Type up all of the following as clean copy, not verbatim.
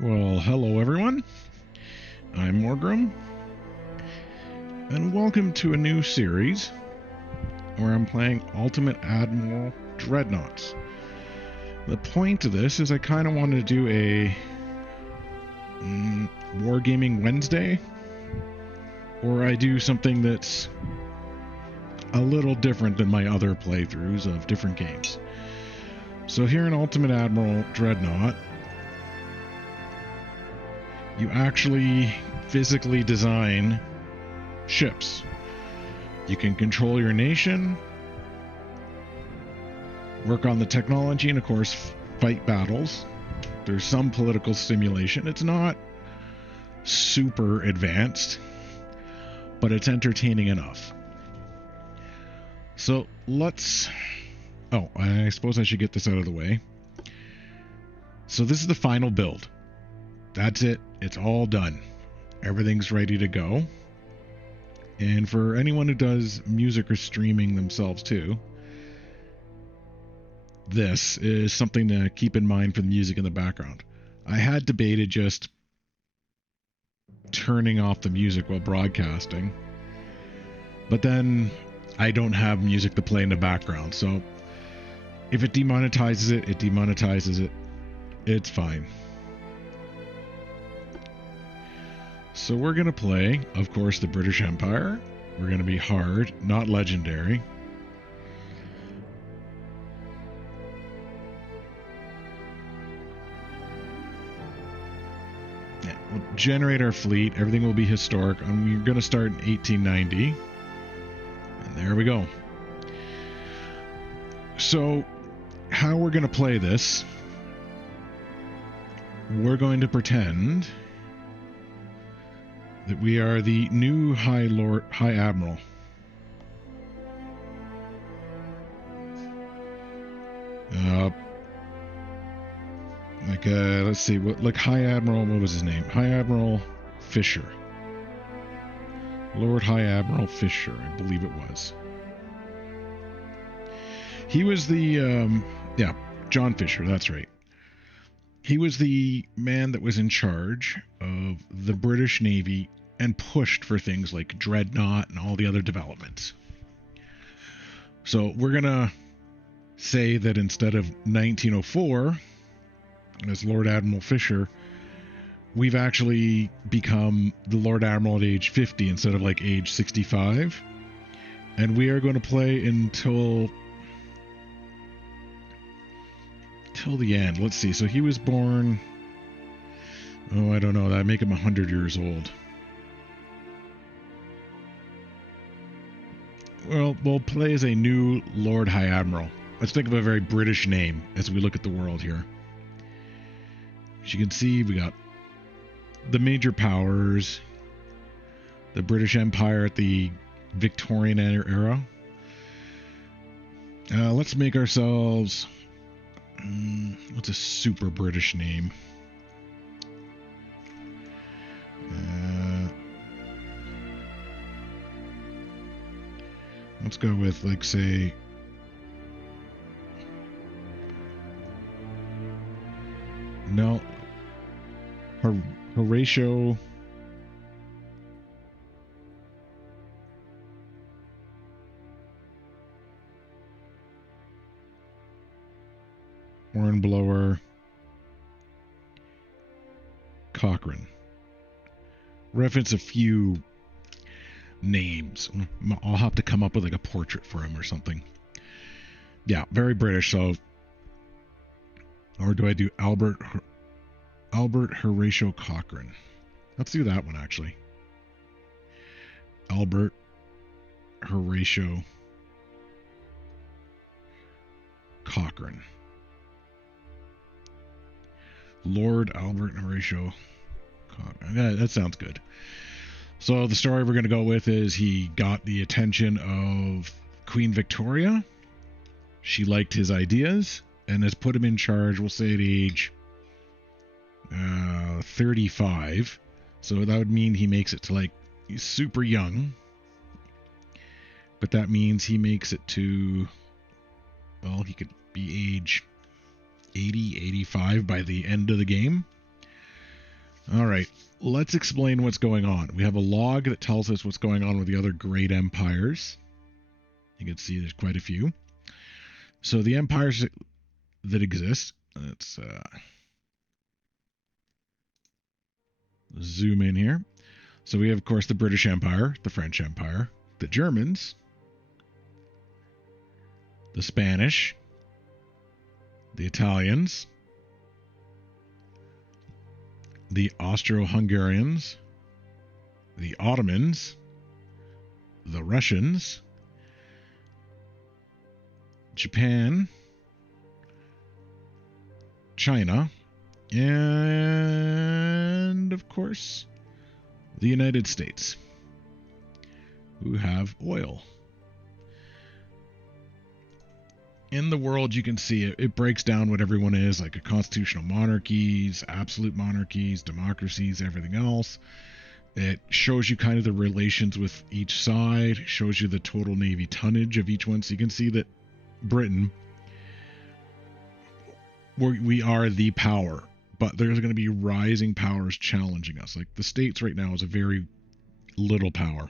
Well, hello everyone. I'm Morgrim, and welcome to a new series where I'm playing Ultimate Admiral Dreadnaughts. The point of this is I kind of wanted to do a Wargaming Wednesday, or I do something that's a little different than my other playthroughs of different games. So here in Ultimate Admiral Dreadnought, you actually physically design ships. You can control your nation, work on the technology, and of course fight battles. There's some political simulation. It's not super advanced, but it's entertaining enough. So let's... Oh, I suppose I should get this out of the way. So this is the final build. That's it. It's all done. Everything's ready to go. And for anyone who does music or streaming themselves too, this is something to keep in mind for the music in the background. I had debated just turning off the music while broadcasting, but then I don't have music to play in the background, so if it demonetizes it, it demonetizes it. It's fine. So we're going to play, of course, the British Empire. We're going to be hard, not legendary. Yeah, we'll generate our fleet. Everything will be historic. We're going to start in 1890. And there we go. So, how we're going to play this, we're going to pretend that we are the new High Admiral. Let's see, High Admiral, what was his name? High Admiral Fisher. Lord High Admiral Fisher, I believe it was. He was the, John Fisher, that's right. He was the man that was in charge of the British Navy and pushed for things like Dreadnought and all the other developments. So we're going to say that instead of 1904, as Lord Admiral Fisher, we've actually become the Lord Admiral at age 50 instead of like age 65. And we are going to play until the end. Let's see. So he was born... Oh, I don't know. That'd make him 100 years old. Well, we'll play as a new Lord High Admiral. Let's think of a very British name as we look at the world here. As you can see, we got the major powers, the British Empire at the Victorian era. Let's make ourselves... what's a super British name? Let's go with, like, say... No. Horatio... Hornblower... Cochrane. Reference a few names. I'll have to come up with like a portrait for him or something. Yeah, very British. So, or do I do Albert Horatio Cochrane? Let's do that one actually. Albert Horatio Cochrane. Lord Albert Horatio Cochrane. Yeah, that sounds good. So the story we're going to go with is he got the attention of Queen Victoria. She liked his ideas and has put him in charge, we'll say at age 35. So that would mean he makes it to like, he's super young. But that means he makes it to, well, he could be age 80, 85 by the end of the game. All right, let's explain what's going on. We have a log that tells us what's going on with the other great empires. You can see there's quite a few. So the empires that exist, let's zoom in here. So we have, of course, the British Empire, the French Empire, the Germans, the Spanish, the Italians, the Austro-Hungarians, the Ottomans, the Russians, Japan, China, and, of course, the United States, who have oil. In the world, you can see it breaks down what everyone is, like a constitutional monarchies, absolute monarchies, democracies, everything else. It shows you kind of the relations with each side, shows you the total Navy tonnage of each one. So you can see that Britain, we are the power, but there's going to be rising powers challenging us. Like the States right now is a very little power.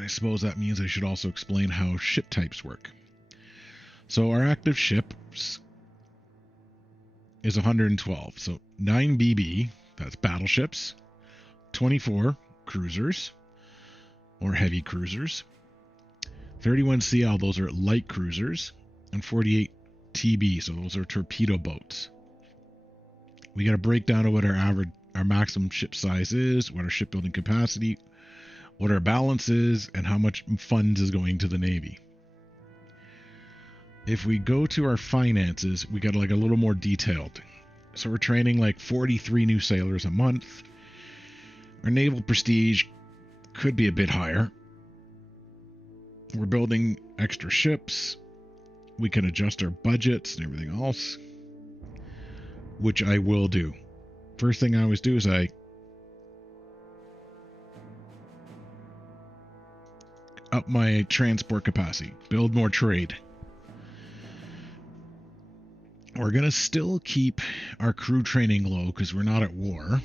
I suppose that means I should also explain how ship types work. So our active ships is 112. So 9 BB, that's battleships, 24 cruisers or heavy cruisers, 31 CL, those are light cruisers, and 48 TB, so those are torpedo boats. We got a breakdown of what our maximum ship size is, what our shipbuilding capacity, what our balance is, and how much funds is going to the Navy. If we go to our finances, we got like a little more detailed. So we're training like 43 new sailors a month. Our naval prestige could be a bit higher. We're building extra ships. We can adjust our budgets and everything else, which I will do. First thing I always do is I up my transport capacity, build more trade. We're going to still keep our crew training low because we're not at war.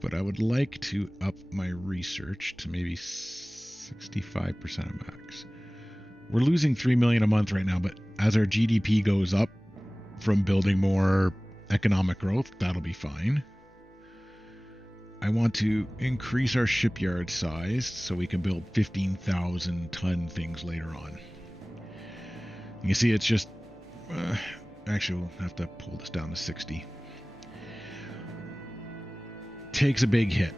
But I would like to up my research to maybe 65% of max. We're losing 3 million a month right now, but as our GDP goes up from building more economic growth, that'll be fine. I want to increase our shipyard size so we can build 15,000 ton things later on. You can see it's just actually we'll have to pull this down to 60. Takes a big hit.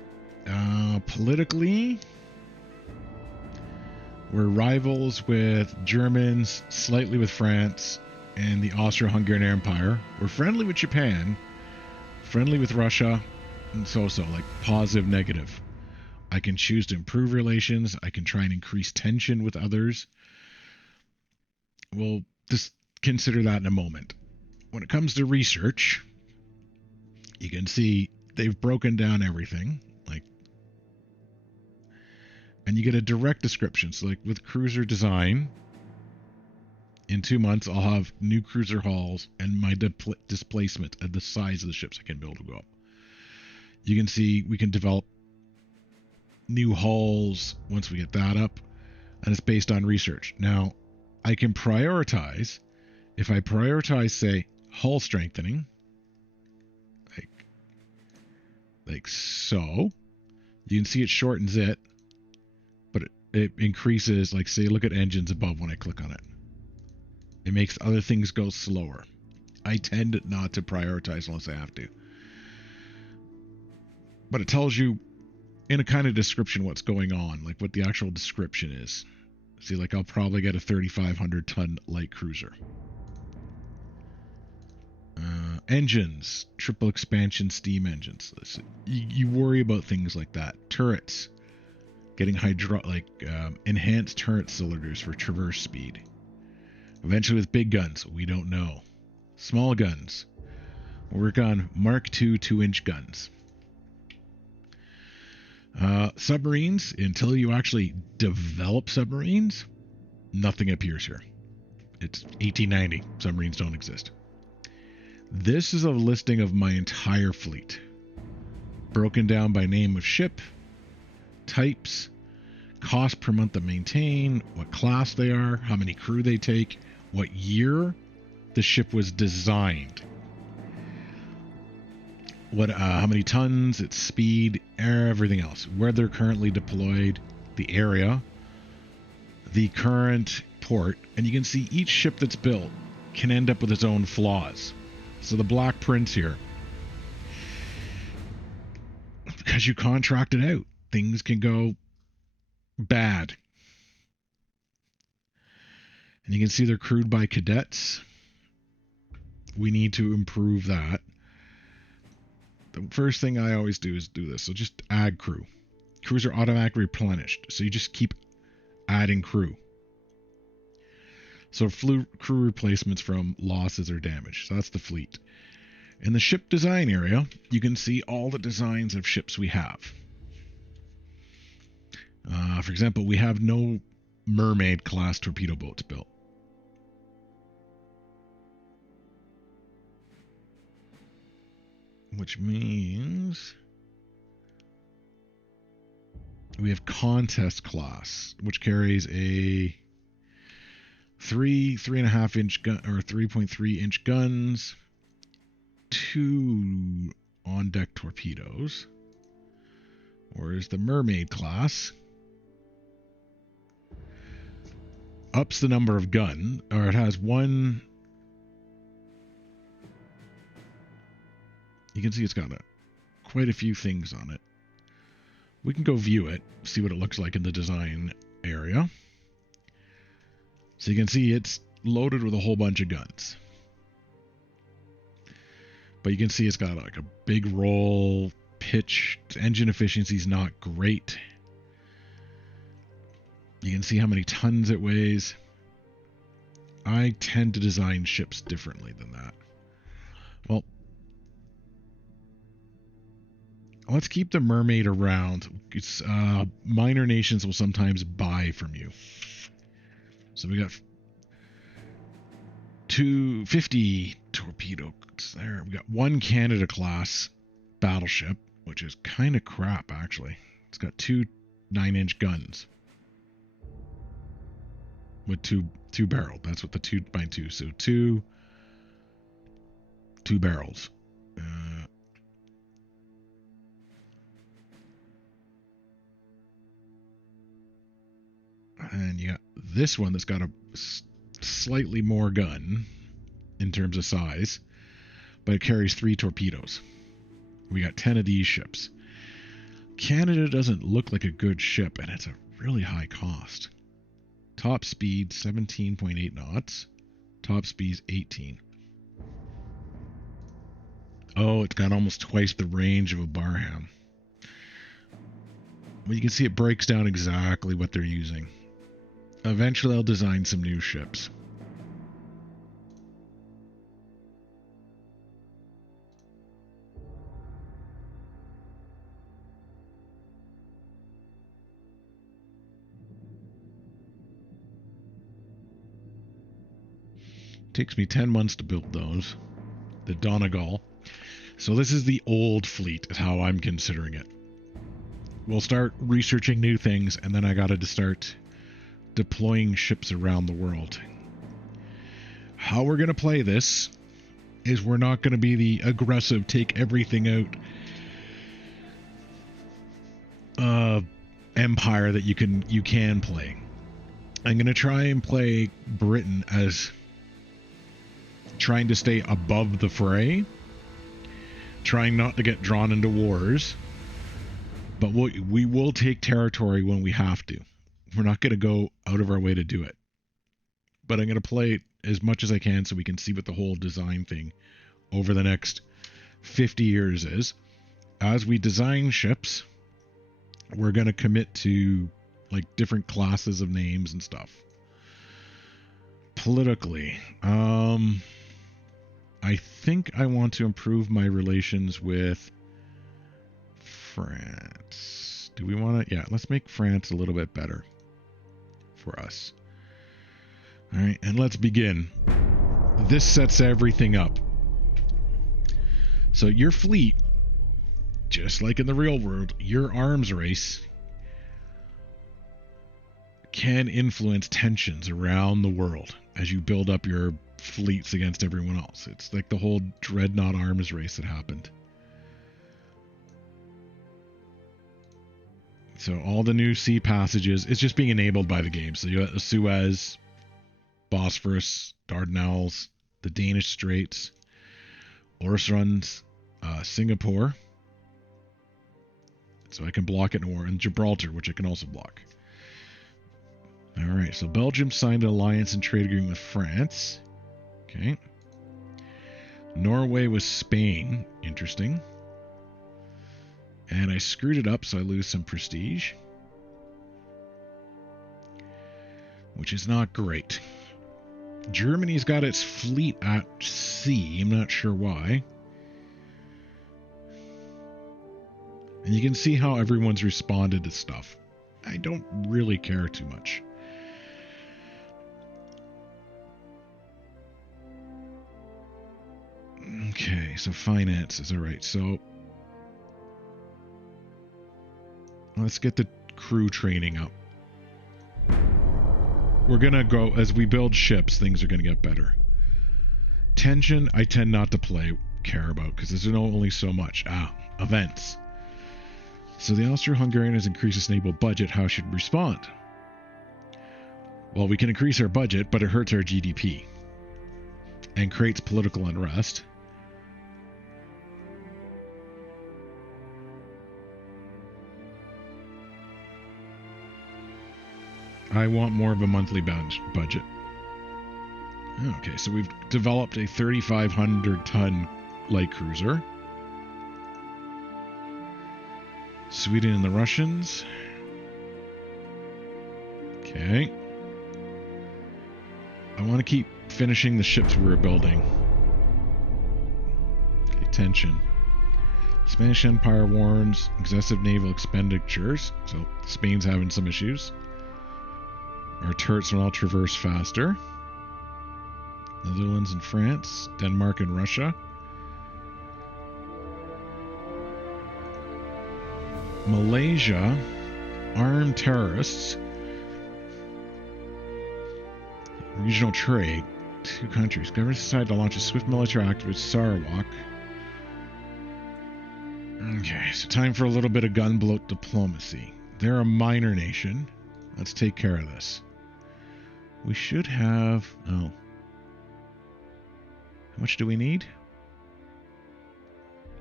Politically, we're rivals with Germans, slightly with France, and the Austro-Hungarian Empire. We're friendly with Japan, friendly with Russia, and so, like positive, negative. I can choose to improve relations. I can try and increase tension with others. We'll just consider that in a moment. When it comes to research, you can see they've broken down everything, like, and you get a direct description. So like with cruiser design, in 2 months, I'll have new cruiser hulls and my displacement and the size of the ships I can build will go up. You can see we can develop new hulls once we get that up, and it's based on research. Now, I can prioritize. If I prioritize, say, hull strengthening, like so, you can see it shortens it, but it increases, like, say, look at engines above when I click on it. It makes other things go slower. I tend not to prioritize unless I have to. But it tells you in a kind of description what's going on, like what the actual description is. See, like I'll probably get a 3,500 ton light cruiser. Engines, triple expansion steam engines. You worry about things like that. Turrets, getting enhanced turret cylinders for traverse speed. Eventually with big guns, we don't know. Small guns, we'll work on Mark II 2-inch guns. Submarines, until you actually develop submarines, nothing appears here. It's 1890. Submarines don't exist. This is a listing of my entire fleet, broken down by name of ship, types, cost per month to maintain, what class they are, how many crew they take, what year the ship was designed, what how many tons, its speed, everything else, where they're currently deployed, the area, the current port, and you can see each ship that's built can end up with its own flaws. So the black prints here, because you contract it out, things can go bad. And you can see they're crewed by cadets. We need to improve that. The first thing I always do is do this. So just add crew. Crews are automatically replenished. So you just keep adding crew. So crew replacements from losses or damage. So that's the fleet. In the ship design area, you can see all the designs of ships we have. For example, we have no Mermaid class torpedo boats built. Which means we have Contest class, which carries a 3.5 inch gun or 3.3 inch guns, 2 on deck torpedoes. Whereas the Mermaid class ups the number of gun, or it has one. You can see it's got quite a few things on it. We can go view it, see what it looks like in the design area. So you can see it's loaded with a whole bunch of guns. But you can see it's got like a big roll, pitch, engine efficiency is not great. You can see how many tons it weighs. I tend to design ships differently than that. Well, let's keep the Mermaid around. It's minor nations will sometimes buy from you. So we got 250 torpedoes there. We got one Canada class battleship, which is kind of crap actually. It's got 2 9-inch guns with two barrel. That's what the 2x2. So two barrels. And you got this one that's got a slightly more gun in terms of size, but it carries 3 torpedoes. We got 10 of these ships. Canada doesn't look like a good ship, and it's a really high cost. Top speed 17.8 knots. Top speed 18. Oh, it's got almost twice the range of a Barham. Well, you can see it breaks down exactly what they're using. Eventually, I'll design some new ships. Takes me 10 months to build those. The Donegal. So this is the old fleet, is how I'm considering it. We'll start researching new things, and then I got to start deploying ships around the world. How we're going to play this is we're not going to be the aggressive, take everything out empire that you can play. I'm going to try and play Britain as trying to stay above the fray, trying not to get drawn into wars, but we will take territory when we have to. We're not going to go out of our way to do it. But I'm going to play as much as I can so we can see what the whole design thing over the next 50 years is. As we design ships, we're going to commit to like different classes of names and stuff. Politically, I think I want to improve my relations with France. Do we want to? Yeah, let's make France a little bit better for us. All right, and let's begin. This sets everything up. So your fleet, just like in the real world, your arms race can influence tensions around the world as you build up your fleets against everyone else. It's like the whole Dreadnought arms race that happened. So all the new sea passages, it's just being enabled by the game. So you got the Suez, Bosphorus, Dardanelles, the Danish Straits, Orsrund, Singapore. So I can block it in war, and Gibraltar, which I can also block. Alright, so Belgium signed an alliance and trade agreement with France. Okay. Norway was Spain. Interesting. And I screwed it up, so I lose some prestige. Which is not great. Germany's got its fleet at sea. I'm not sure why. And you can see how everyone's responded to stuff. I don't really care too much. Okay, so finances. Alright, so let's get the crew training up. We're going to go, as we build ships, things are going to get better. Tension, I tend not to care about, because there's only so much. Events. So the Austro-Hungarian has increased its naval budget. How should we respond? Well, we can increase our budget, but it hurts our GDP. And creates political unrest. I want more of a monthly budget. Okay, so we've developed a 3,500-ton light cruiser. Sweden and the Russians. Okay. I want to keep finishing the ships we were building. Okay, tension. Spanish Empire warns excessive naval expenditures. So Spain's having some issues. Our turrets will now traverse faster. Netherlands and France. Denmark and Russia. Malaysia. Armed terrorists. Regional trade. 2 countries. Government decided to launch a swift military act with Sarawak. Okay, so time for a little bit of gunboat diplomacy. They're a minor nation. Let's take care of this. We should have... Oh. How much do we need?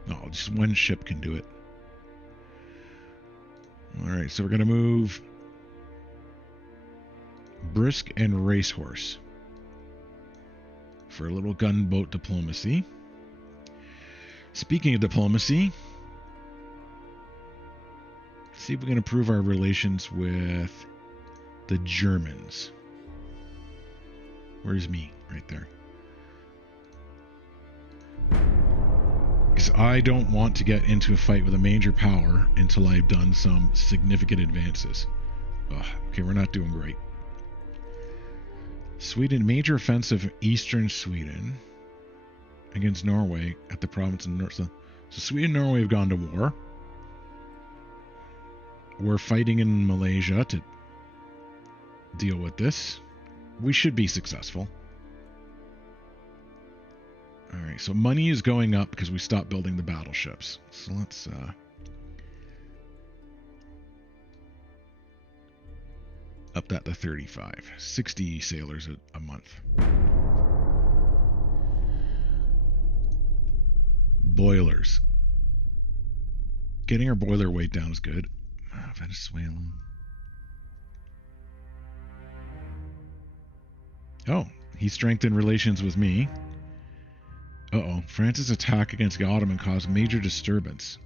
Oh, just one ship can do it. Alright, so we're going to move Brisk and Racehorse for a little gunboat diplomacy. Speaking of diplomacy, let's see if we can improve our relations with the Germans. Where's me? Right there. Because I don't want to get into a fight with a major power until I've done some significant advances. Ugh, okay, we're not doing great. Sweden, major offensive eastern Sweden against Norway at the province of North. So Sweden and Norway have gone to war. We're fighting in Malaysia to deal with this. We should be successful. Alright, so money is going up because we stopped building the battleships. So let's up that to 35. 60 sailors a month. Boilers. Getting our boiler weight down is good. Venezuela. Oh, he strengthened relations with me. Uh-oh. France's attack against the Ottoman caused major disturbance.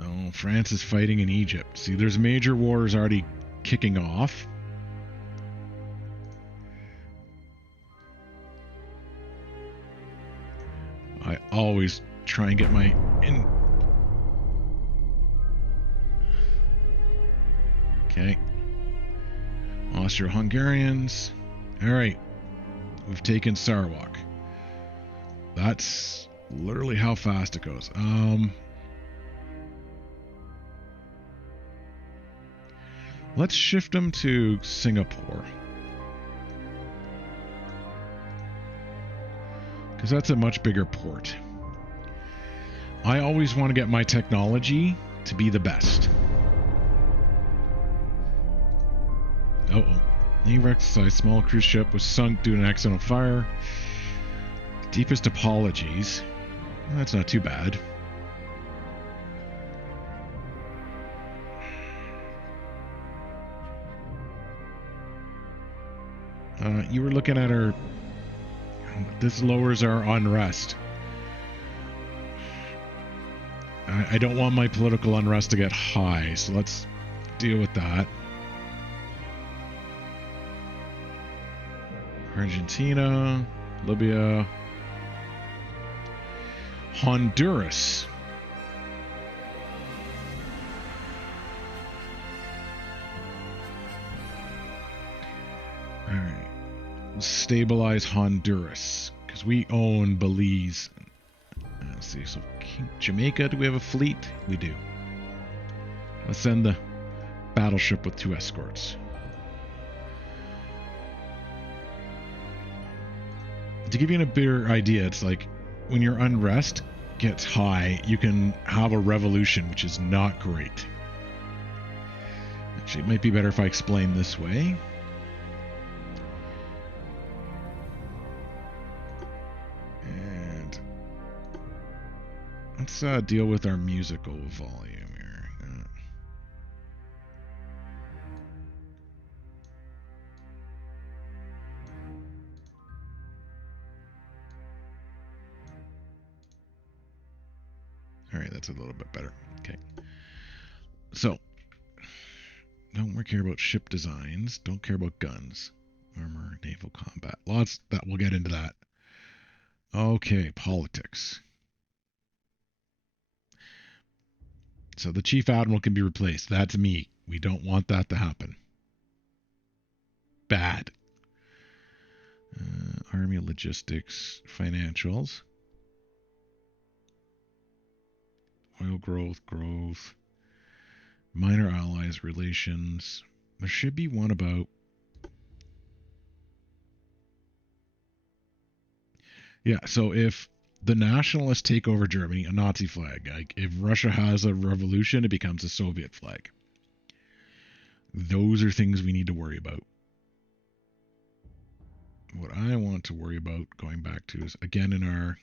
Oh, France is fighting in Egypt. See, there's major wars already kicking off. I always try and get my... Okay. Austro-Hungarians. Alright. We've taken Sarawak. That's literally how fast it goes. Let's shift them to Singapore. Because that's a much bigger port. I always want to get my technology to be the best. Uh-oh. Naval exercise. Small cruise ship was sunk due to an accidental fire. Deepest apologies. That's not too bad. You were looking at our... This lowers our unrest. I don't want my political unrest to get high, so let's deal with that. Argentina, Libya, Honduras. All right. Stabilize Honduras because we own Belize. Let's see. So Jamaica, do we have a fleet? We do. Let's send the battleship with 2 escorts. To give you a better idea, it's like when your unrest gets high, you can have a revolution, which is not great. Actually, it might be better if I explain this way. And let's deal with our musical volume here. All right, that's a little bit better. Okay. So, don't care about ship designs. Don't care about guns. Armor, naval combat. Lots that we'll get into that. Okay, politics. So the chief admiral can be replaced. That's me. We don't want that to happen. Bad. Army logistics, financials. Oil growth, minor allies relations. There should be one about... Yeah, so if the nationalists take over Germany, a Nazi flag. Like if Russia has a revolution, it becomes a Soviet flag. Those are things we need to worry about. What I want to worry about, going back to, is again in our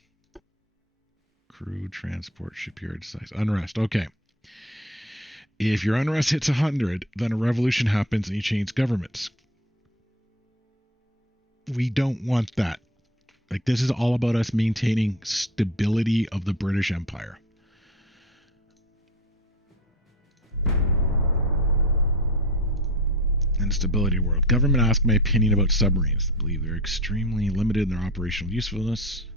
crew, transport, shipyard size, unrest. Okay. If your unrest hits 100, then a revolution happens and you change governments. We don't want that. Like, this is all about us maintaining stability of the British Empire. And stability of the world. Government asked my opinion about submarines. I believe they're extremely limited in their operational usefulness.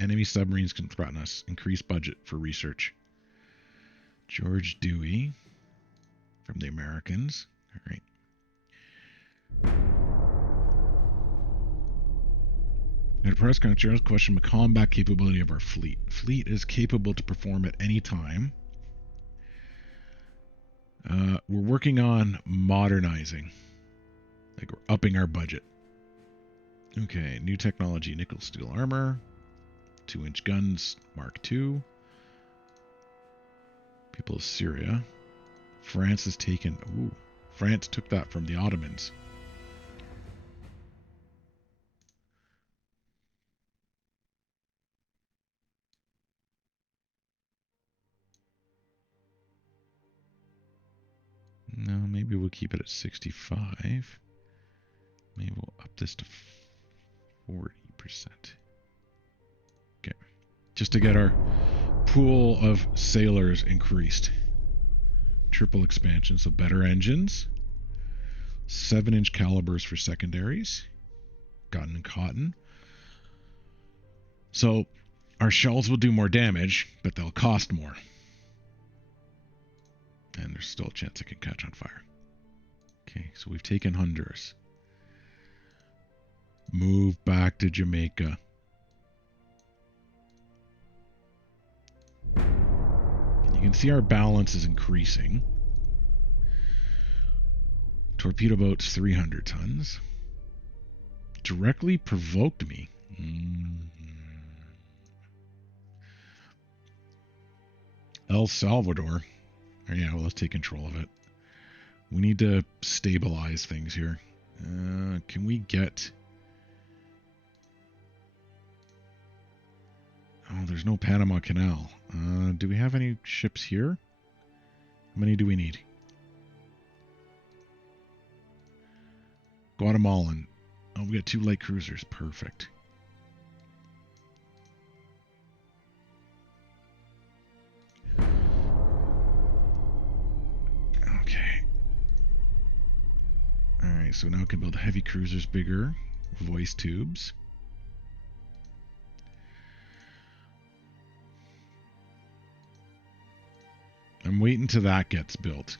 Enemy submarines can threaten us. Increase budget for research. George Dewey from the Americans. All right. At a press conference, question the combat capability of our fleet. Fleet is capable to perform at any time. We're working on modernizing. Like, we're upping our budget. Okay, new technology, nickel steel armor. 2-inch guns, Mark II. People of Syria. France has taken... Ooh, France took that from the Ottomans. No, maybe we'll keep it at 65. Maybe we'll up this to 40%. Okay. Just to get our pool of sailors increased. Triple expansion, so better engines. 7-inch calibers for secondaries. Gun and cotton. So our shells will do more damage, but they'll cost more. And there's still a chance it can catch on fire. Okay, so we've taken Honduras. Move back to Jamaica. You can see our balance is increasing. Torpedo boats, 300 tons. Directly provoked me. El Salvador. Oh, yeah, well, let's take control of it. We need to stabilize things here. Can we get... Oh, there's no Panama Canal. Do we have any ships here? How many do we need? Guatemalan. Oh, we got 2 light cruisers. Perfect. Okay. Alright, so now we can build heavy cruisers bigger. Voice tubes. I'm waiting till that gets built.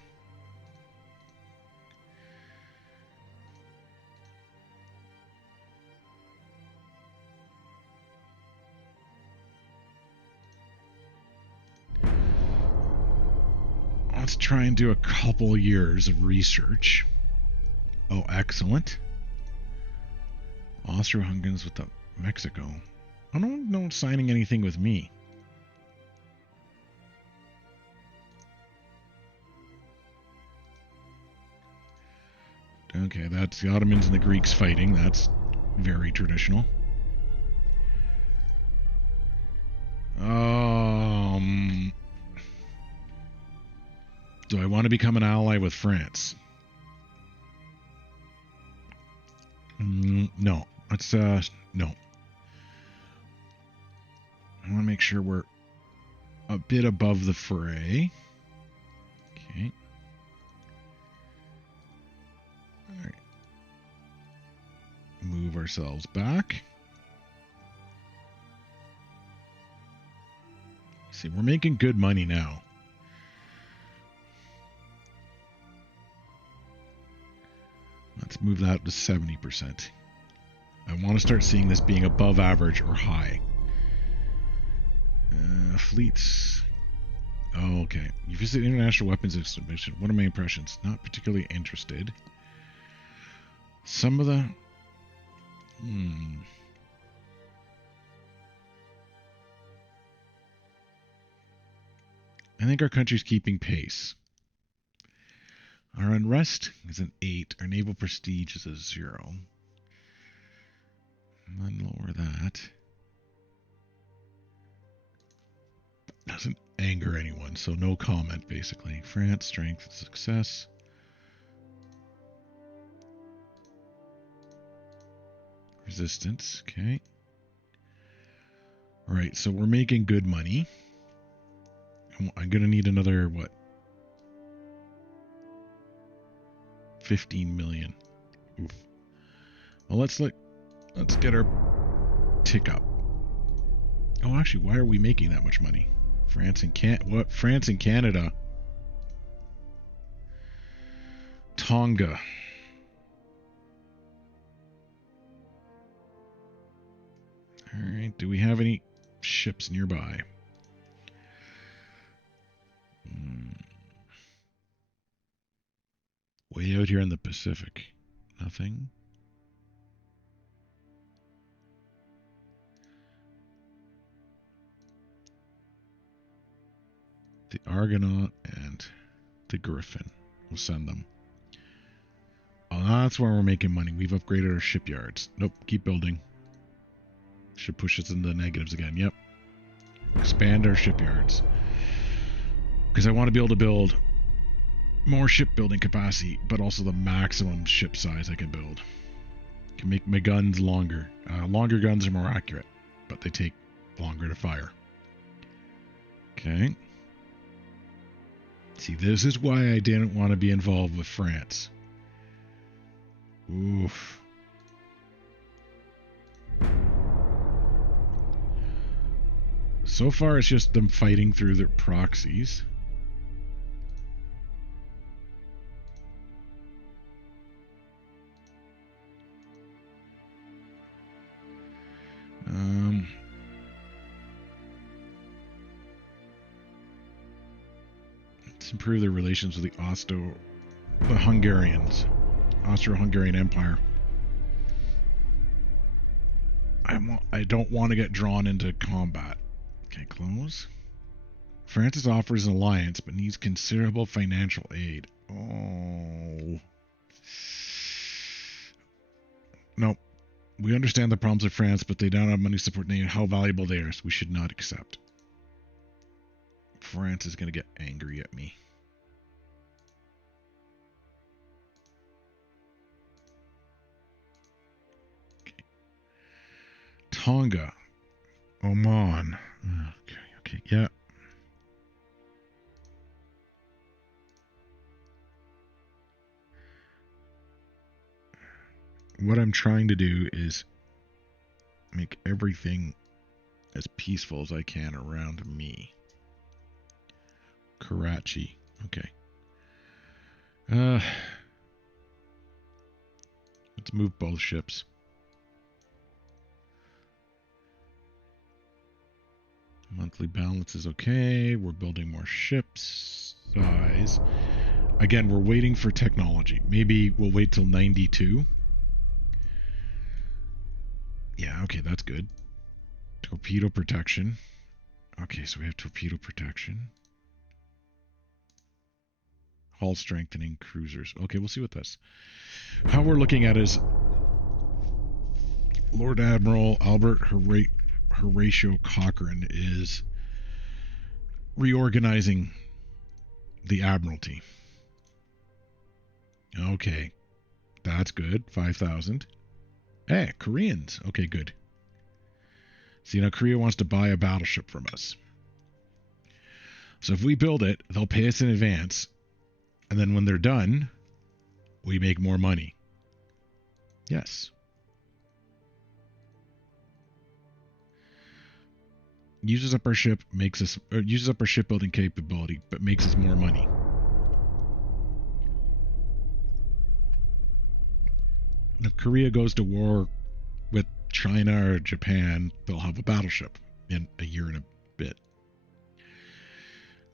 Let's try and do a couple years of research. Oh, excellent. Austro-Hungarians with Mexico. I don't know signing anything with me. Okay, that's the Ottomans and the Greeks fighting. That's very traditional. Do I want to become an ally with France? No. Let's, no. I want to make sure we're a bit above the fray. Okay. Alright. Move ourselves back. See, we're making good money now. Let's move that to 70%. I want to start seeing this being above average or high. Fleets. Oh, okay. You visit International Weapons Exhibition. What are my impressions? Not particularly interested. Some of the... I think our country's keeping pace. Our unrest is an 8. Our naval prestige is a 0. And then lower that. Doesn't anger anyone, so no comment, basically. France, strength, success. Resistance, okay. Alright, so we're making good money. I'm gonna need another, what? 15 million. Oof. Well, let's get our tick up. Oh, actually, why are we making that much money? France and Canada. Tonga. All right, do we have any ships nearby? Way out here in the Pacific. Nothing. The Argonaut and the Griffin. We'll send them. Oh, that's where we're making money. We've upgraded our shipyards. Nope, keep building. Should push us into the negatives again. Yep. Expand our shipyards. Because I want to be able to build more shipbuilding capacity, but also the maximum ship size I can build. Can make my guns longer. Longer guns are more accurate, but they take longer to fire. Okay. See, this is why I didn't want to be involved with France. Oof. So far, it's just them fighting through their proxies. Let's improve their relations with the Hungarians. Austro-Hungarian Empire. I don't want to get drawn into combat. Okay, close. France offers an alliance, but needs considerable financial aid. Oh. Nope. We understand the problems of France, but they don't have money to support how valuable they are, so we should not accept. France is going to get angry at me. Okay. Tonga. Oman. Okay, yeah. What I'm trying to do is make everything as peaceful as I can around me. Karachi. Okay. Let's move both ships. Monthly balance is okay. We're building more ships. Size. Again, we're waiting for technology. Maybe we'll wait till 92. Yeah, okay, that's good. Torpedo protection. Okay, so we have torpedo protection. Hull strengthening cruisers. Okay, we'll see what this. How we're looking at is Lord Admiral Albert Horatio Cochrane is reorganizing the Admiralty. Okay, that's good. 5,000. Hey, Koreans. Okay, good. See, now Korea wants to buy a battleship from us. So if we build it, they'll pay us in advance. And then when they're done, we make more money. Yes. Uses up our shipbuilding capability, but makes us more money. If Korea goes to war with China or Japan, they'll have a battleship in a year and a bit.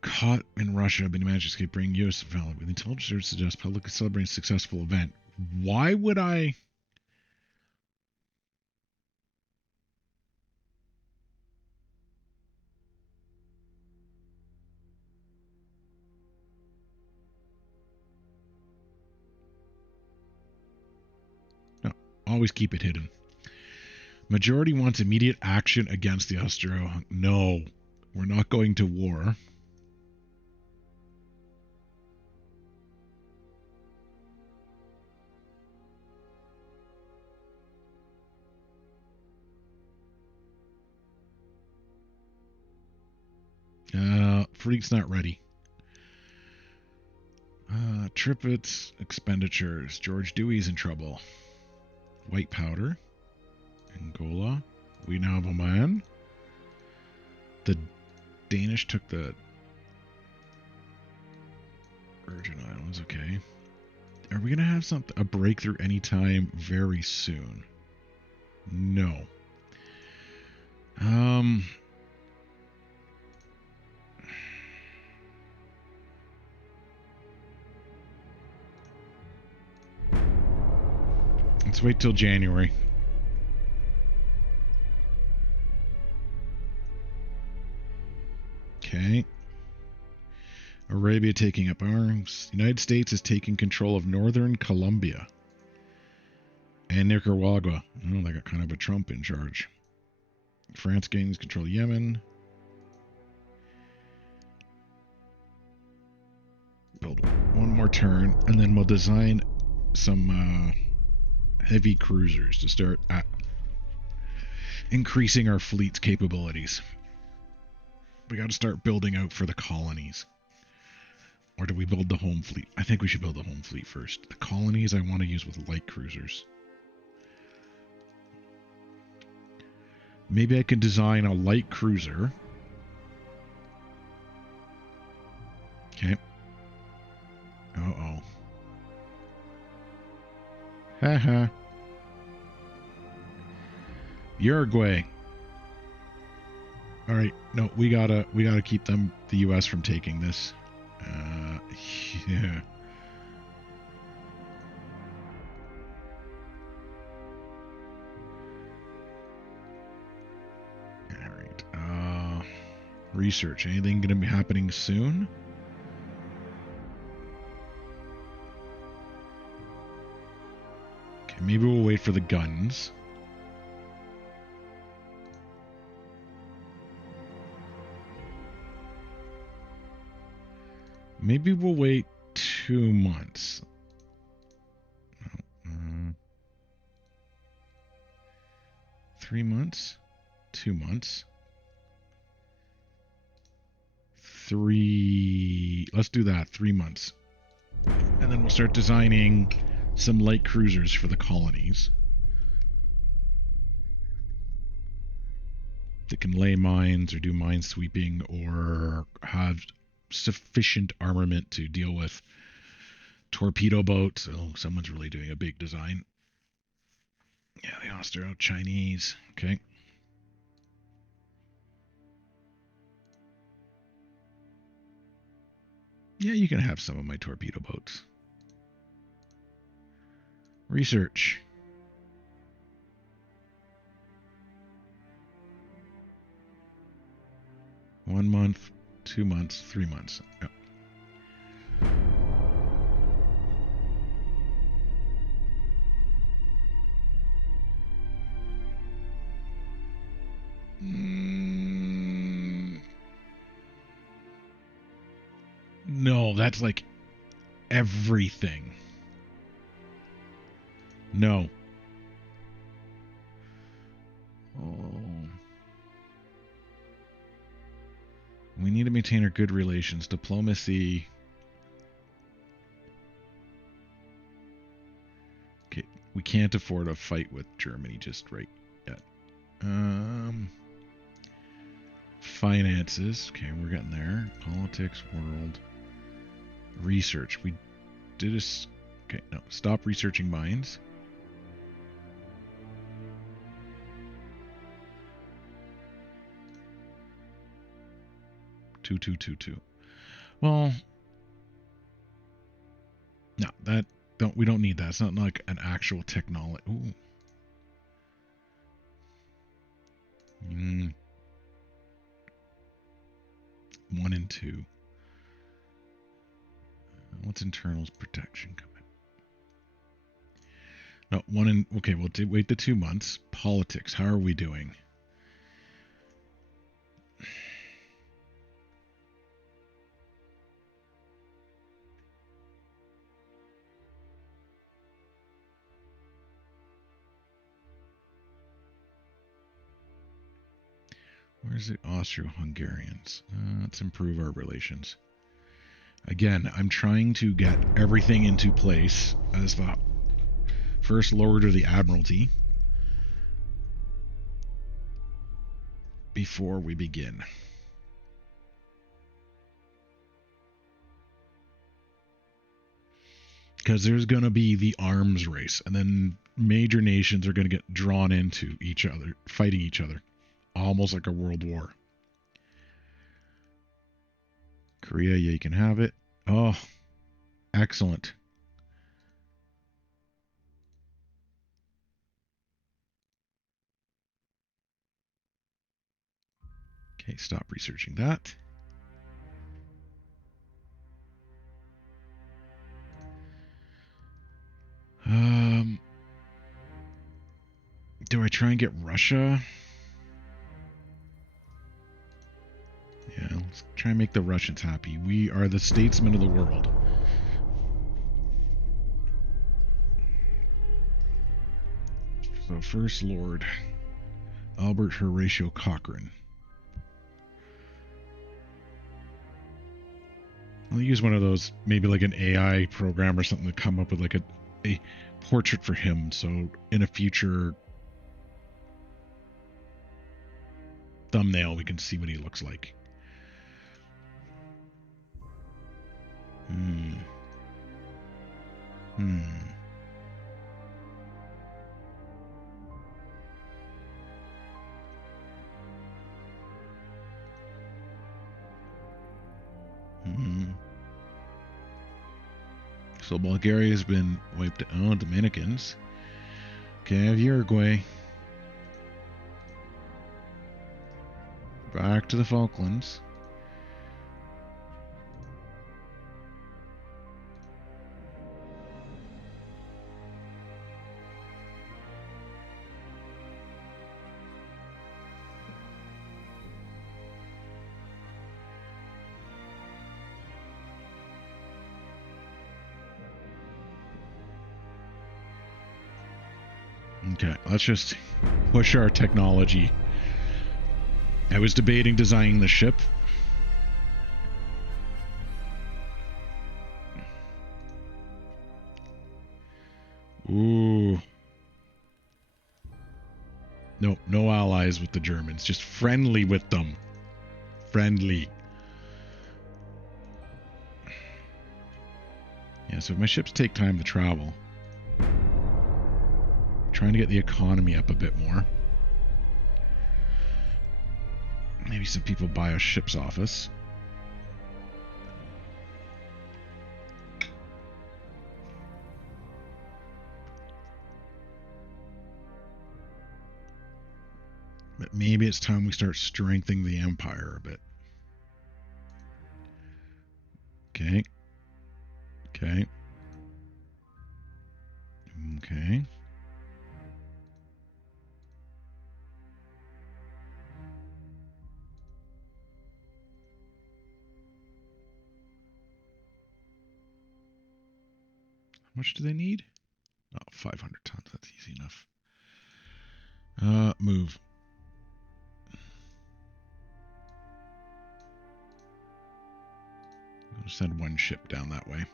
Caught in Russia, but he managed to escape, bringing U.S. development. With intelligence suggests publicly celebrating a successful event. Why would I? No, always keep it hidden. Majority wants immediate action against the Austro. No, we're not going to war. Fleet's not ready. Trippett's expenditures. George Dewey's in trouble. White powder. Angola. We now have Oman. The Danish took the Virgin Islands. Okay. Are we going to have a breakthrough anytime very soon? No. Let's wait till January. Okay. Arabia taking up arms. The United States is taking control of northern Colombia and Nicaragua. Oh, they got kind of a Trump in charge. France gains control of Yemen. Build one more turn, and then we'll design some heavy cruisers to start increasing our fleet's capabilities. We got to start building out for the colonies. Or do we build the home fleet? I think we should build the home fleet first. The colonies I want to use with light cruisers. Maybe I can design a light cruiser. Okay. Uh-oh. Haha. Uruguay. All right. No, we gotta keep the U.S. from taking this. Yeah. All right. Research. Anything going to be happening soon? Okay, maybe we'll wait for the guns. Maybe we'll wait 2 months. 3 months? 2 months? 3... Let's do that. 3 months. And then we'll start designing some light cruisers for the colonies that can lay mines or do mine sweeping or have sufficient armament to deal with torpedo boats. Oh, someone's really doing a big design. Yeah, the Austro-Chinese. Okay. Yeah, you can have some of my torpedo boats. Research. One month, 2 months, 3 months. Yep. No, that's like everything. No. Oh. We need to maintain our good relations. Diplomacy. Okay, we can't afford a fight with Germany just right yet. Finances. Okay, we're getting there. Politics, world. Research. We did a... Okay, no. Stop researching mines. Two. Well, no, we don't need that. It's not like an actual technology. Ooh. 1 and 2. What's internals protection coming? No, 1 and... Okay, we'll wait the 2 months. Politics. How are we doing? Where's the Austro-Hungarians? Let's improve our relations. Again, I'm trying to get everything into place as the First Lord of the Admiralty before we begin. Because there's going to be the arms race, and then major nations are going to get drawn into each other, fighting each other. Almost like a world war. Korea, yeah, you can have it. Oh, excellent. Okay, stop researching that. Do I try and get Russia? Yeah, let's try and make the Russians happy. We are the statesmen of the world. So, First Lord Albert Horatio Cochrane. I'll use one of those, maybe like an AI program or something, to come up with like a portrait for him. So, in a future thumbnail, we can see what he looks like. So Bulgaria has been wiped out. Oh, Dominicans. Okay, I have Uruguay. Back to the Falklands. Okay, let's just push our technology. I was debating designing the ship. Ooh. No, no allies with the Germans. Just friendly with them. Friendly. Yeah, so if my ships take time to travel. Trying to get the economy up a bit more. Maybe some people buy a ship's office. But maybe it's time we start strengthening the empire a bit. Okay. Okay. Okay. How much do they need? Oh, 500 tons. That's easy enough. Move. I'll send one ship down that way.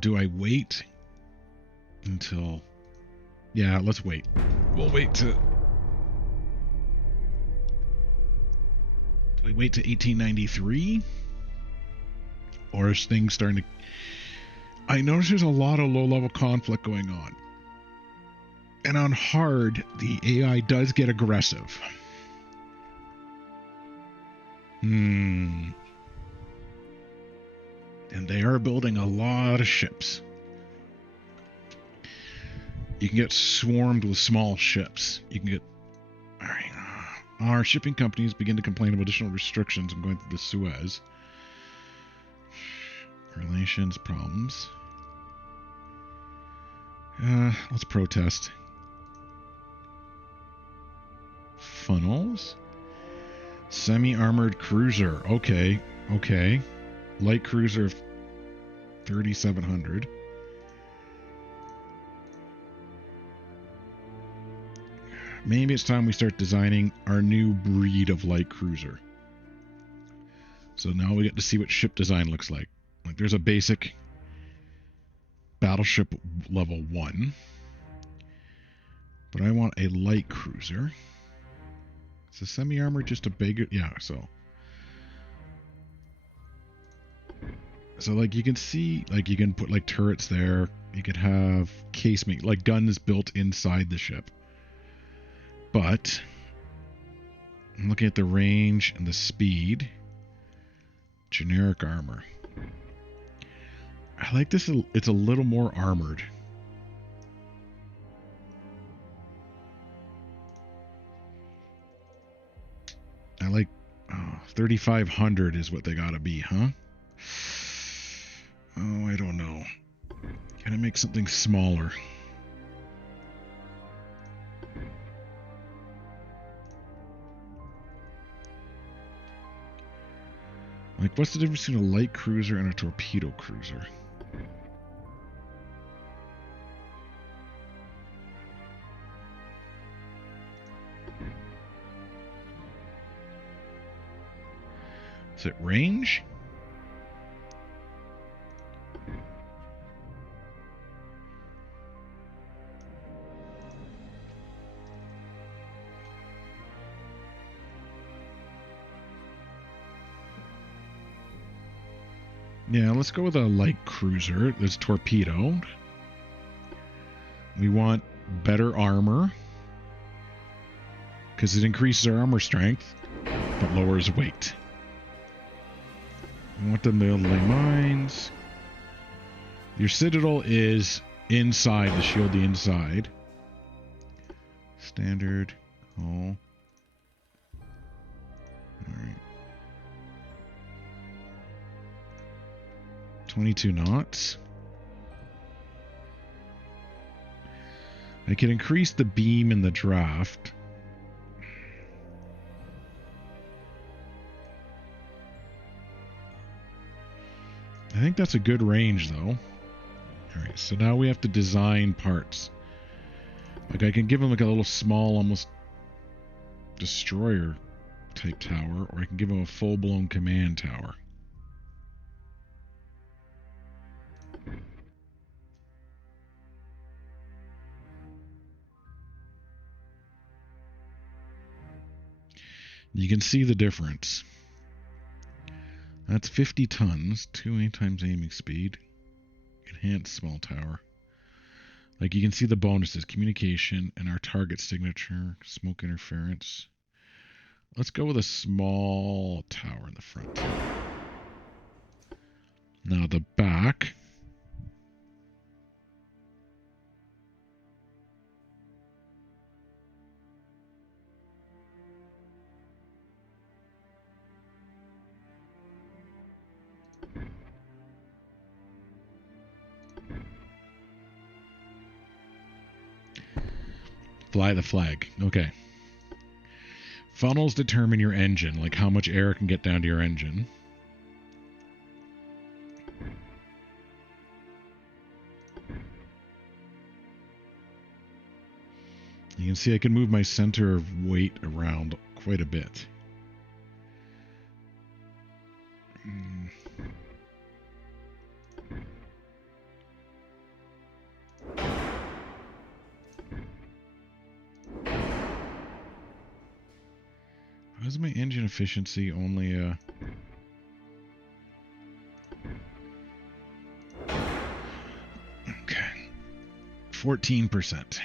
Do I wait until... Yeah, let's wait. We'll wait to... Do I wait to 1893? Or is things starting to... I notice there's a lot of low-level conflict going on. And on hard, the AI does get aggressive. And they are building a lot of ships. You can get swarmed with small ships. You can get... Alright. Our shipping companies begin to complain of additional restrictions on going through the Suez. Relations problems. Let's protest. Funnels. Semi-armored cruiser. Okay. Okay. Light cruiser of 3,700. Maybe it's time we start designing our new breed of light cruiser. So now we get to see what ship design looks like. Like there's a basic battleship level 1. But I want a light cruiser. Is a semi-armored just a bigger... Yeah, so like you can see, like you can put like turrets there. You could have casemate, like guns built inside the ship. But I'm looking at the range and the speed. Generic armor. I like this. It's a little more armored. I like 3,500 is what they gotta be, huh? Oh, I don't know. Can I make something smaller? Like, what's the difference between a light cruiser and a torpedo cruiser? Is it range? Yeah, let's go with a light cruiser that's torpedoed. We want better armor because it increases our armor strength but lowers weight. We want them to lay mines. Your citadel is inside, the shield the inside. Standard. Oh. Alright. 22 knots. I can increase the beam in the draft. I think that's a good range, though. Alright, so now we have to design parts. Like, I can give him like a little small, almost destroyer type tower, or I can give him a full-blown command tower. You can see the difference. That's 50 tons, 2 times aiming speed, enhanced small tower. Like, you can see the bonuses, communication, and our target signature, smoke interference. Let's go with a small tower in the front. Now the back. Fly the flag. Okay. Funnels determine your engine, like how much air can get down to your engine. You can see I can move my center of weight around quite a bit. How's my engine efficiency only okay. 14%.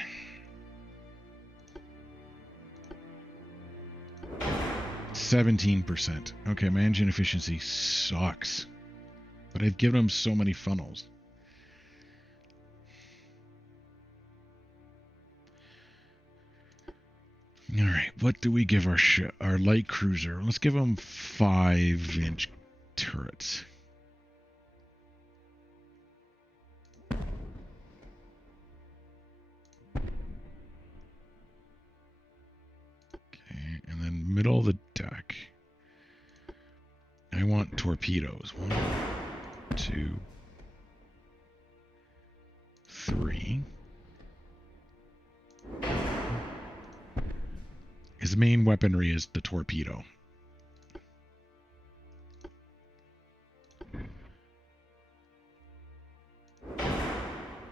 17%. Okay, my engine efficiency sucks. But I've given them so many funnels. Alright, what do we give our light cruiser? Let's give them 5-inch turrets. Okay, and then middle of the deck. I want torpedoes. 1, 2, 3. His main weaponry is the torpedo.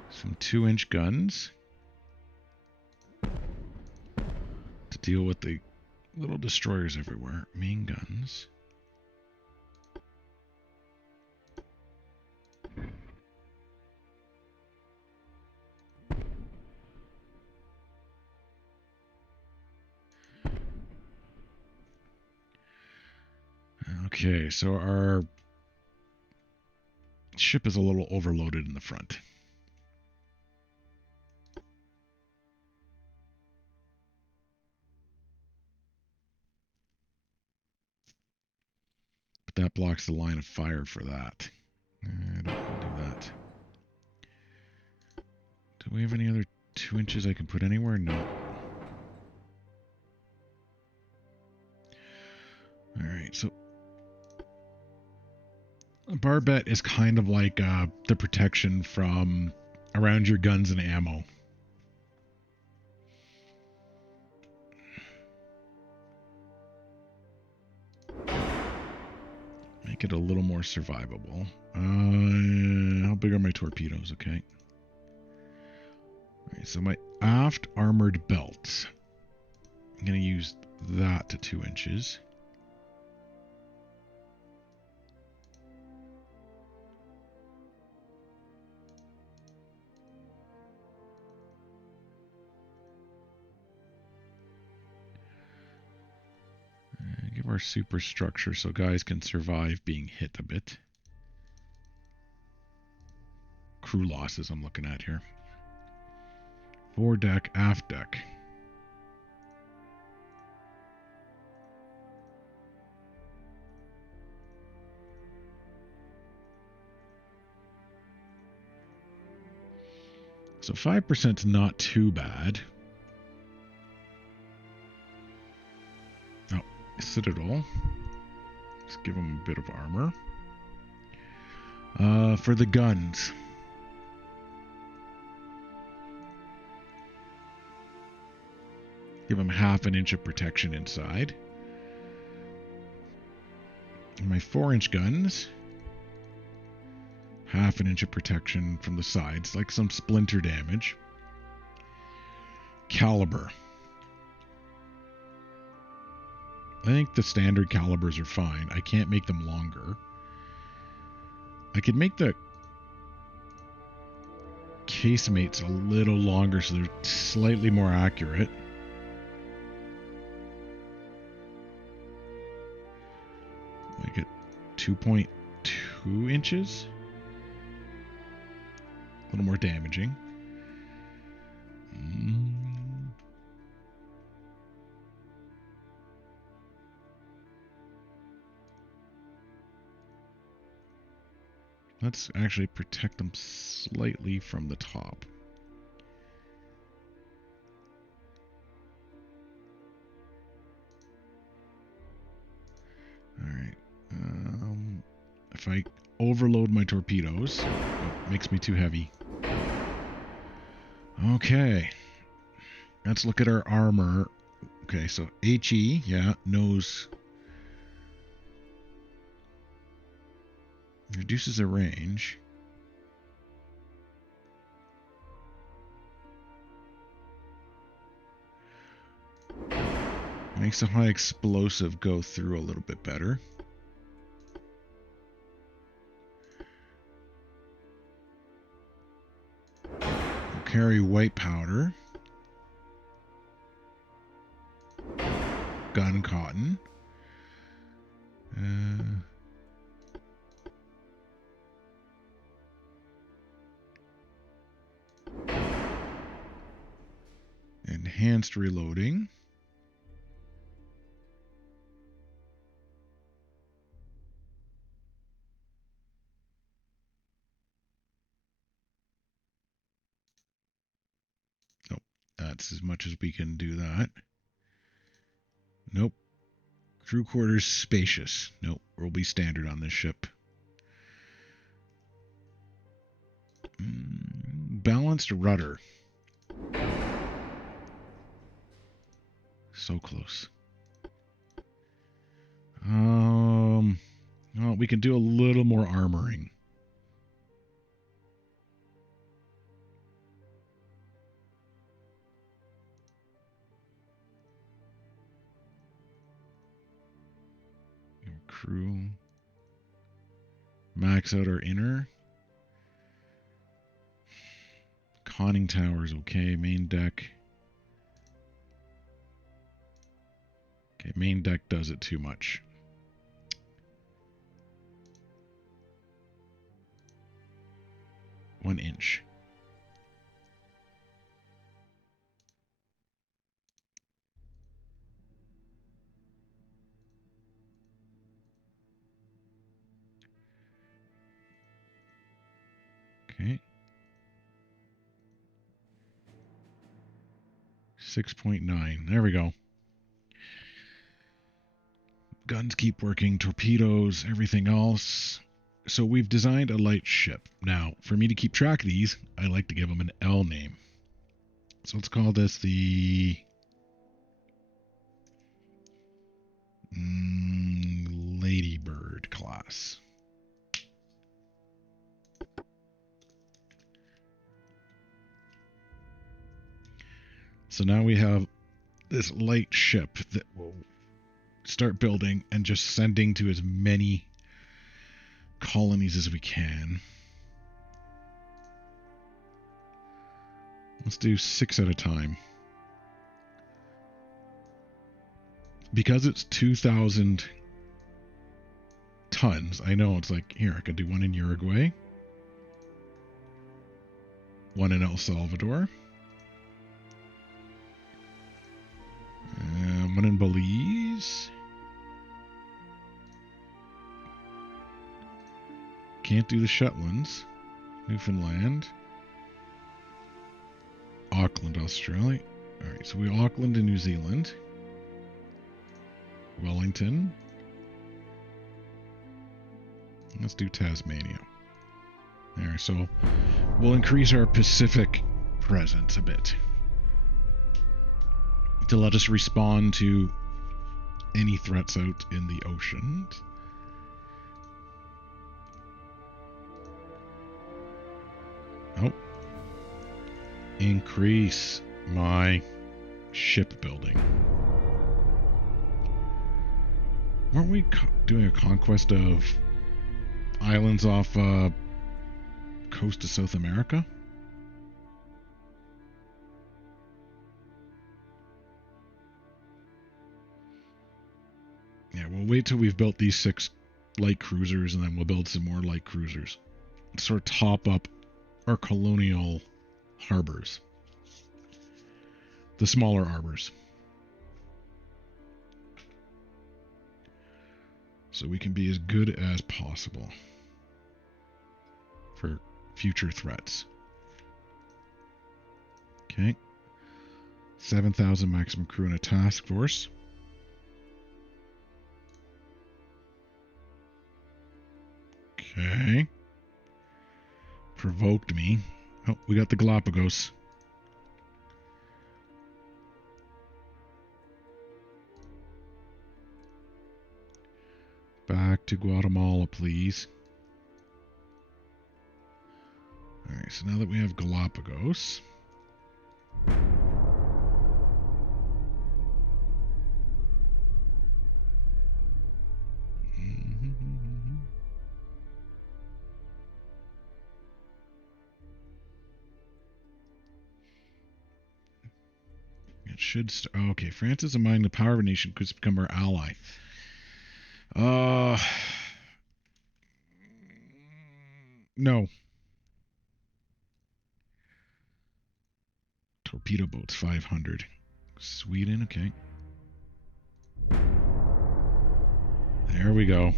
Some 2-inch guns to deal with the little destroyers everywhere. Main guns. Okay, so our ship is a little overloaded in the front. But that blocks the line of fire for that. I don't want to do that. Do we have any other 2 inches I can put anywhere? No. Alright, so a barbette is kind of like the protection from around your guns and ammo. Make it a little more survivable. How big are my torpedoes? Okay. Alright, so my aft armored belt. I'm going to use that to 2 inches. Give our superstructure so guys can survive being hit a bit. crew losses I'm looking at here. Foredeck, aft deck. So 5% is not too bad. Oh, Citadel. Let's give them a bit of armor. For the guns. Give them half an inch of protection inside. And my 4-inch guns. Half an inch of protection from the sides, like some splinter damage. Caliber. I think the standard calibers are fine. I can't make them longer. I could make the casemates a little longer so they're slightly more accurate. Make it 2.2 inches. A little more damaging. Let's actually protect them slightly from the top. Alright. If I overload my torpedoes, it makes me too heavy. Okay. Let's look at our armor. Okay, so HE, yeah, nose. Reduces the range. Makes the high explosive go through a little bit better. We'll carry white powder. Gun cotton. Enhanced reloading. Oh, that's as much as we can do that. Nope. Crew quarters spacious. Nope, we'll be standard on this ship. Balanced rudder. So close. Well, we can do a little more armoring. Crew. Max out our inner. Conning towers, okay. Main deck. Okay, main deck does it too much. One inch. Okay. 6.9. There we go. Guns keep working, torpedoes, everything else. So we've designed a light ship. Now, for me to keep track of these, I like to give them an L name. So let's call this the Ladybird class. So now we have this light ship that will start building and just sending to as many colonies as we can. Let's do 6 at a time. Because it's 2,000 tons, I know it's like, here, I could do one in Uruguay. One in El Salvador. One in Belize. Can't do the Shetlands. Newfoundland. Auckland, Australia. Alright, so we Auckland in New Zealand. Wellington. Let's do Tasmania. There, so we'll increase our Pacific presence a bit to let us respond to any threats out in the oceans. Oh. Increase my shipbuilding. Weren't we doing a conquest of islands off coast of South America? Yeah, we'll wait till we've built these 6 light cruisers, and then we'll build some more light cruisers. Sort of top up our colonial harbors. The smaller harbors. So we can be as good as possible for future threats. Okay. 7,000 maximum crew in a task force. Okay. Provoked me. Oh, we got the Galapagos. Back to Guatemala, please. Alright, so now that we have Galapagos. It should... okay, France is among the power of a nation could become our ally. No. Torpedo Boats, 500. Sweden, okay. There we go.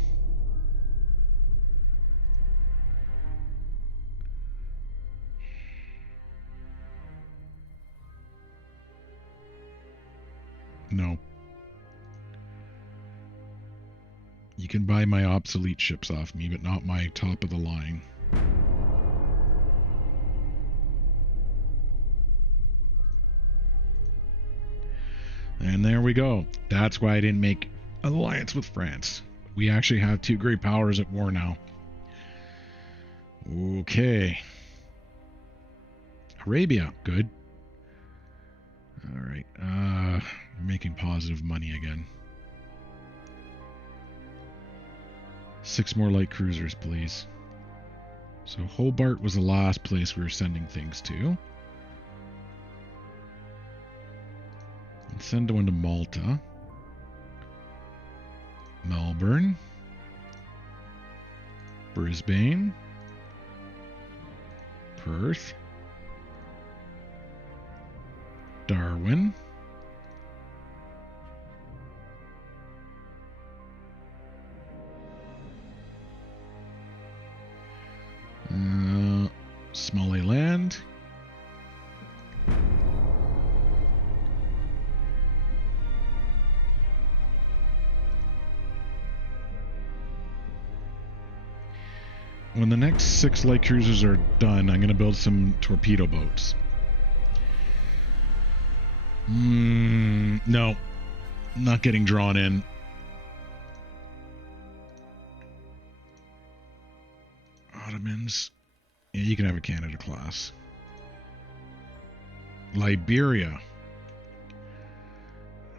No. You can buy my obsolete ships off me, but not my top of the line. And there we go. That's why I didn't make an alliance with France. We actually have 2 great powers at war now. Okay. Arabia, good. Alright, making positive money again. 6 more light cruisers, please. So Hobart was the last place we were sending things to. Let's send one to Malta. Melbourne. Brisbane. Perth. Darwin. Somaliland. When the next 6 light cruisers are done, I'm going to build some torpedo boats. No. Not getting drawn in. Ottomans. Yeah, you can have a Canada class. Liberia.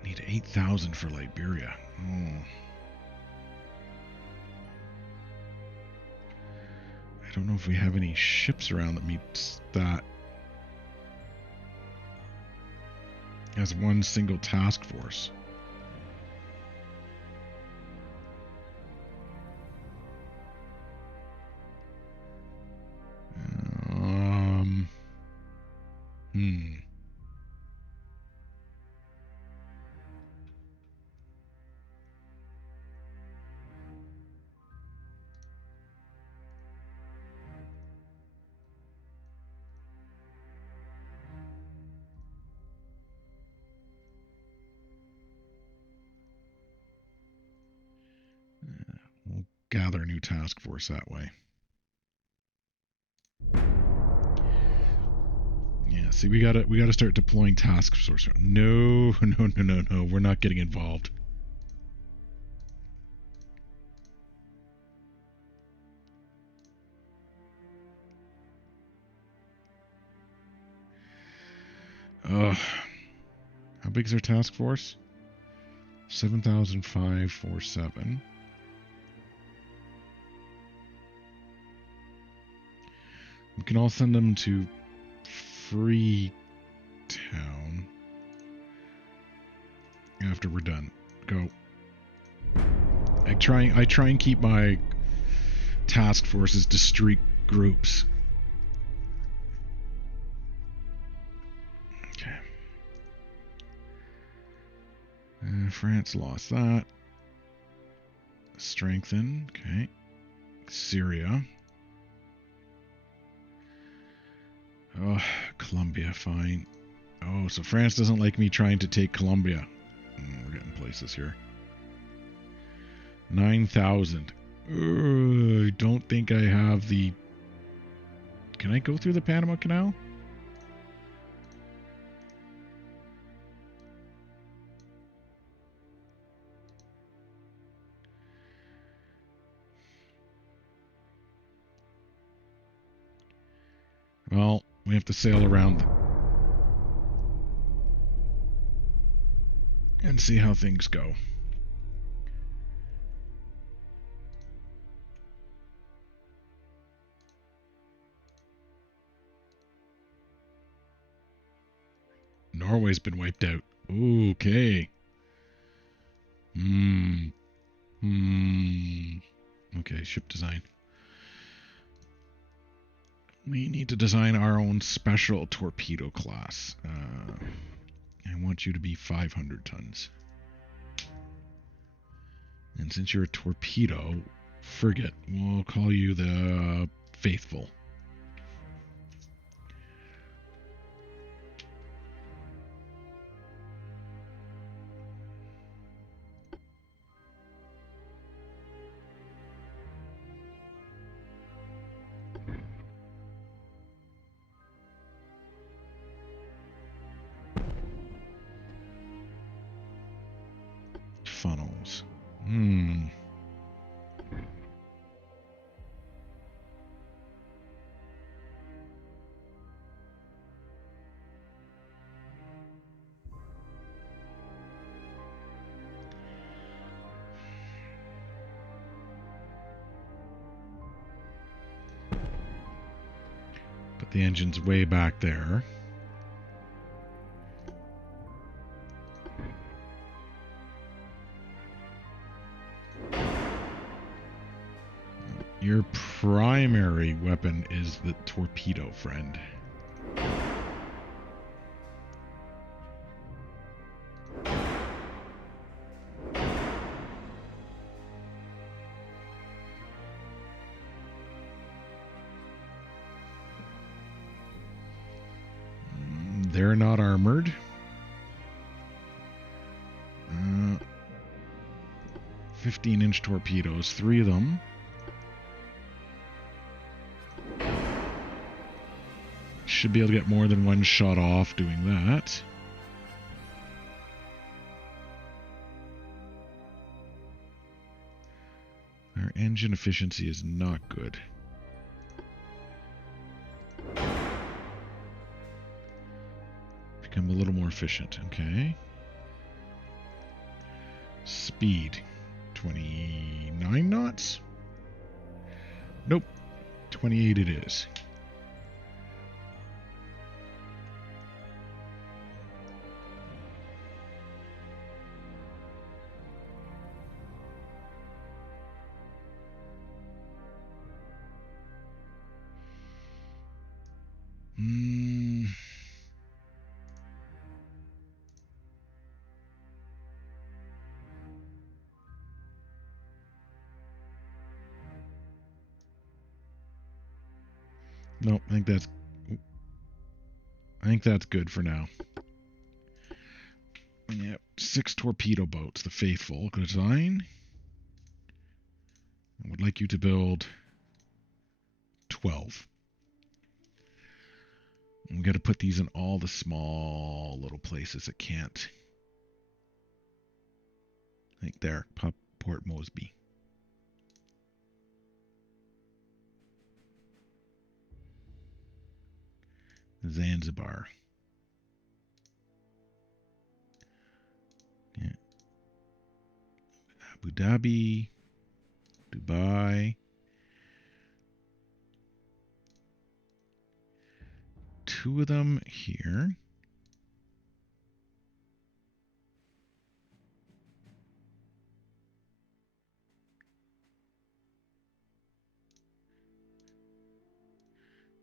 I need 8,000 for Liberia. Oh. I don't know if we have any ships around that meets that as one single task force. gather a new task force that way. Yeah, see, we gotta start deploying task force. No, we're not getting involved. How big is our task force? 7,547. We can all send them to Freetown after we're done. Go. I try and keep my task forces discrete groups. Okay. France lost that. Strengthen. Okay. Syria. Oh, Colombia, fine. Oh, so France doesn't like me trying to take Colombia. We're getting places here. 9,000. I don't think I have the... Can I go through the Panama Canal? Well, we have to sail around and see how things go. Norway's been wiped out. Okay. Okay, ship design. We need to design our own special torpedo class. I want you to be 500 tons. And since you're a torpedo frigate, we'll call you the Faithful. Funnels. But the engine's way back there. Your primary weapon is the torpedo, friend. They're not armored. 15-inch torpedoes, 3 of them. Should be able to get more than one shot off doing that. Our engine efficiency is not good. Become a little more efficient. Okay. Speed. 29 knots? Nope. 28 it is. Nope, I think that's good for now. Yep, 6 torpedo boats, the Faithful. Design. I would like you to build 12. We got to put these in all the small little places that can't. Like there, Port Mosby. Zanzibar. Yeah. Abu Dhabi. Dubai. 2 of them here.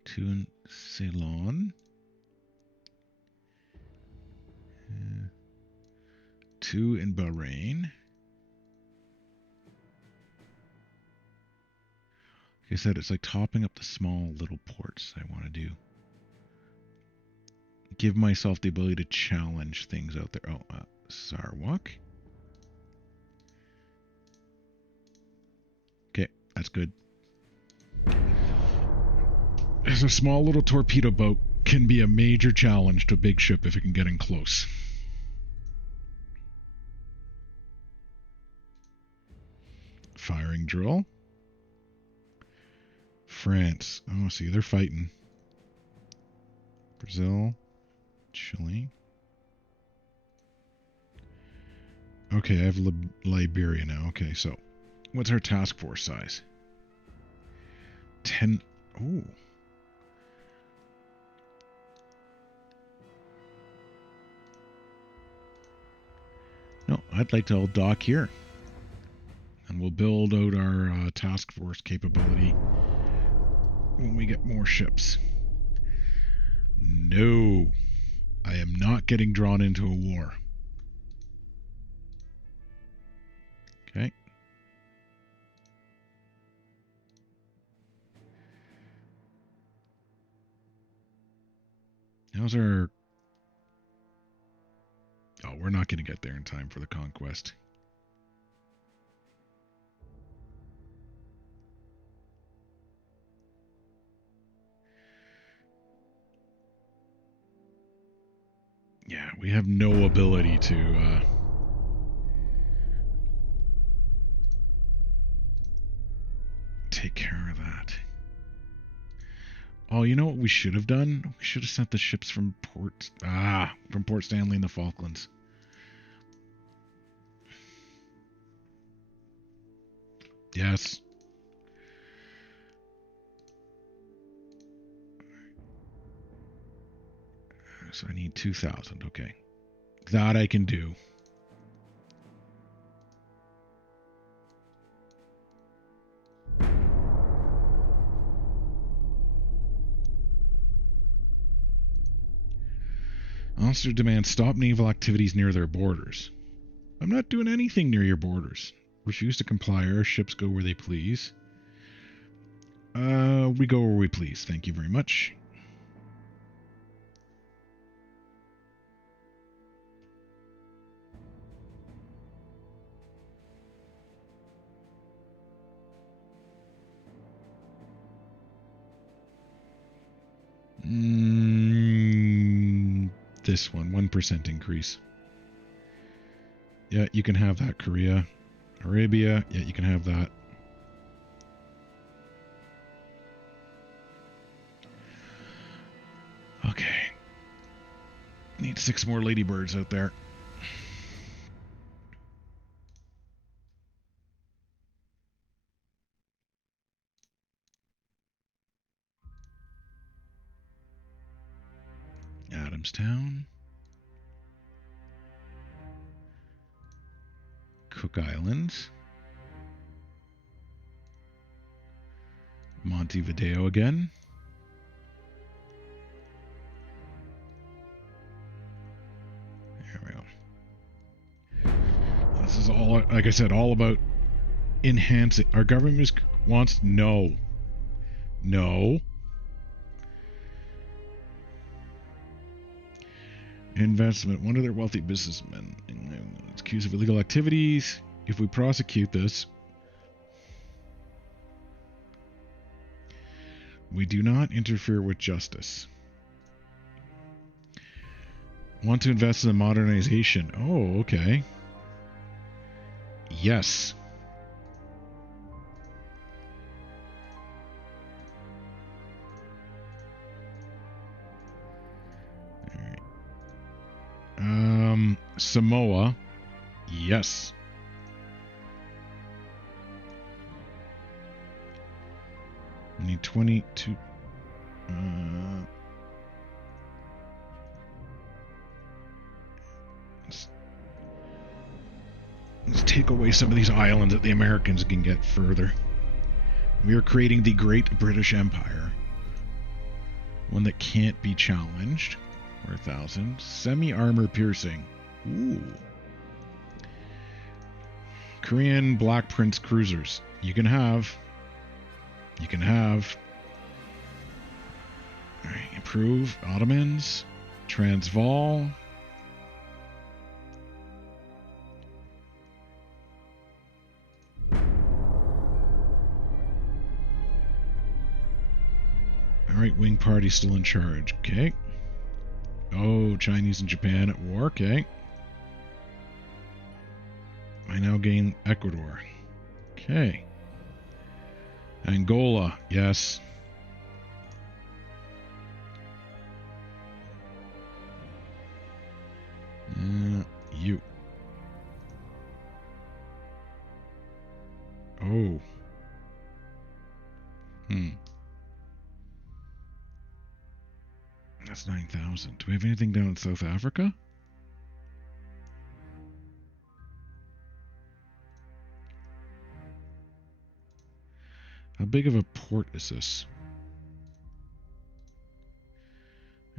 Two in Ceylon. 2 in Bahrain. Like I said, it's like topping up the small little ports I want to do. Give myself the ability to challenge things out there. Oh, Sarawak. Okay, that's good. As a small little torpedo boat can be a major challenge to a big ship if it can get in close. Firing drill. France. Oh, see, they're fighting. Brazil. Chile. Okay, I have Liberia now. Okay, so what's our task force size? 10. Oh. No, I'd like to all dock here. And we'll build out our task force capability when we get more ships. No, I am not getting drawn into a war. Okay. How's our... Oh, we're not going to get there in time for the conquest. Yeah, we have no ability to... take care of that. Oh, you know what we should have done? We should have sent the ships from Port Stanley and the Falklands. Yes. So I need 2,000. Okay. That I can do. Officer demands stop naval activities near their borders. I'm not doing anything near your borders. Refuse to comply. Our ships go where they please. We go where we please. Thank you very much. This one, 1% increase. Yeah, you can have that, Korea. Arabia, yeah, you can have that. Okay. Need 6 more ladybirds out there. Adamstown. Cook Islands. Montevideo again. There we go. This is all, like I said, all about enhancing. Our government wants no. Investment. One of their wealthy businessmen accused of illegal activities. If we prosecute this, We do not interfere with justice. Want to invest in the modernization. Oh, okay. Yes. All right. Samoa. Yes. We need 22. Let's take away some of these islands that the Americans can get further. We are creating the Great British Empire. One that can't be challenged. 4,000. Semi-armor piercing. Ooh. Korean Black Prince cruisers. You can have. You can have. Alright, improve. Ottomans. Transvaal. Alright, wing party still in charge. Okay. Oh, Chinese and Japan at war. Okay. I now gain Ecuador. Okay. Angola. Yes. You. Oh. That's 9,000. Do we have anything down in South Africa? How big of a port is this?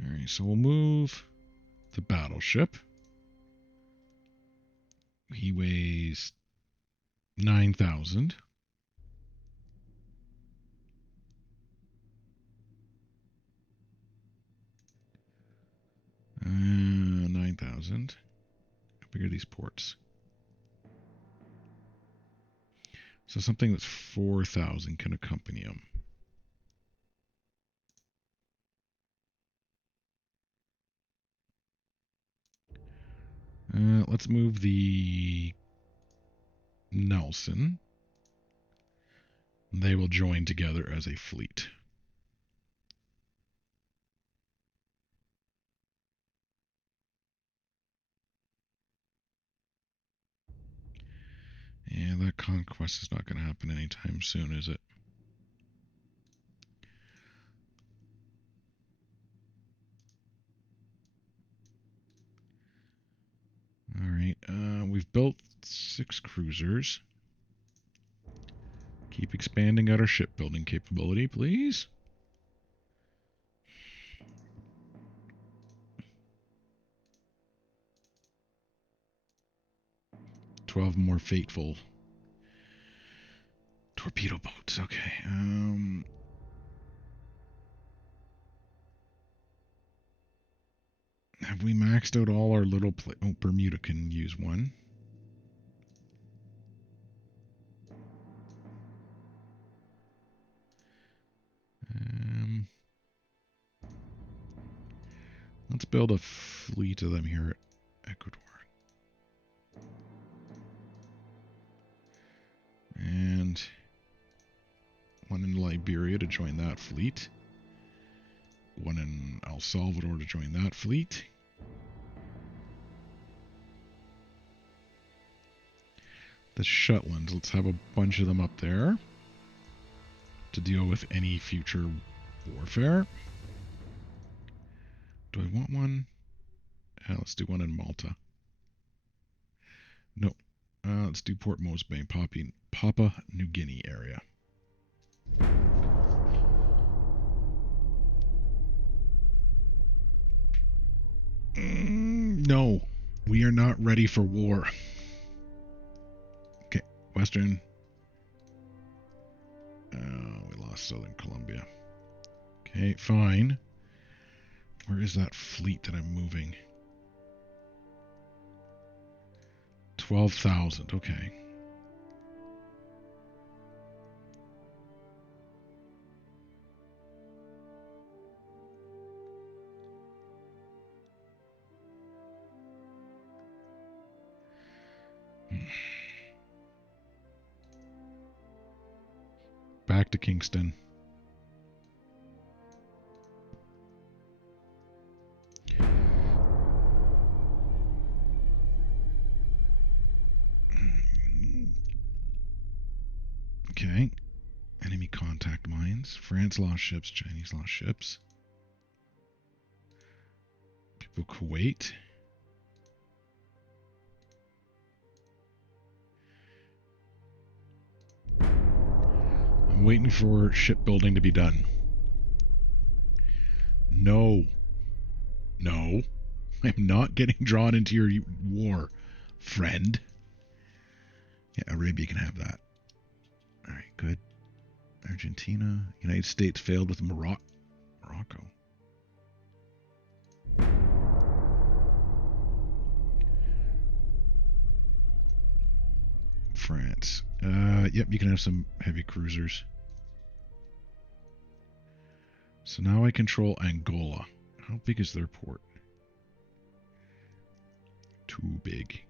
Alright, so we'll move the battleship. He weighs 9,000. 9,000. How big are these ports? So something that's 4,000 can accompany him. Let's move the Nelson. They will join together as a fleet. And that conquest is not going to happen anytime soon, is it? Alright, we've built 6 cruisers. Keep expanding out our shipbuilding capability, please. $12 more fateful torpedo boats. Okay. Have we maxed out all our little... Oh, Bermuda can use one. Let's build a fleet of them here at Ecuador. And one in Liberia to join that fleet. One in El Salvador to join that fleet. The Shetlands, let's have a bunch of them up there to deal with any future warfare. Do I want one? Let's do one in Malta. No. Let's do Port Moresby, Papua New Guinea area. No. We are not ready for war. Okay. Western. We lost Southern Colombia. Okay, fine. Where is that fleet that I'm moving? 12,000. Okay. back to Kingston. Okay. Enemy contact mines. France lost ships. Chinese lost ships. People Kuwait. I'm waiting for shipbuilding to be done. No. No. I'm not getting drawn into your war, friend. Yeah, Arabia can have that. All right, good. Argentina. United States failed with Morocco. France. Yep, you can have some heavy cruisers. So now I control Angola. How big is their port? Too big.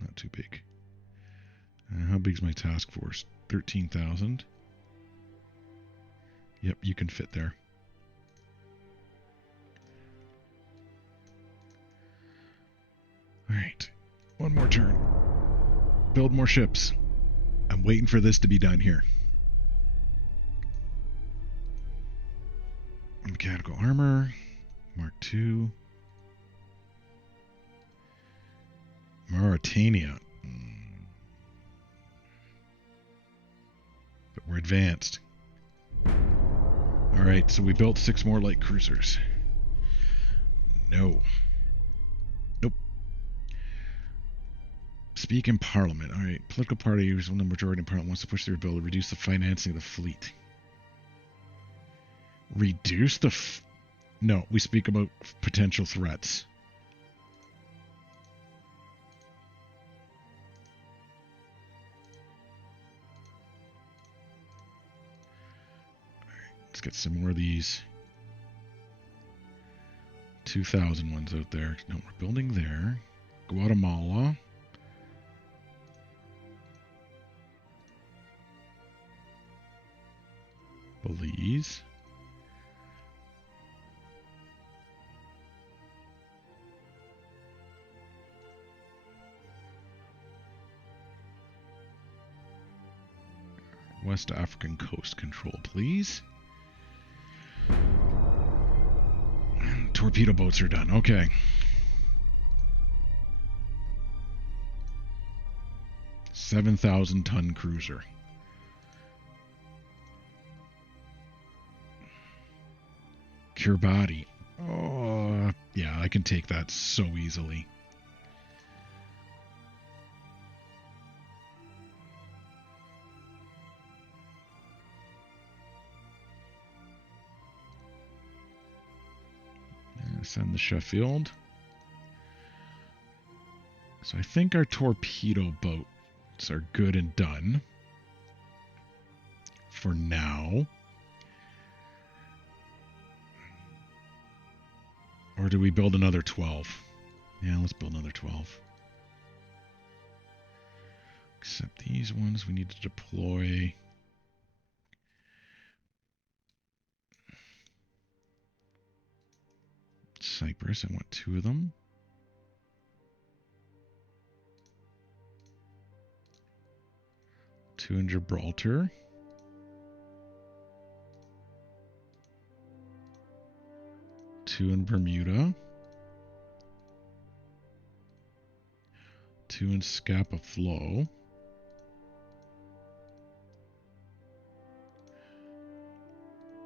Not too big. How big is my task force? 13,000. Yep, you can fit there. Alright. One more turn. Build more ships. I'm waiting for this to be done here. Mechanical armor. Mark II. Mauritania. But we're advanced. Alright, so we built 6 more light cruisers. No. Nope. Speak in Parliament. Alright, political party who's one of the majority in Parliament wants to push their bill to reduce the financing of the fleet. Reduce the... No, we speak about potential threats. Let's get some more of these 2,000 ones out there. No, we're building there. Guatemala. Belize. West African coast control, please. Torpedo boats are done. Okay. $7,000-ton cruiser. Kiribati. Oh, yeah, I can take that so easily. Send the Sheffield. So I think our torpedo boats are good and done for now. Or do we build another 12? Yeah, let's build another 12. Except these ones we need to deploy. Cyprus, I want 2 of them. Two in Gibraltar. Two in Bermuda. 2 in Scapa Flow.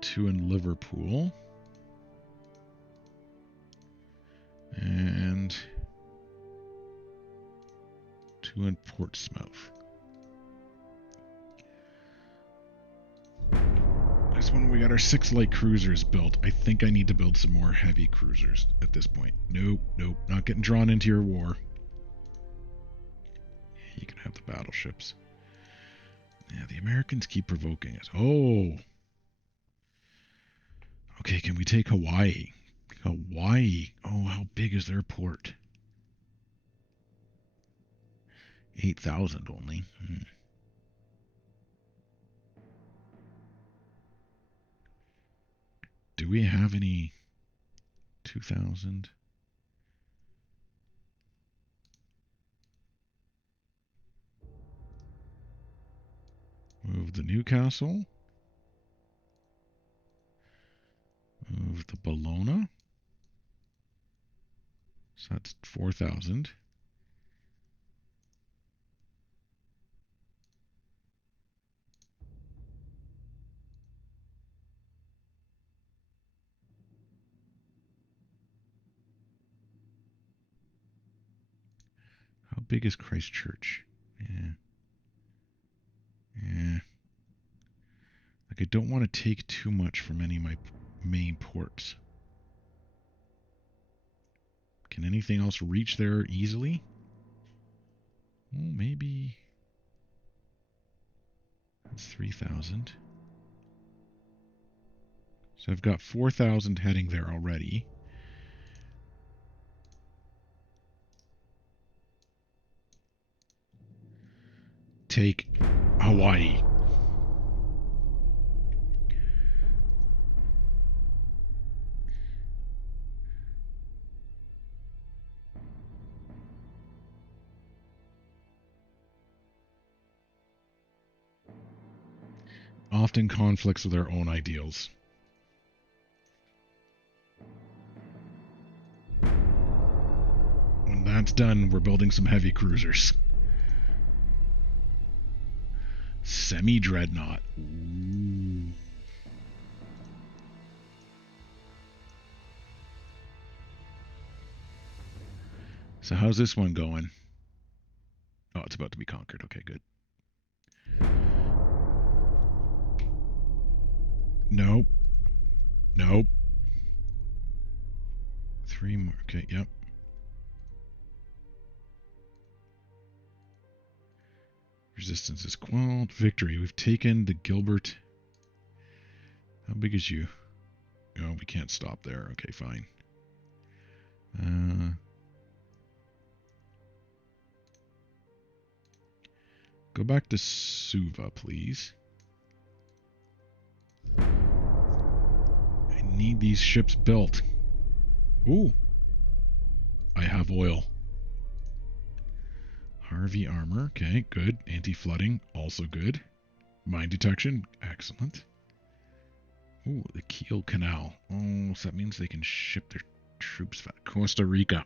2 in Liverpool. And 2 in Portsmouth. That's when we got our 6 light cruisers built. I think I need to build some more heavy cruisers at this point. Nope, not getting drawn into your war. You can have the battleships. Yeah, the Americans keep provoking us. Oh. Okay, can we take Hawaii? Hawaii. Oh, how big is their port? 8,000 only. do we have any 2,000? Move the Newcastle. Move the Bologna. So that's 4,000. How big is Christchurch? Yeah. Yeah. Like, I don't want to take too much from any of my main ports. Can anything else reach there easily? Well, maybe. That's 3,000. So I've got 4,000 heading there already. Take Hawaii. Often conflicts with our own ideals. When that's done, we're building some heavy cruisers. Semi-dreadnought. Ooh. So how's this one going? Oh, it's about to be conquered. Okay, good. Nope. Nope. 3 more. Okay, yep. Resistance is quelled. Victory. We've taken the Gilbert. How big is you? Oh, we can't stop there. Okay, fine. Go back to Suva, please. I need these ships built. Ooh. I have oil. Harvey armor. Okay, good. Anti-flooding. Also good. Mine detection. Excellent. Ooh, the Kiel Canal. Oh, so that means they can ship their troops back. Costa Rica.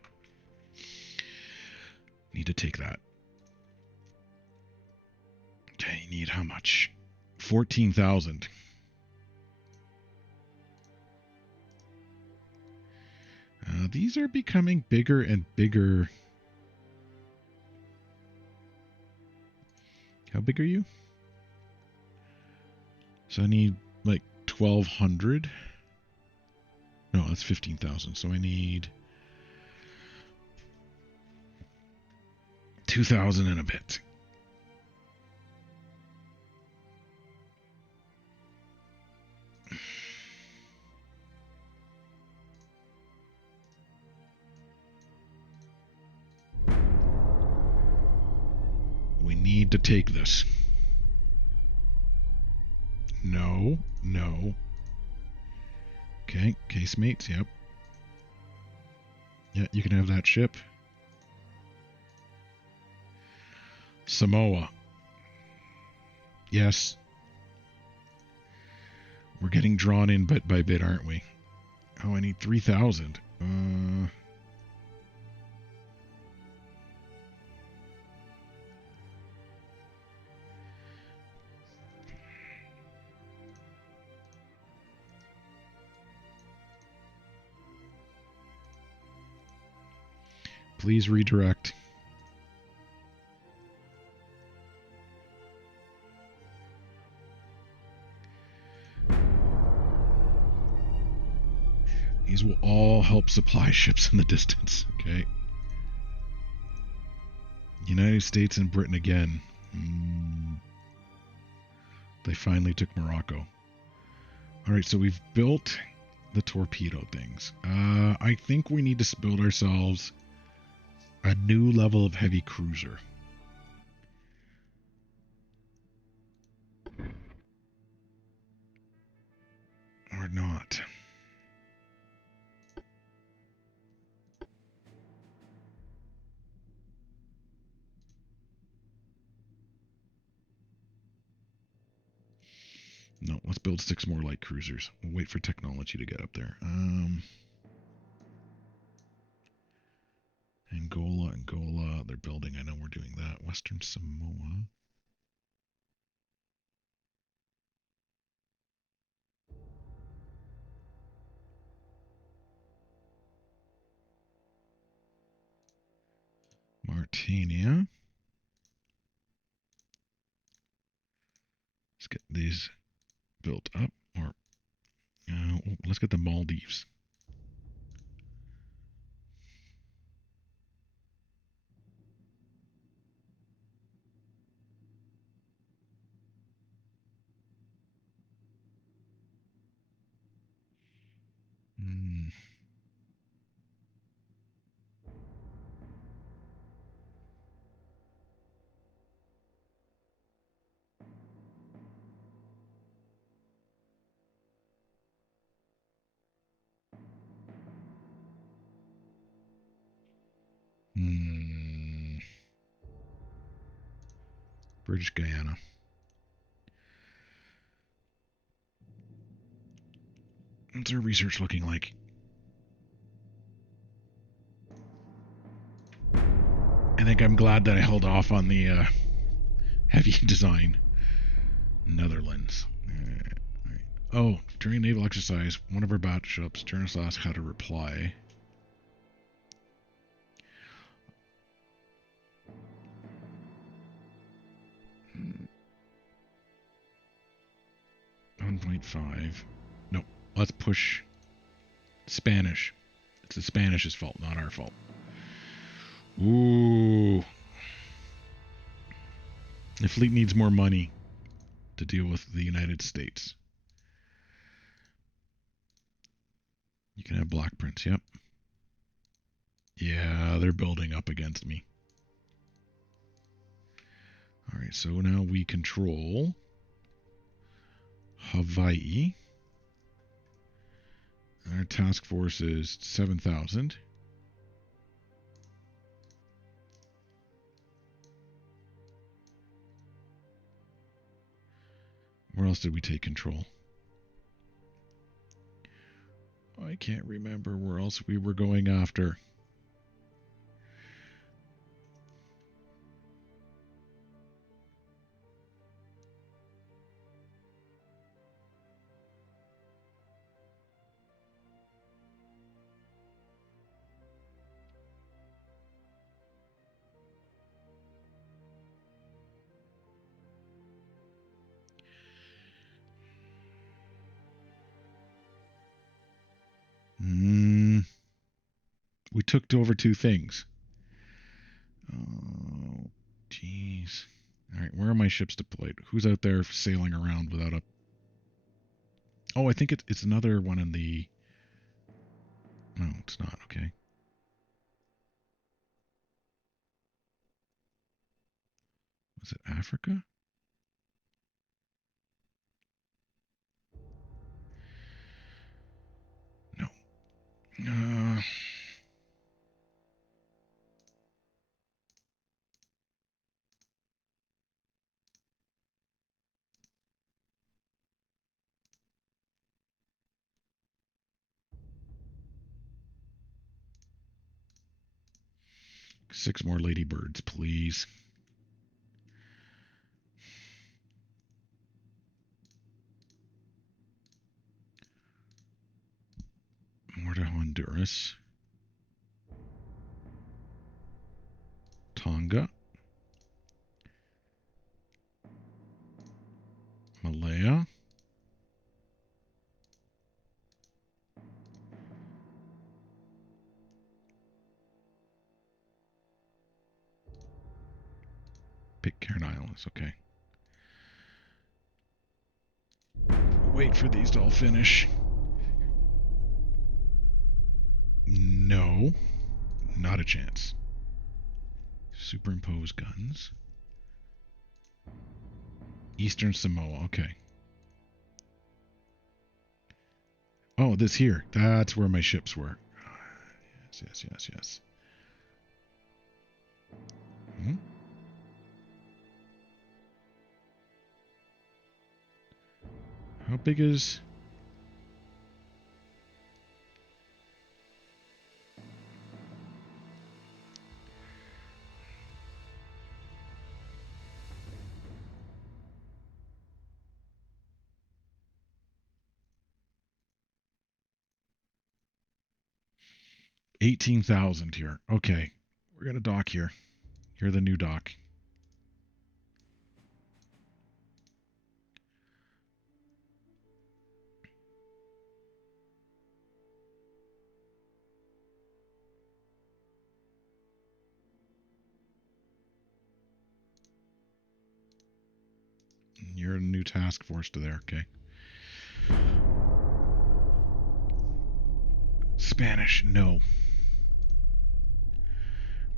Need to take that. Okay, need how much? 14,000. These are becoming bigger and bigger. How big are you? So I need like 1,200. No, that's 15,000. So I need 2,000 and a bit. We need to take this. No, no. Okay, casemates, yep. Yeah, you can have that ship. Samoa. Yes. We're getting drawn in bit by bit, aren't we? Oh, I need 3,000. Please redirect. These will all help supply ships in the distance. Okay. United States and Britain again. They finally took Morocco. All right, so we've built the torpedo things. I think we need to build ourselves a new level of heavy cruiser. Or not. No, let's build 6 more light cruisers. We'll wait for technology to get up there. Angola, they're building. I know we're doing that. Western Samoa. Mauritania. Let's get these built up. Or let's get the Maldives. Hmm. British Guyana. What's our research looking like? I think I'm glad that I held off on the heavy design. Netherlands. Right. Oh, during naval exercise, one of our battleships, journalists asked how to reply. Hmm. 1.5. No, let's push Spanish. It's the Spanish's fault, not our fault. Ooh. The fleet needs more money to deal with the United States. You can have black prints, yep. Yeah, they're building up against me. Alright, so now we control Hawaii. Our task force is 7,000. Where else did we take control? I can't remember where else we were going after. We took over 2 things. Oh, jeez. All right, where are my ships deployed? Who's out there sailing around without a... Oh, I think it's another one in the... No, it's not. Okay. Was it Africa? No. 6 more ladybirds, please. More to Honduras. Tonga. Malaya. Pitcairn Islands, okay. Wait for these to all finish. No. Not a chance. Superimpose guns. Eastern Samoa, okay. Oh, this here. That's where my ships were. Yes. Hmm? How big is... $18,000 here. Okay. We're going to dock here. Here the new dock. You're a new task force to there. Okay. Spanish, no.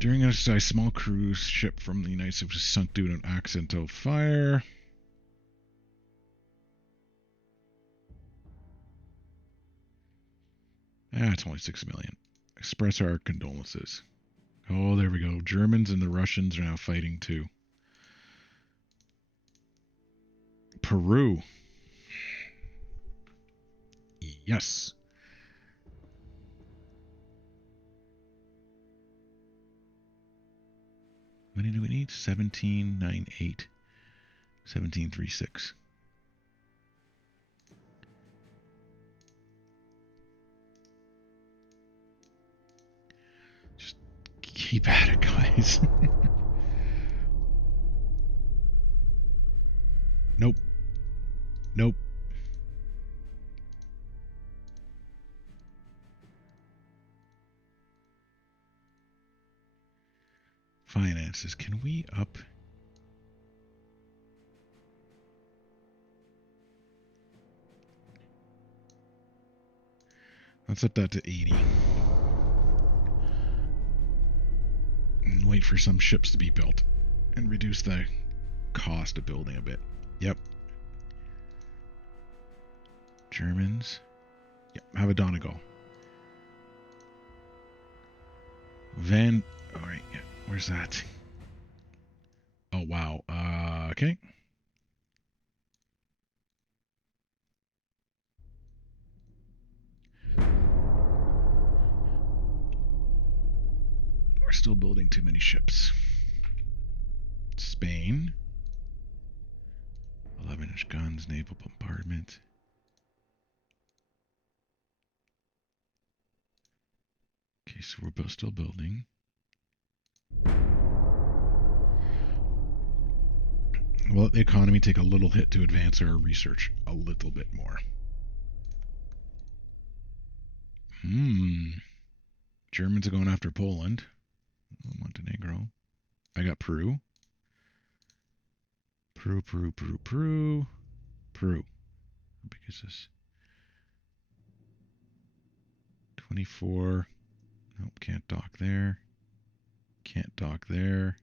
During an exercise, small cruise ship from the United States was sunk due to an accidental fire. It's only 6 million. Express our condolences. Oh, there we go. Germans and the Russians are now fighting too. Peru. Yes. How many do we need? 1798. 1736. Just keep at it, guys. Nope. Nope. Finances. Can we up? Let's up that to 80. And wait for some ships to be built. And reduce the cost of building a bit. Yep. Germans. Yep. Have a Donegal. Alright, yeah. Where's that? Oh, wow. Okay. We're still building too many ships. Spain. 11-inch guns, naval bombardment. Okay, so we're still building. We'll let the economy take a little hit to advance our research a little bit more. Germans are going after Poland. Montenegro. I got Peru. Peru. Peru. How big is this? 24. Nope, can't dock there. Can't dock there.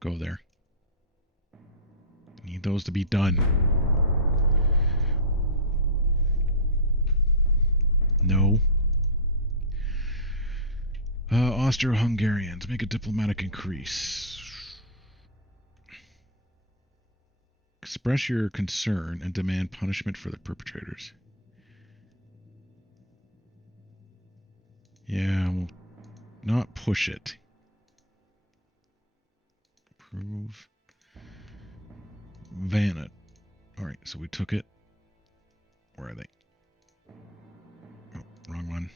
Go there. Need those to be done. No. Austro-Hungarians. Make a diplomatic increase. Express your concern and demand punishment for the perpetrators. Yeah, we'll not push it. Approve. Van it. Alright, so we took it. Where are they? Oh, wrong one.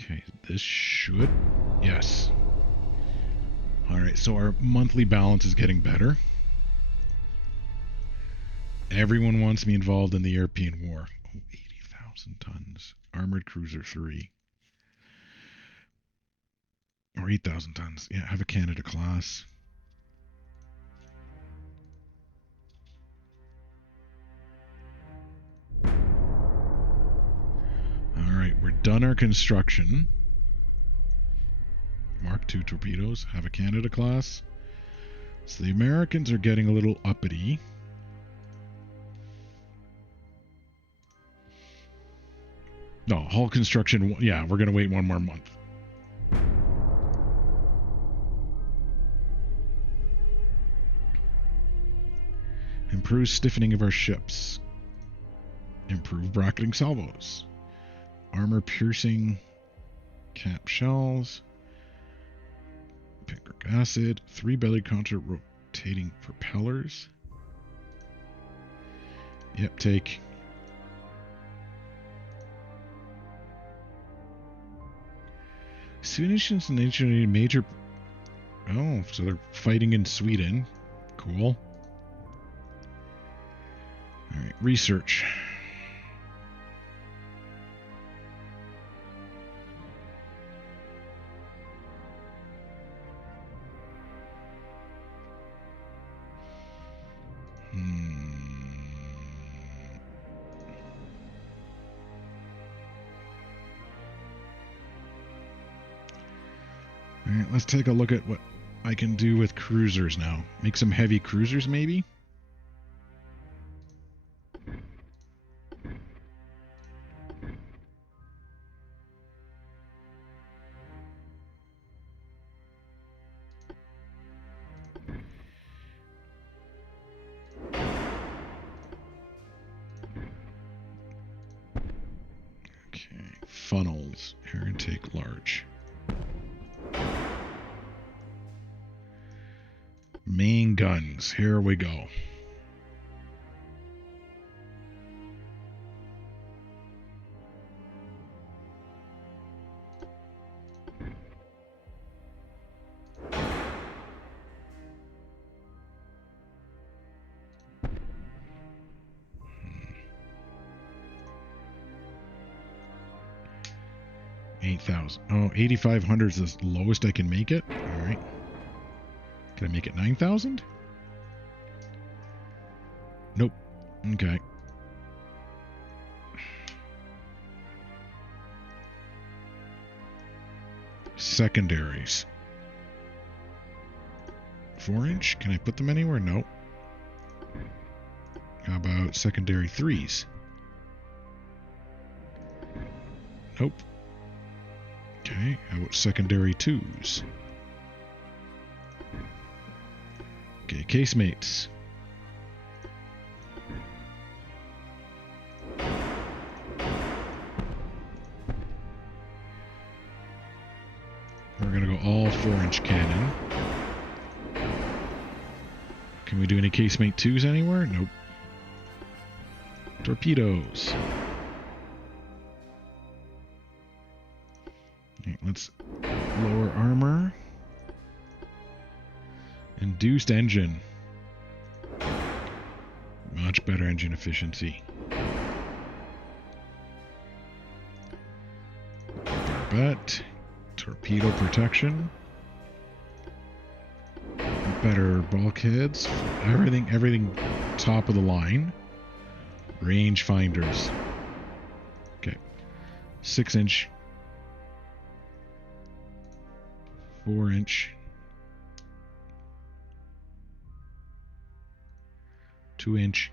Okay, this should... Yes. Alright, so our monthly balance is getting better. Everyone wants me involved in the European War. Oh, 80,000 tons. Armored Cruiser 3. Or 8,000 tons. Yeah, have a Canada class. Alright, we're done our construction. Mark II torpedoes have a Canada class. So the Americans are getting a little uppity. No, hull construction. Yeah, we're going to wait one more month. Improve stiffening of our ships. Improve bracketing salvos. Armor piercing cap shells. Picric acid. 3 belly counter rotating propellers. Yep, take. Swedish and major. Oh, so they're fighting in Sweden. Cool. All right, research. All right, let's take a look at what I can do with cruisers now. Make some heavy cruisers, maybe? Okay, funnels, air intake large. Main guns, here we go. $8,000. Oh, 8,500 is the lowest I can make it. All right. Can I make it 9,000? Nope. Okay. Secondaries. 4-inch? Can I put them anywhere? Nope. How about secondary 3s? Nope. Okay, how about secondary 2s? Okay, casemates. We're going to go all 4-inch cannon. Can we do any casemate 2s anywhere? Nope. Torpedoes. Okay, let's lower armor. Induced engine. Much better engine efficiency. Barbette. Torpedo protection. Better bulkheads. Everything top of the line. Range finders. Okay. 6-inch. 4-inch. 2-inch.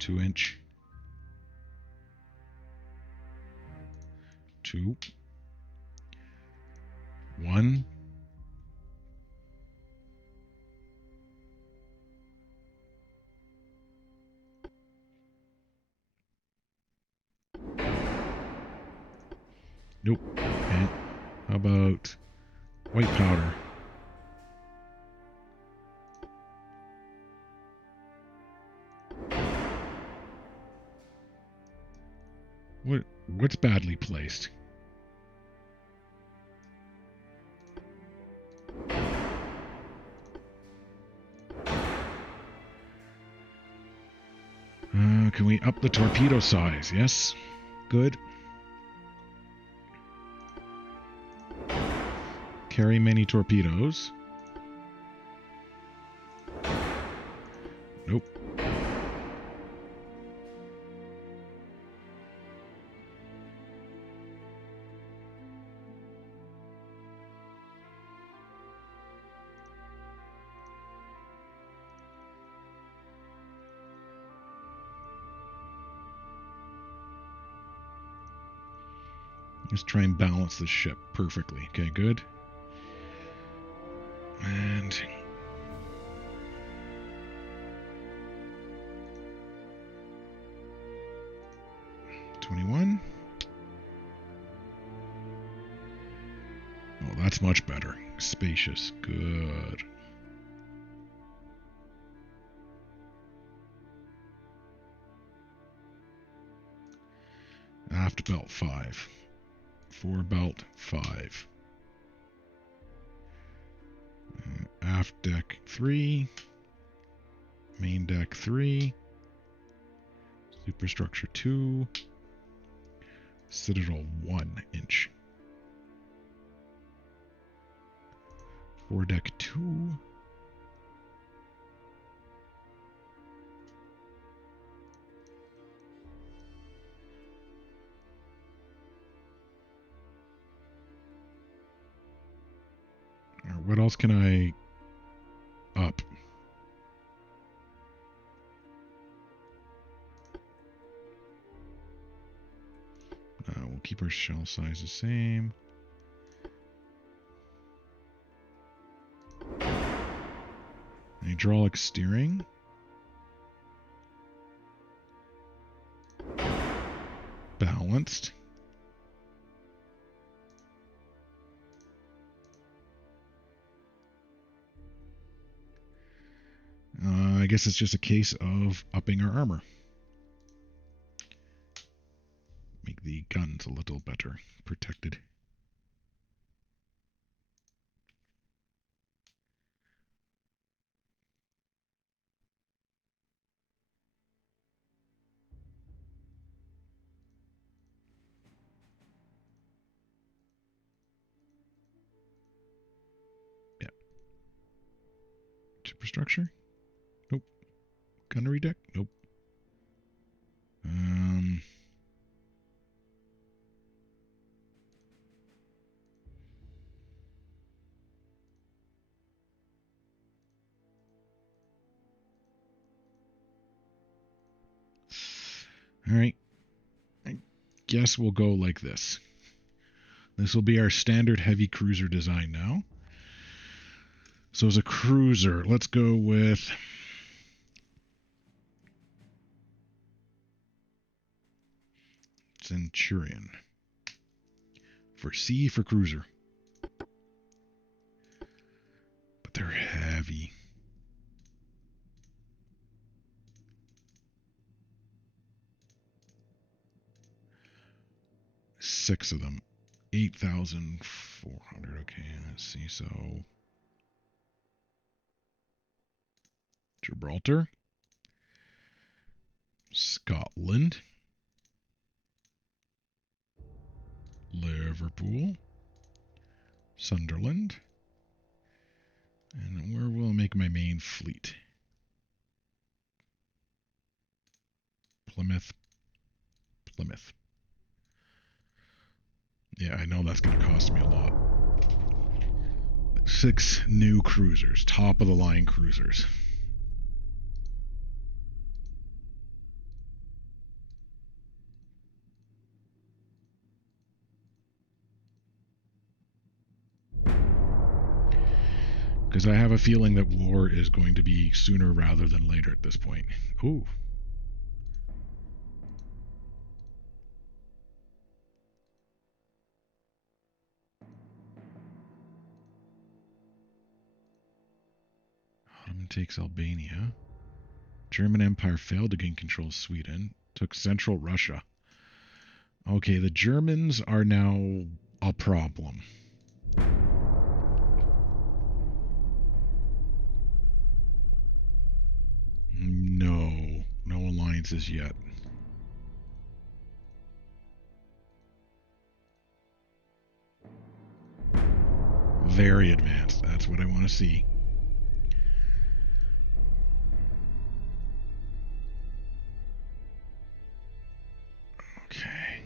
2-inch. 2. 1. Nope. Okay. How about white powder? What's badly placed? Can we up the torpedo size? Yes. Good. Carry many torpedoes. Nope. Let's try and balance this ship perfectly. Okay, good. And 21. Oh, that's much better. Spacious. Good. Aft belt 5. Fore belt 5. Aft deck 3. Main deck 3. Superstructure 2. Citadel 1 inch. Foredeck 2. What else can I up? We'll keep our shell size the same. Hydraulic steering. Balanced. I guess it's just a case of upping our armor. Make the guns a little better protected. Yeah. Superstructure? Nope. Gunnery deck? Nope. All right. I guess we'll go like this. This will be our standard heavy cruiser design now. So as a cruiser, let's go with Centurion. For C for cruiser. But they're heavy. Six of them. 8,400. Okay, let's see. So Gibraltar. Scotland. Liverpool. Sunderland. And where will I make my main fleet? Plymouth. Yeah, I know that's going to cost me a lot. 6 new cruisers. Top of the line cruisers. Because I have a feeling that war is going to be sooner rather than later at this point. Ooh. Ottoman takes Albania. German Empire failed to gain control of Sweden. Took central Russia. Okay, the Germans are now a problem. No alliances yet. Very advanced. That's what I want to see. Okay.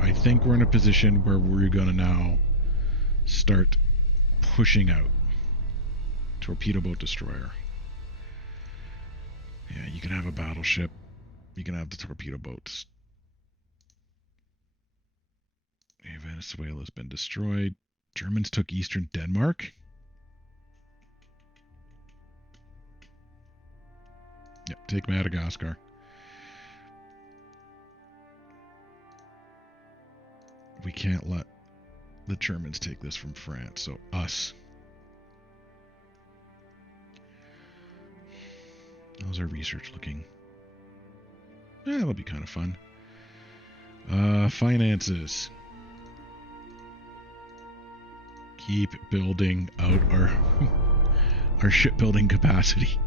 I think we're in a position where we're going to now start pushing out. Torpedo boat destroyer. Yeah, you can have a battleship. You can have the torpedo boats. Venezuela's been destroyed. Germans took eastern Denmark. Yep, take Madagascar. We can't let the Germans take this from France, so us. How's our research looking? Yeah, that'll be kind of fun. Finances. Keep building out our shipbuilding capacity.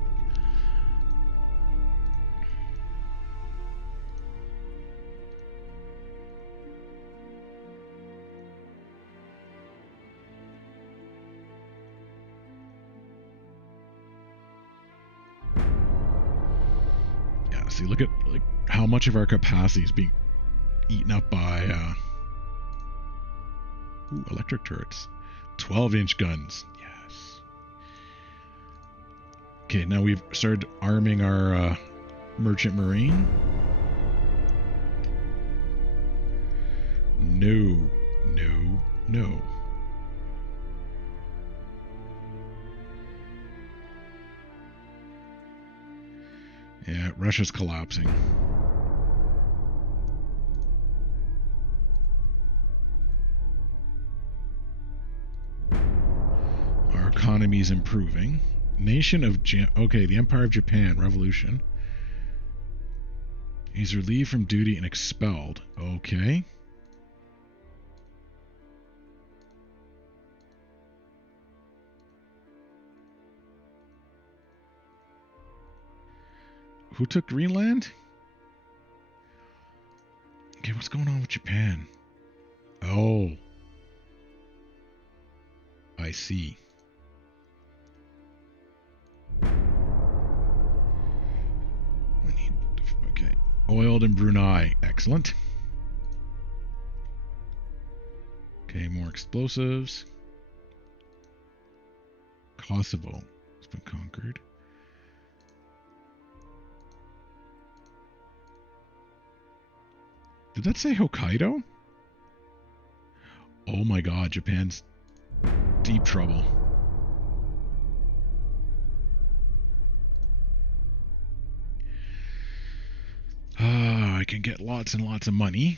Yeah, see, look at like how much of our capacity is being eaten up by electric turrets. 12-inch guns. Yes. Okay, now we've started arming our merchant marine. No. Yeah, Russia's collapsing. Our economy is improving. Nation of okay, the Empire of Japan, revolution. He's relieved from duty and expelled. Okay. Who took Greenland? Okay, what's going on with Japan? Oh. I see. We need... Okay. Oiled in Brunei. Excellent. Okay, more explosives. Kosovo has been conquered. Did that say Hokkaido? Oh my god, Japan's deep trouble. I can get lots and lots of money.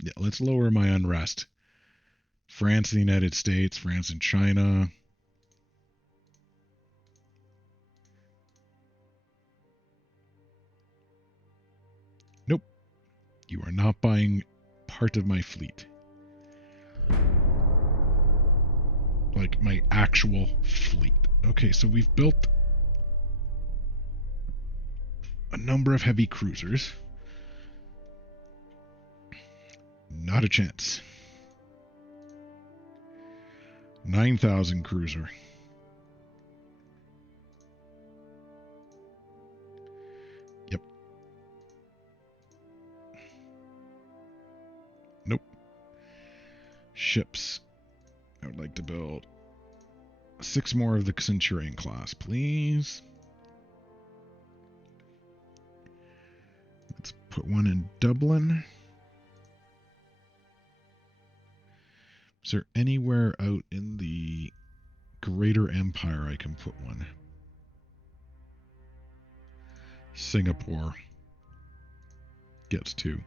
Yeah, let's lower my unrest. France and the United States, France and China. Nope. You are not buying part of my fleet. Like my actual fleet. Okay, so we've built a number of heavy cruisers. Not a chance. 9,000 cruiser. Yep. Nope. Ships. I would like to build 6 more of the Centurion class, please. Let's put one in Dublin. Is there anywhere out in the Greater Empire I can put one? Singapore gets 2.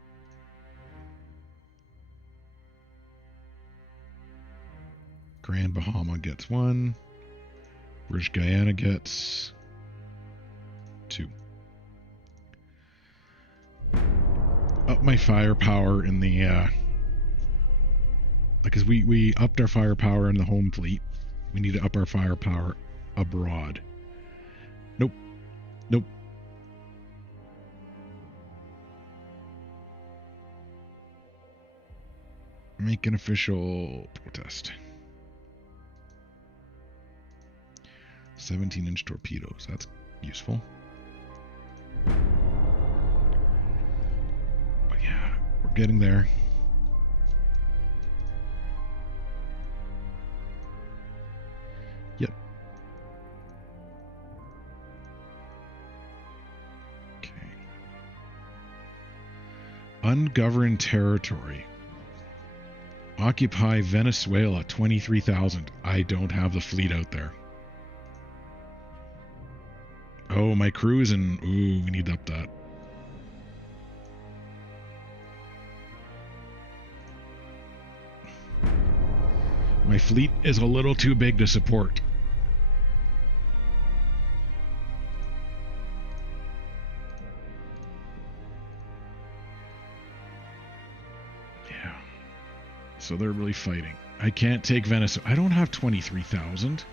Grand Bahama gets 1. British Guyana gets 2. Up my firepower in the because we upped our firepower in the home fleet. We need to up our firepower abroad. Nope. Make an official protest. 17-inch torpedoes. That's useful. But yeah, we're getting there. Yep. Ungoverned territory. Occupy Venezuela, 23,000. I don't have the fleet out there. Oh, my crew is in... Ooh, we need to up that. My fleet is a little too big to support. Yeah. So they're really fighting. I can't take Venice. I don't have 23,000.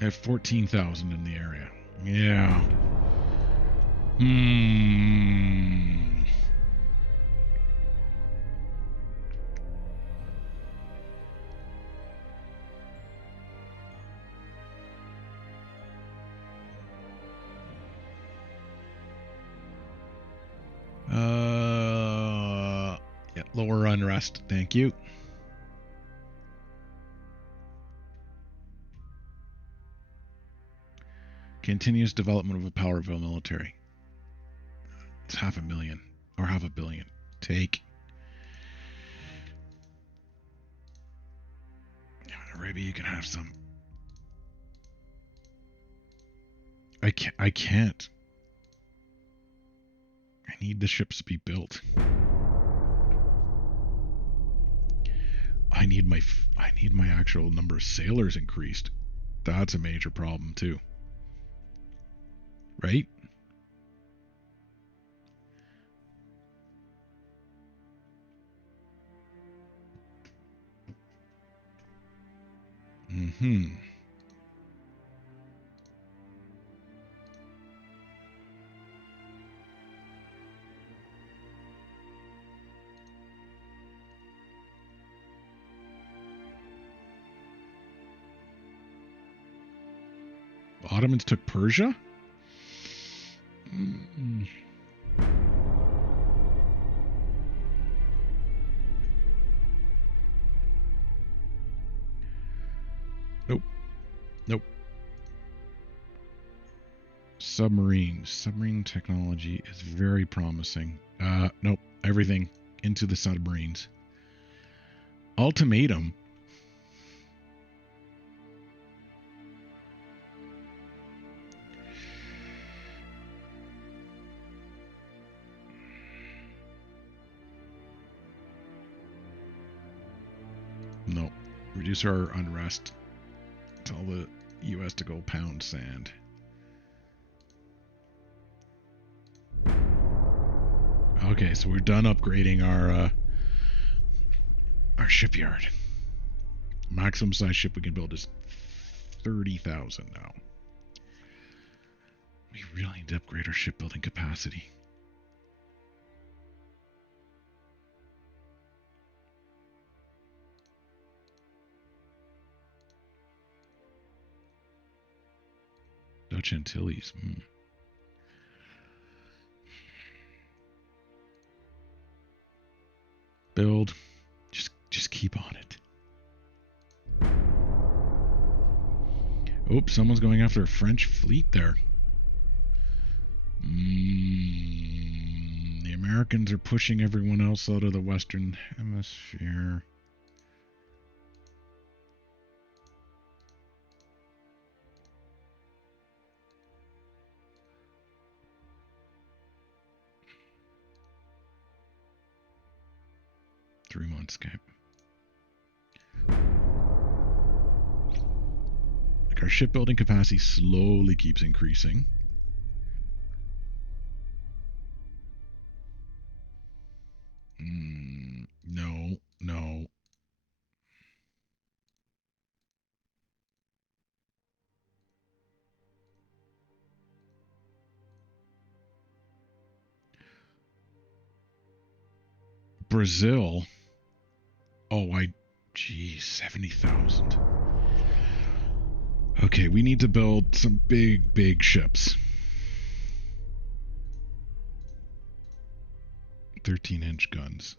I have 14,000 in the area. Yeah. Yeah, lower unrest. Thank you. Continuous development of a powerful military. It's 500,000 or 500 million. Take. Arabia, you can have some. I can't. I need the ships to be built. I need my actual number of sailors increased. That's a major problem too. Right? Mm-hmm. Ottomans took Persia? Mm-mm. Nope. Nope. Submarines. Submarine technology is very promising. Nope. Everything into the submarines. Ultimatum. No. Reduce our unrest. Tell the U.S. to go pound sand. Okay, so we're done upgrading our shipyard. Maximum size ship we can build is 30,000 now. We really need to upgrade our shipbuilding capacity. Dutch Antilles. Build. Just keep on it. Oops, someone's going after a French fleet there. The Americans are pushing everyone else out of the Western Hemisphere. Three months, okay. Like our shipbuilding capacity slowly keeps increasing. No. Brazil. Oh, geez, 70,000. Okay, we need to build some big ships. 13-inch guns.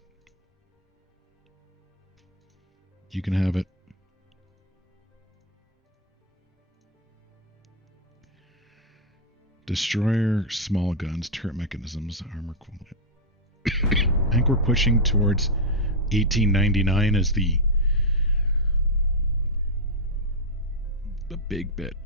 You can have it. Destroyer, small guns, turret mechanisms, armor quality. I think we're pushing towards 1899 as the big bit.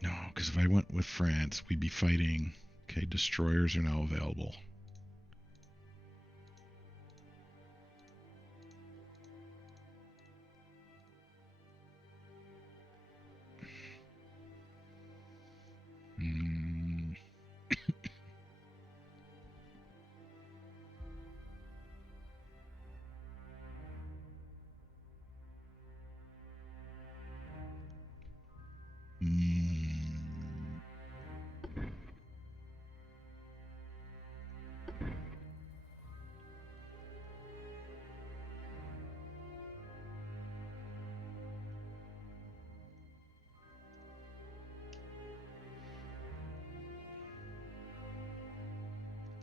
No, because if I went with France, we'd be fighting. Okay, destroyers are now available.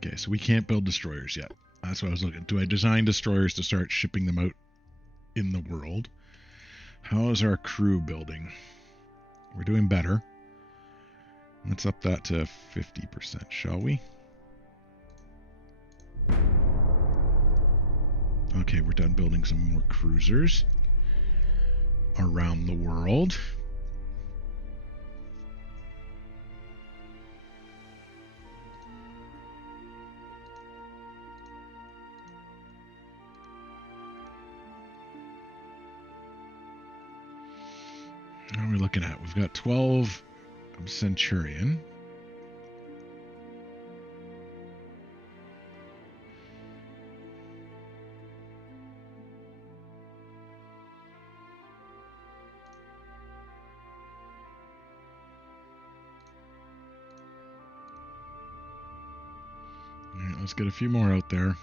Okay, so we can't build destroyers yet. That's what I was looking. Do I design destroyers to start shipping them out in the world? How is our crew building? We're doing better. Let's up that to 50%, shall we? Okay, we're done building some more cruisers around the world. What are we looking at? We've got 12 Centurion. All right, let's get a few more out there.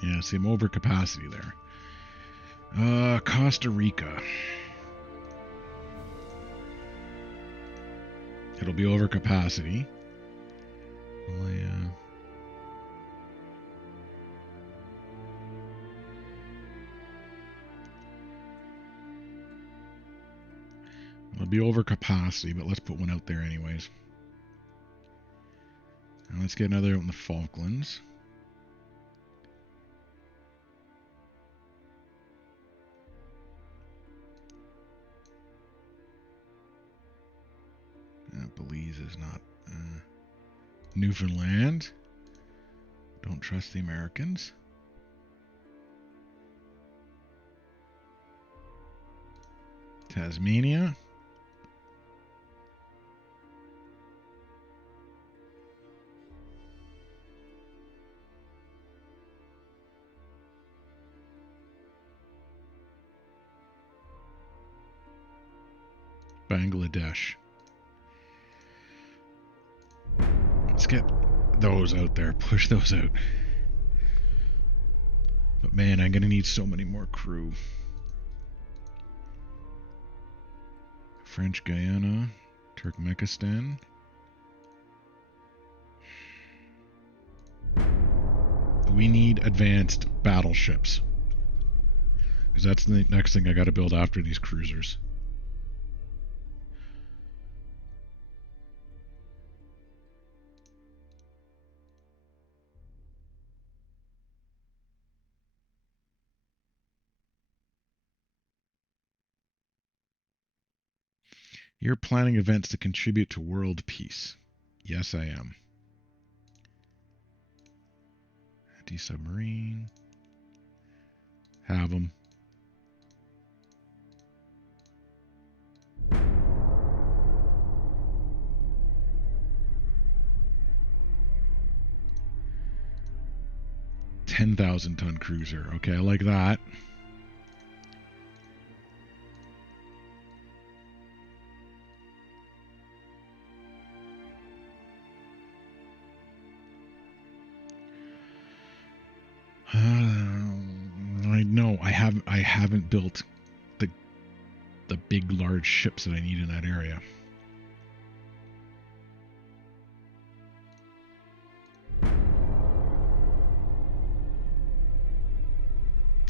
Yeah, see, I'm over capacity there. Costa Rica. It'll be over capacity. Well, yeah. It'll be over capacity, but let's put one out there anyways. Now let's get another out in the Falklands. Belize is not. Newfoundland. Don't trust the Americans. Tasmania. Bangladesh. Let's get those out there. Push those out. But man, I'm going to need so many more crew. French Guiana. Turkmenistan. We need advanced battleships. Because that's the next thing I got to build after these cruisers. You're planning events to contribute to world peace. Yes, I am. Anti-submarine. Have them. $10,000-ton cruiser. Okay, I like that. I know I haven't built the big large ships that I need in that area.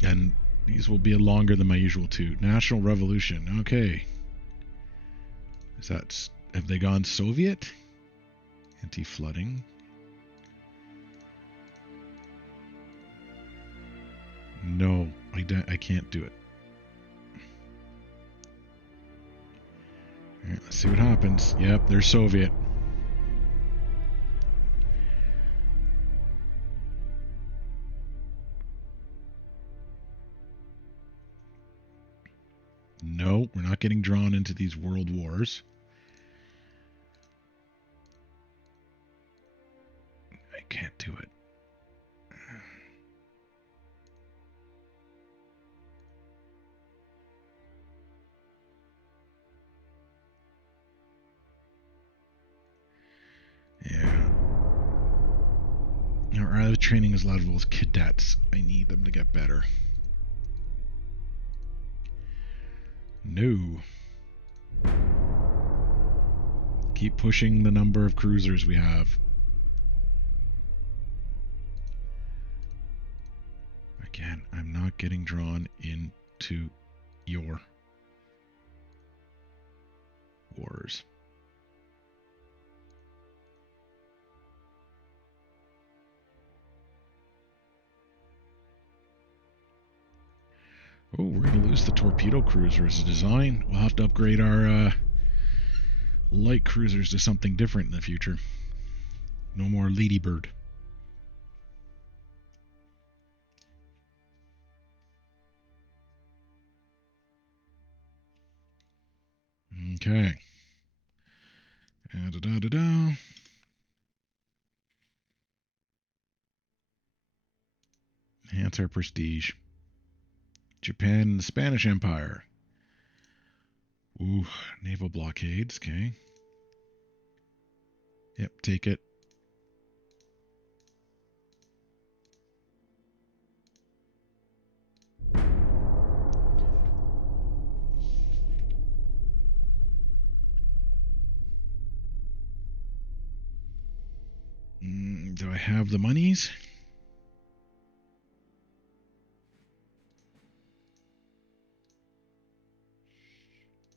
And these will be longer than my usual 2. National Revolution. Okay. Have they gone Soviet? Anti-flooding. No, I can't do it. All right, let's see what happens. Yep, they're Soviet. No, we're not getting drawn into these world wars. I can't do it. Yeah. Our other training is level as cadets. I need them to get better. No. Keep pushing the number of cruisers we have. Again, I'm not getting drawn into your wars. Oh, we're going to lose the torpedo cruiser as a design. We'll have to upgrade our light cruisers to something different in the future. No more Ladybird. Okay. Da-da-da-da-da. Enhance our prestige. Japan and the Spanish Empire. Ooh, naval blockades. Okay. Yep, take it. Do I have the monies?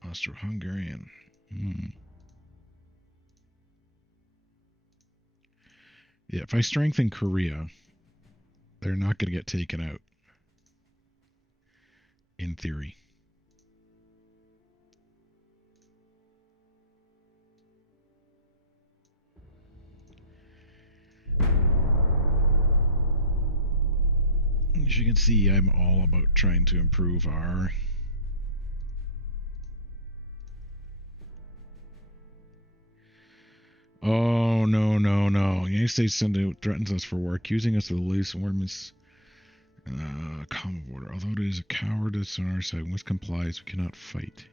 Austro-Hungarian. Yeah, if I strengthen Korea, they're not going to get taken out. In theory. As you can see, I'm all about trying to improve our... Oh, no, no, no. The United States threatens us for war, accusing us of the latest warmest common border. Although it is a cowardice on our side, we must comply as we cannot fight.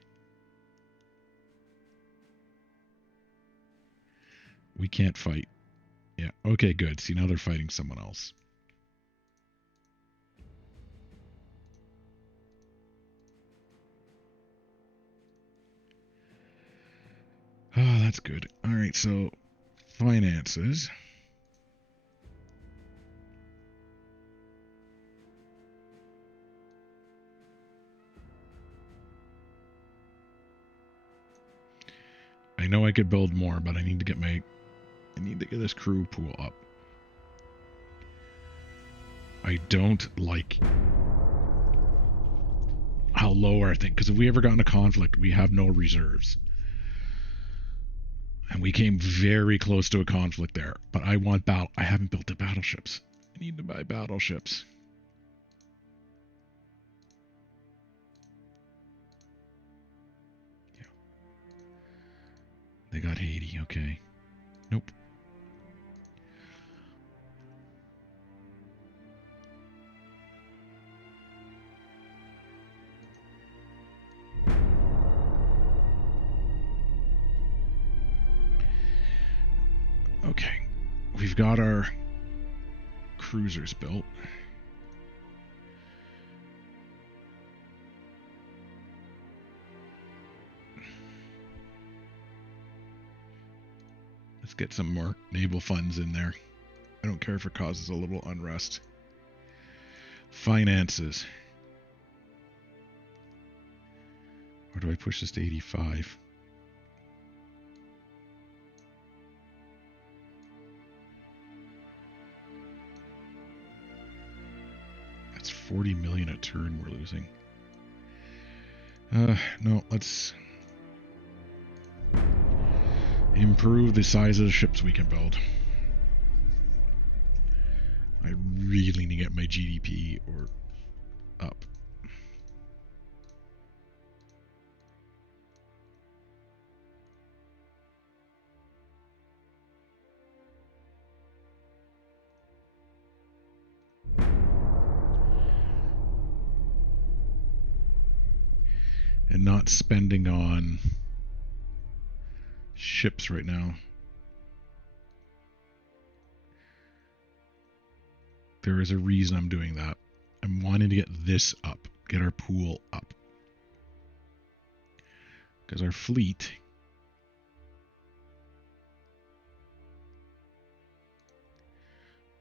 We can't fight. Yeah, okay, good. See, now they're fighting someone else. Oh, that's good. All right, so finances. I know I could build more, but I need to get this crew pool up. I don't like how low our thing, because if we ever got in a conflict, we have no reserves. And we came very close to a conflict there. But I haven't built the battleships. I need to buy battleships. Yeah. They got Haiti, okay. Nope. Okay. We've got our cruisers built. Let's get some more naval funds in there. I don't care if it causes a little unrest. Finances. Or do I push this to 85? That's 40 million a turn we're losing. No, let's improve the size of the ships we can build. I really need to get my GDP or up. And not spending on ships right now. There is a reason I'm doing that. I'm wanting to get this up, get our pool up. Because our fleet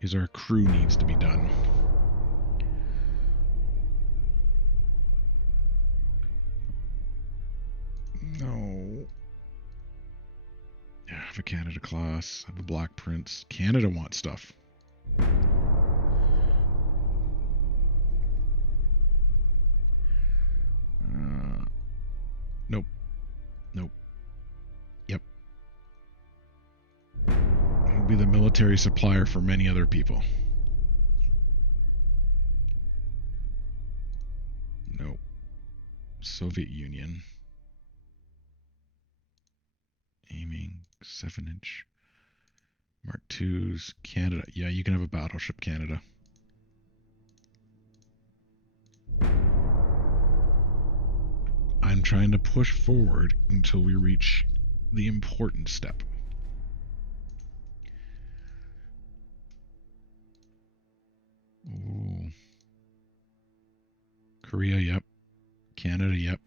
is our crew needs to be done. No. Yeah, I have a Canada class. I have a Black Prince. Canada wants stuff. Nope. Nope. Yep. I'll be the military supplier for many other people. Nope. Soviet Union. Aiming 7-inch. Mark IIs. Canada. Yeah, you can have a battleship, Canada. I'm trying to push forward until we reach the important step. Ooh. Korea, yep. Canada, yep.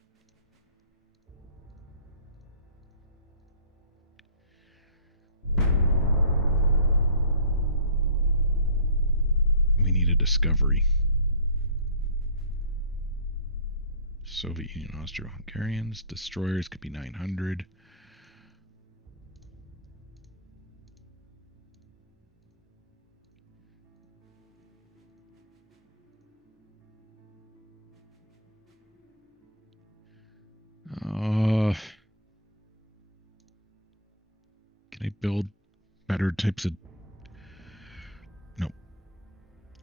We need a discovery. Soviet Union, Austro-Hungarians. Destroyers could be 900. Can I build better types of... No.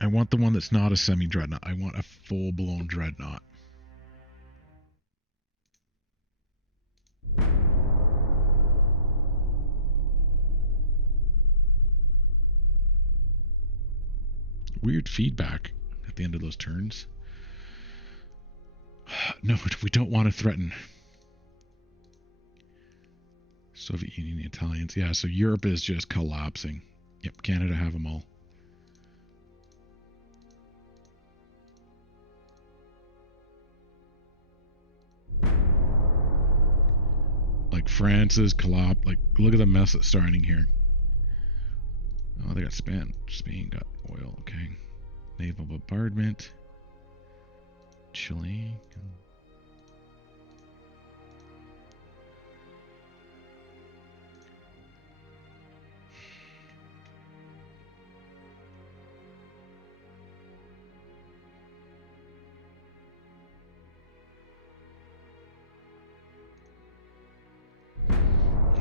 I want the one that's not a semi-dreadnought. I want a full-blown dreadnought. Weird feedback at the end of those turns. No, we don't want to threaten. Soviet Union, the Italians. Yeah, so Europe is just collapsing. Yep, Canada have them all. Like France is collapsed. Like, look at the mess that's starting here. Oh, they got Spain. Spain got oil. Okay. Naval bombardment. Chile.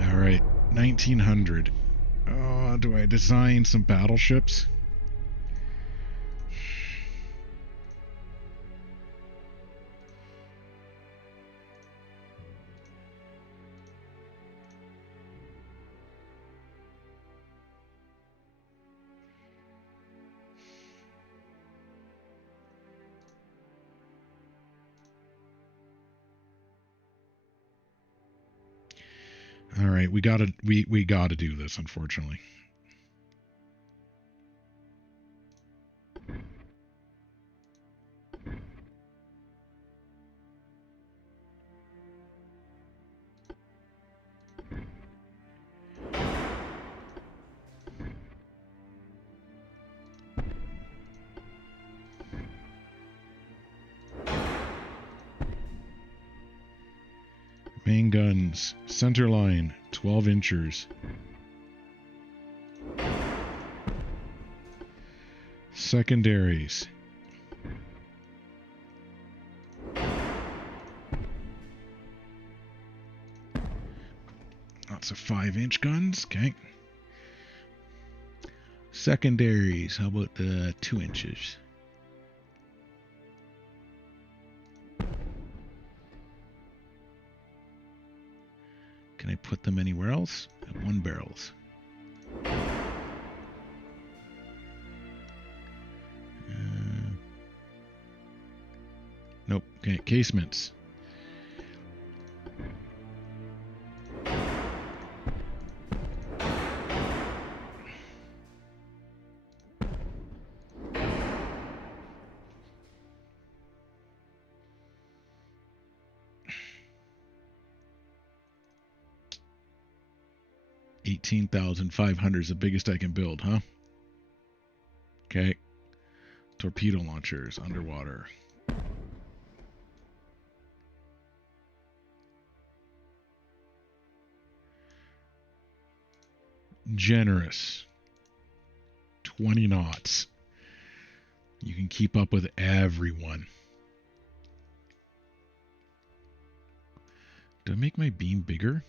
All right, 1900. Oh, do I design some battleships? All right, we gotta do this, unfortunately. Main guns. Center line. 12 inchers. Secondaries. Lots of 5-inch guns. Okay. Secondaries. How about 2 inches? Can I put them anywhere else? 1 barrels. Nope. Okay, casements. $18,500 is the biggest I can build, huh? Okay. Torpedo launchers underwater. Generous. 20 knots. You can keep up with everyone. Do I make my beam bigger?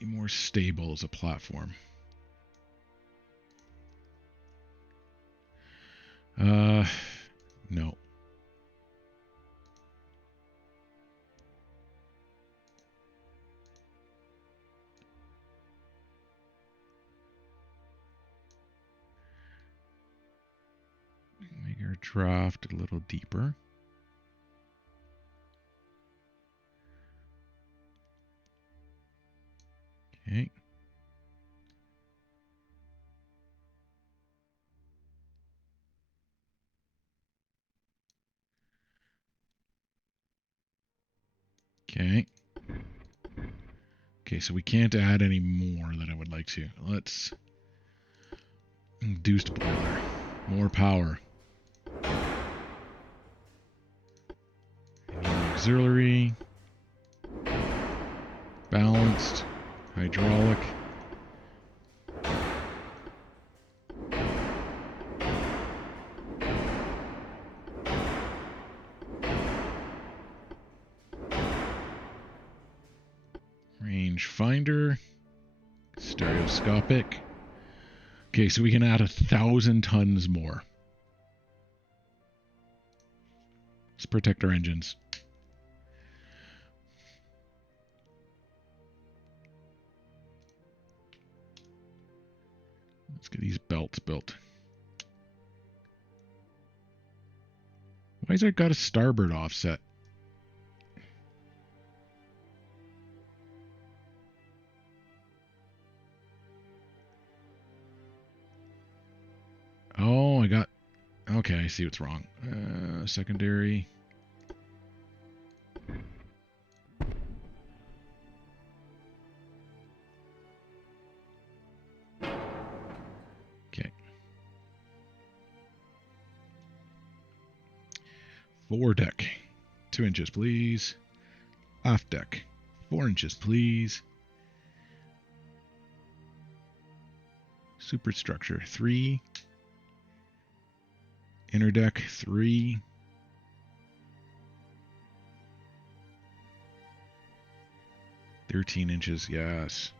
Be more stable as a platform. No. Make our draft a little deeper. Okay. Okay. Okay, so we can't add any more that I would like to. Let's... Induced boiler. More power. Auxiliary. Balanced. Hydraulic. Range finder. Stereoscopic. Okay, so we can add 1,000 tons more. Let's protect our engines. Let's get these belts built. Why has it got a starboard offset? Oh, I got... Okay, I see what's wrong. Secondary. Okay. Foredeck. 2 inches, please. Aft deck. 4 inches, please. Superstructure. 3. Inner deck. 3. "13 inches, yes.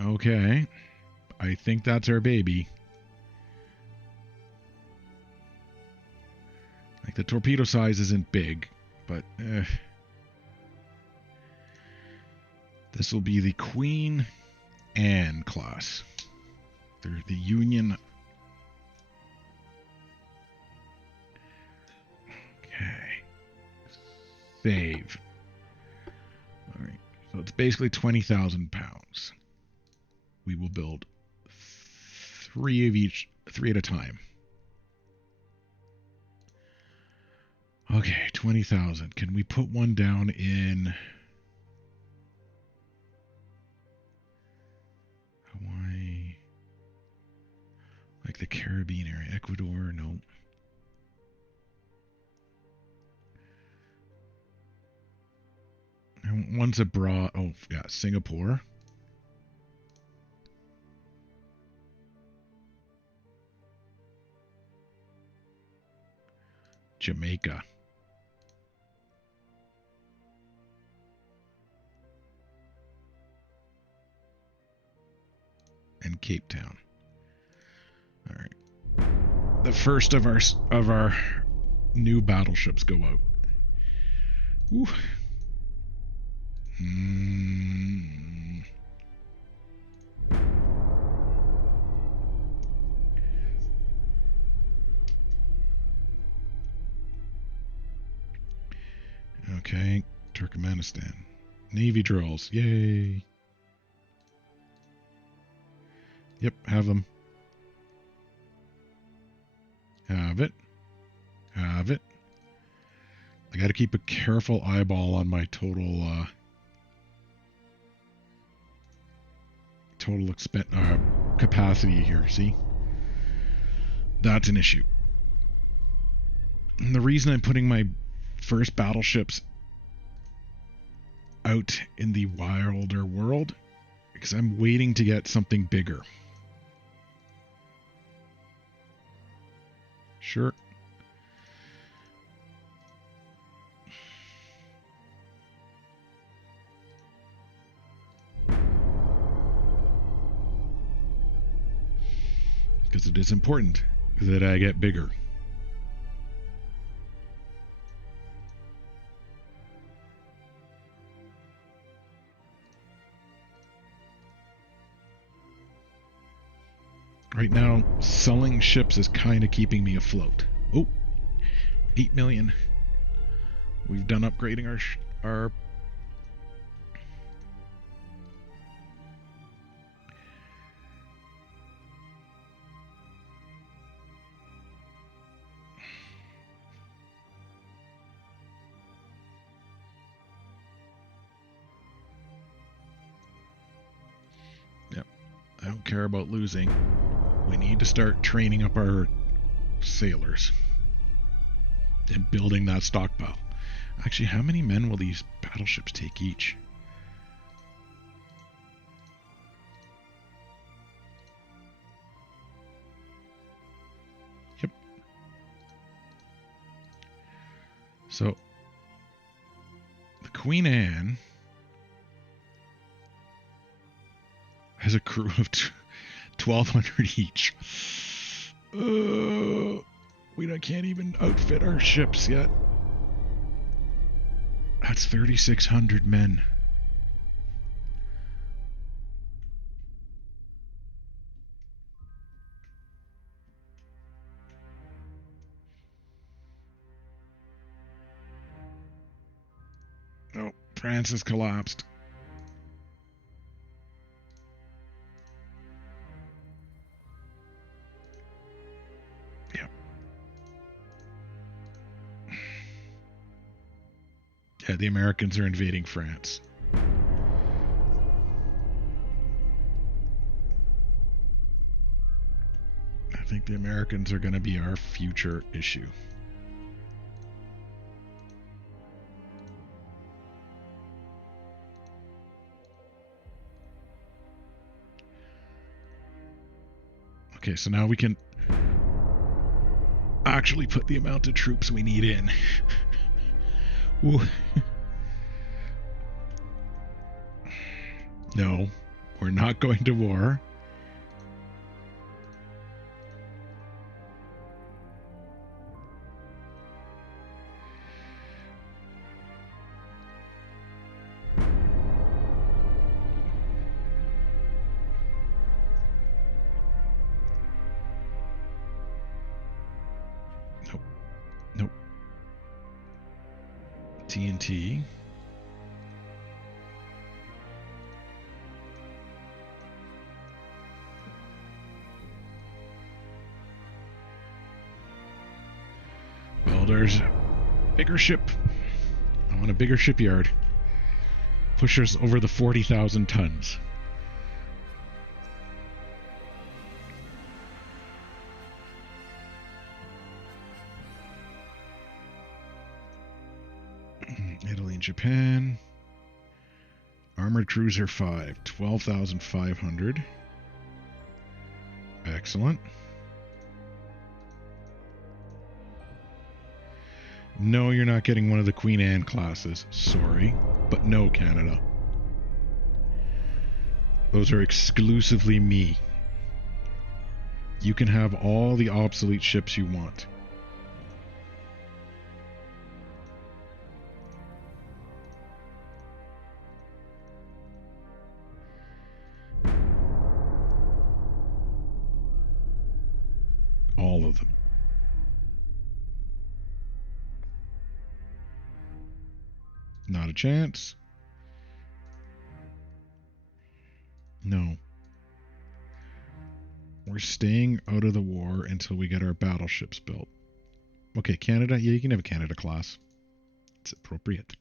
Okay. I think that's our baby. Like, the torpedo size isn't big, but this will be the Queen Anne class. They're the Union. Okay. Save. All right. So it's basically 20,000 pounds. We will build 3 of each, 3 at a time. Okay, 20,000. Can we put one down in Hawaii? Like the Caribbean area. Ecuador? No. One's abroad. Oh, yeah, Singapore. Jamaica. And Cape Town. All right. The first of our new battleships go out. Ooh. Okay, Turkmenistan. Navy drills. Yay. Yep, have them. Have it. Have it. I got to keep a careful eyeball on my total capacity here. See? That's an issue. And the reason I'm putting my first battleships out in the wilder world, because I'm waiting to get something bigger. Sure. Because it is important that I get bigger. Right now, selling ships is kind of keeping me afloat. Oh, 8 million. We've done upgrading our Yep. I don't care about losing. We need to start training up our sailors and building that stockpile. Actually, how many men will these battleships take each? Yep. So, the Queen Anne has a crew of 1,200 each. We can't even outfit our ships yet. That's 3,600 men. Oh, France has collapsed. Yeah, the Americans are invading France. I think the Americans are going to be our future issue. Okay, so now we can actually put the amount of troops we need in. No, we're not going to war. Nope. TNT. Builders. bigger ship. I want a bigger shipyard. Push us over the 40,000 tons. Italy and Japan. Armored Cruiser 5, 12,500. Excellent. No, you're not getting one of the Queen Anne classes. Sorry. But no, Canada. Those are exclusively me. You can have all the obsolete ships you want. All of them. Not a chance. No. We're staying out of the war until we get our battleships built. Okay, Canada. Yeah, you can have a Canada class. It's appropriate.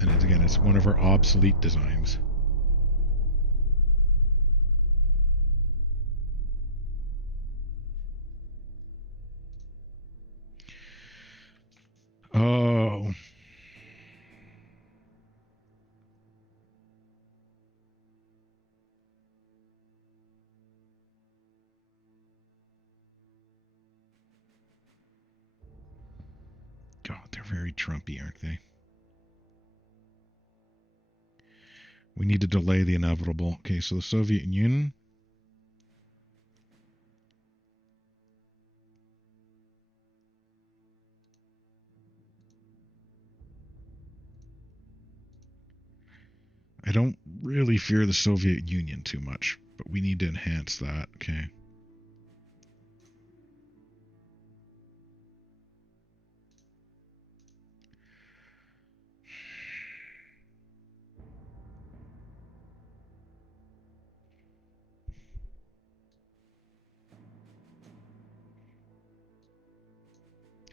And again, it's one of our obsolete designs. Oh. God, they're very Trumpy, aren't they? We need to delay the inevitable. Okay, so the Soviet Union. I don't really fear the Soviet Union too much, but we need to enhance that. Okay.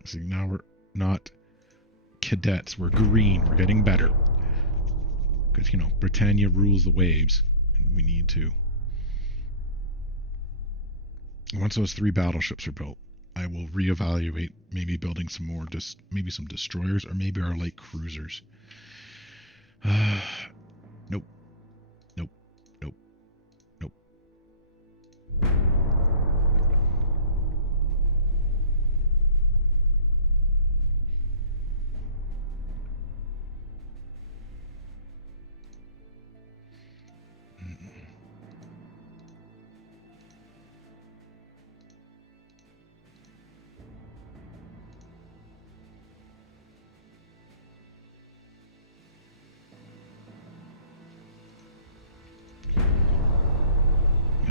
See, now we're not cadets. We're green. We're getting better. Because, you know, Britannia rules the waves. And we need to. Once those 3 battleships are built, I will reevaluate maybe building some more, maybe some destroyers, or maybe our light cruisers. Nope. Nope. Nope. Nope.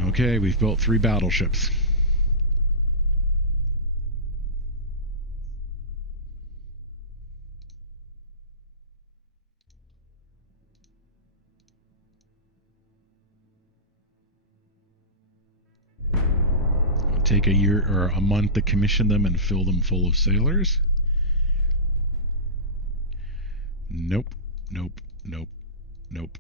Okay, we've built 3 battleships. It'll take a year or a month to commission them and fill them full of sailors. Nope. Nope. Nope. Nope.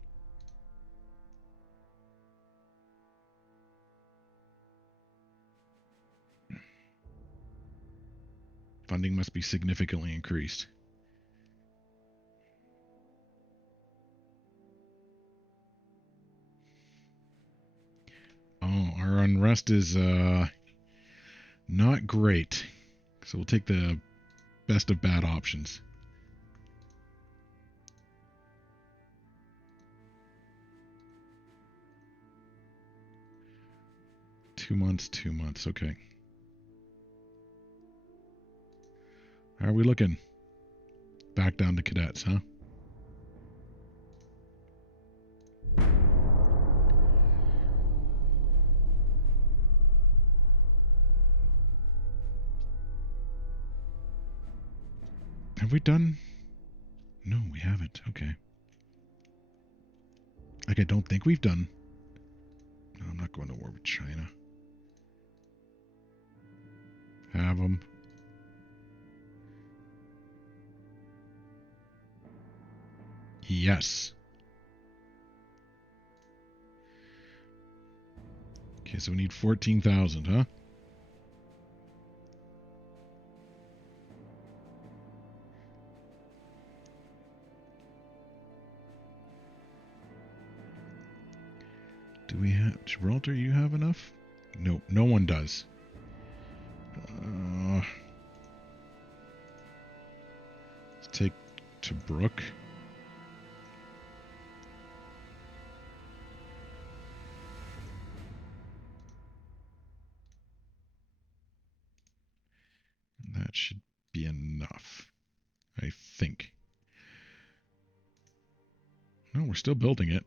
Funding must be significantly increased. Oh, our unrest is not great. So we'll take the best of bad options. Two months, okay. How are we looking? Back down to cadets, huh? Have we done? No, we haven't. Okay. Like, I don't think we've done. No, I'm not going to war with China. Have them. Yes. Okay, so we need 14,000, huh? Do we have... Gibraltar, you have enough? No, no one does. Let's take Tobruk. That should be enough, I think. No, we're still building it.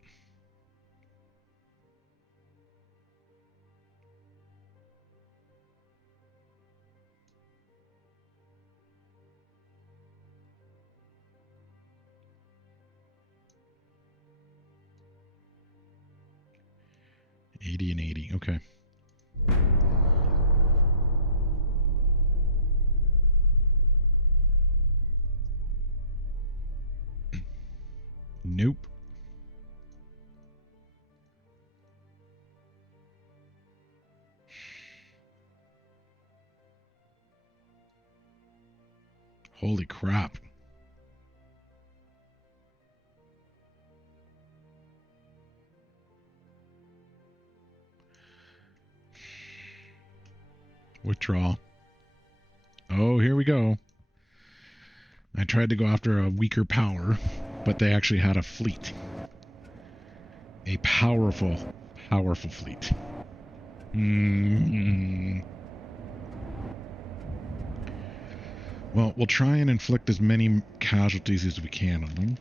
$80 and $80, okay. Nope. Holy crap. Withdraw. Oh, here we go. I tried to go after a weaker power, but they actually had a fleet. A powerful, powerful fleet. Well, we'll try and inflict as many casualties as we can on them.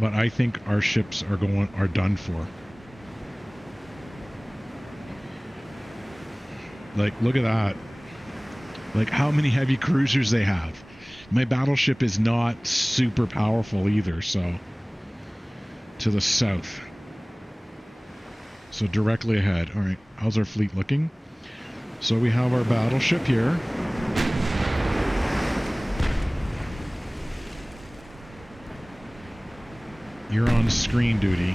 But I think our ships are done for. Like, look at that. Like, how many heavy cruisers they have. My battleship is not super powerful either, so... To the south. So directly ahead. Alright, how's our fleet looking? So we have our battleship here. You're on screen duty.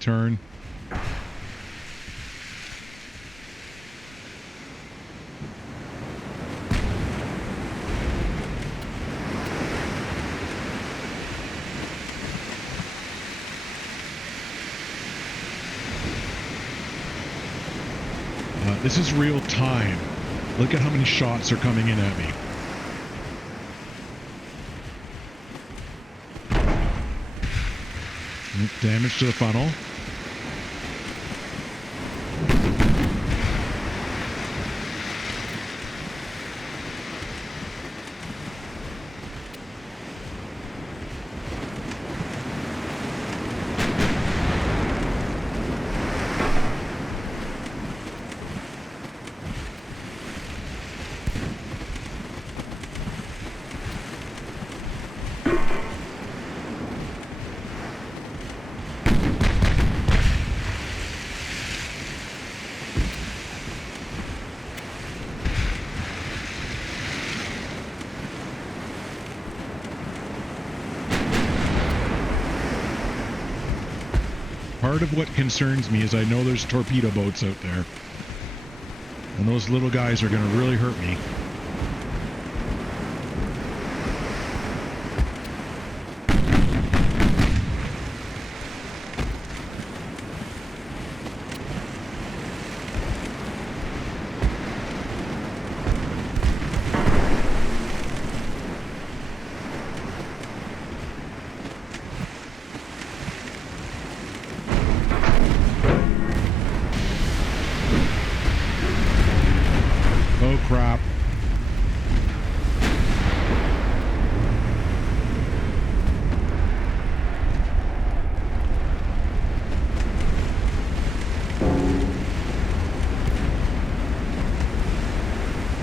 Turn. This is real time. Look at how many shots are coming in at me. Damage to the funnel. Part of what concerns me is I know there's torpedo boats out there. And those little guys are going to really hurt me. Crap.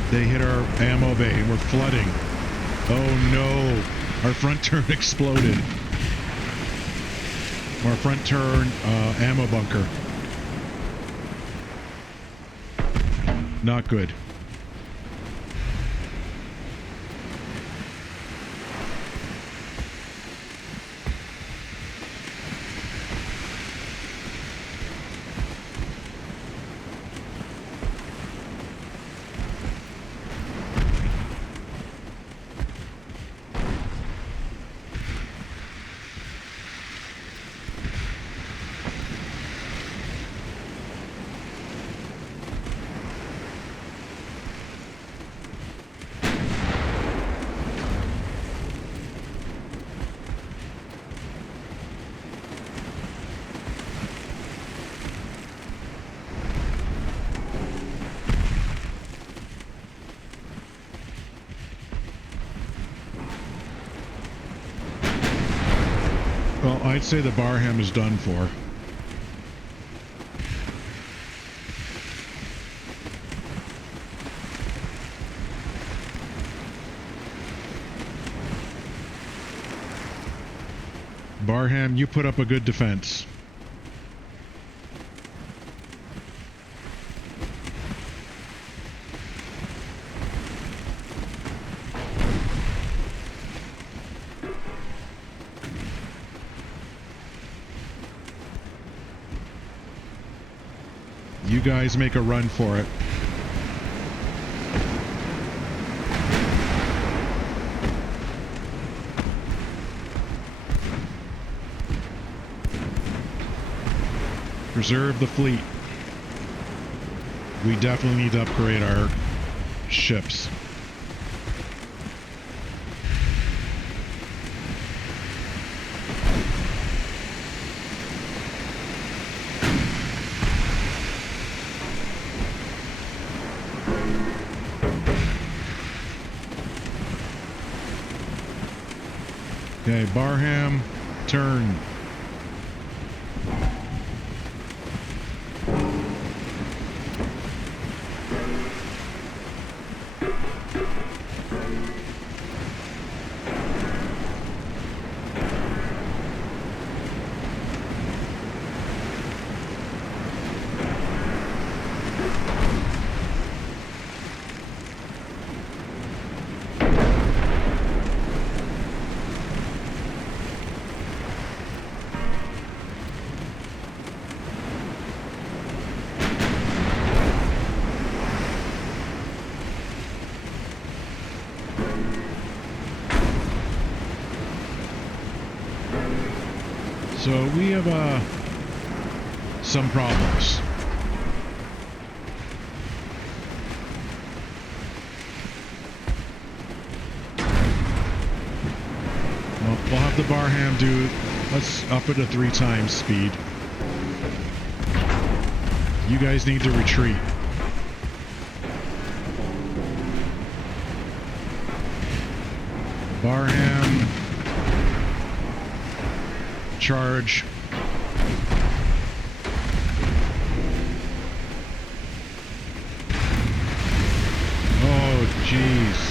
They hit our ammo bay. We're flooding. Oh no. Our front turn exploded. Our front turn ammo bunker. Not good. Well, I'd say the Barham is done for. Barham, you put up a good defense. You guys make a run for it. Preserve the fleet. We definitely need to upgrade our ships. Okay, Barham, turn. So we have some problems. Well, we'll have the Barham do, let's up it to 3 times speed. You guys need to retreat. Barham, charge. Oh, jeez.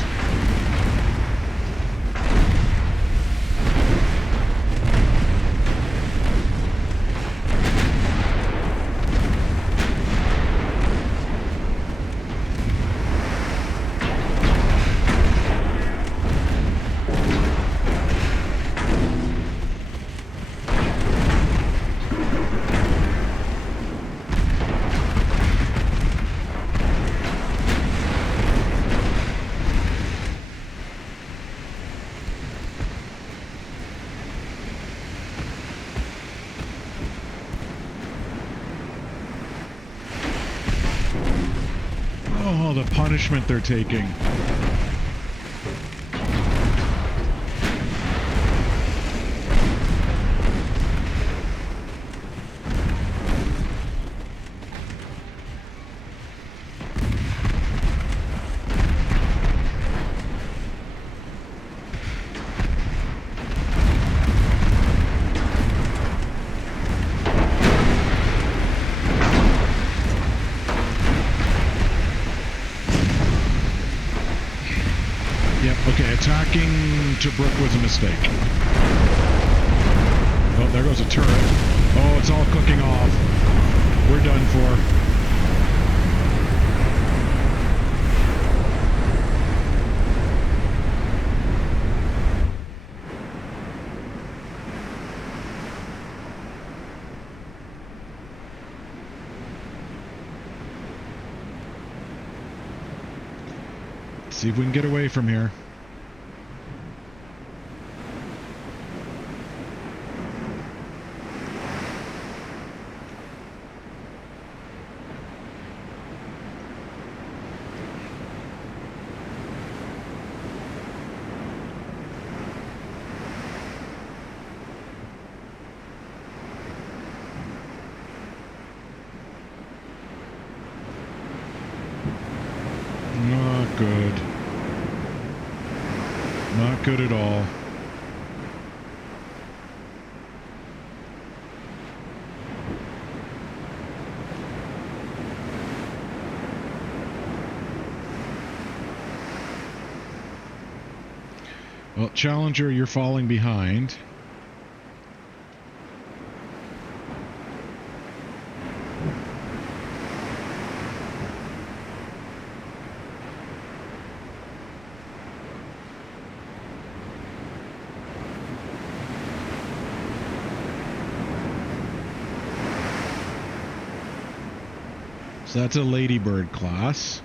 Oh, the punishment they're taking. Okay, attacking Tobruk was a mistake. Oh, there goes a turret. Oh, it's all cooking off. We're done for. See if we can get away from here. Not good. Not good at all. Well, Challenger, you're falling behind. So that's a Ladybird class.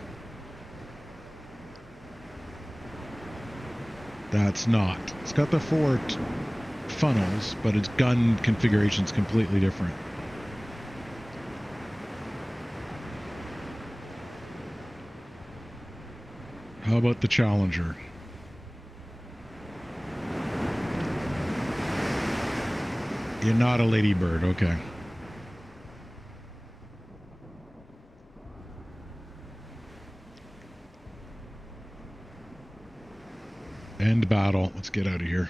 That's not. It's got the four funnels, but its gun configuration's completely different. How about the Challenger? You're not a Ladybird, okay. End battle. Let's get out of here.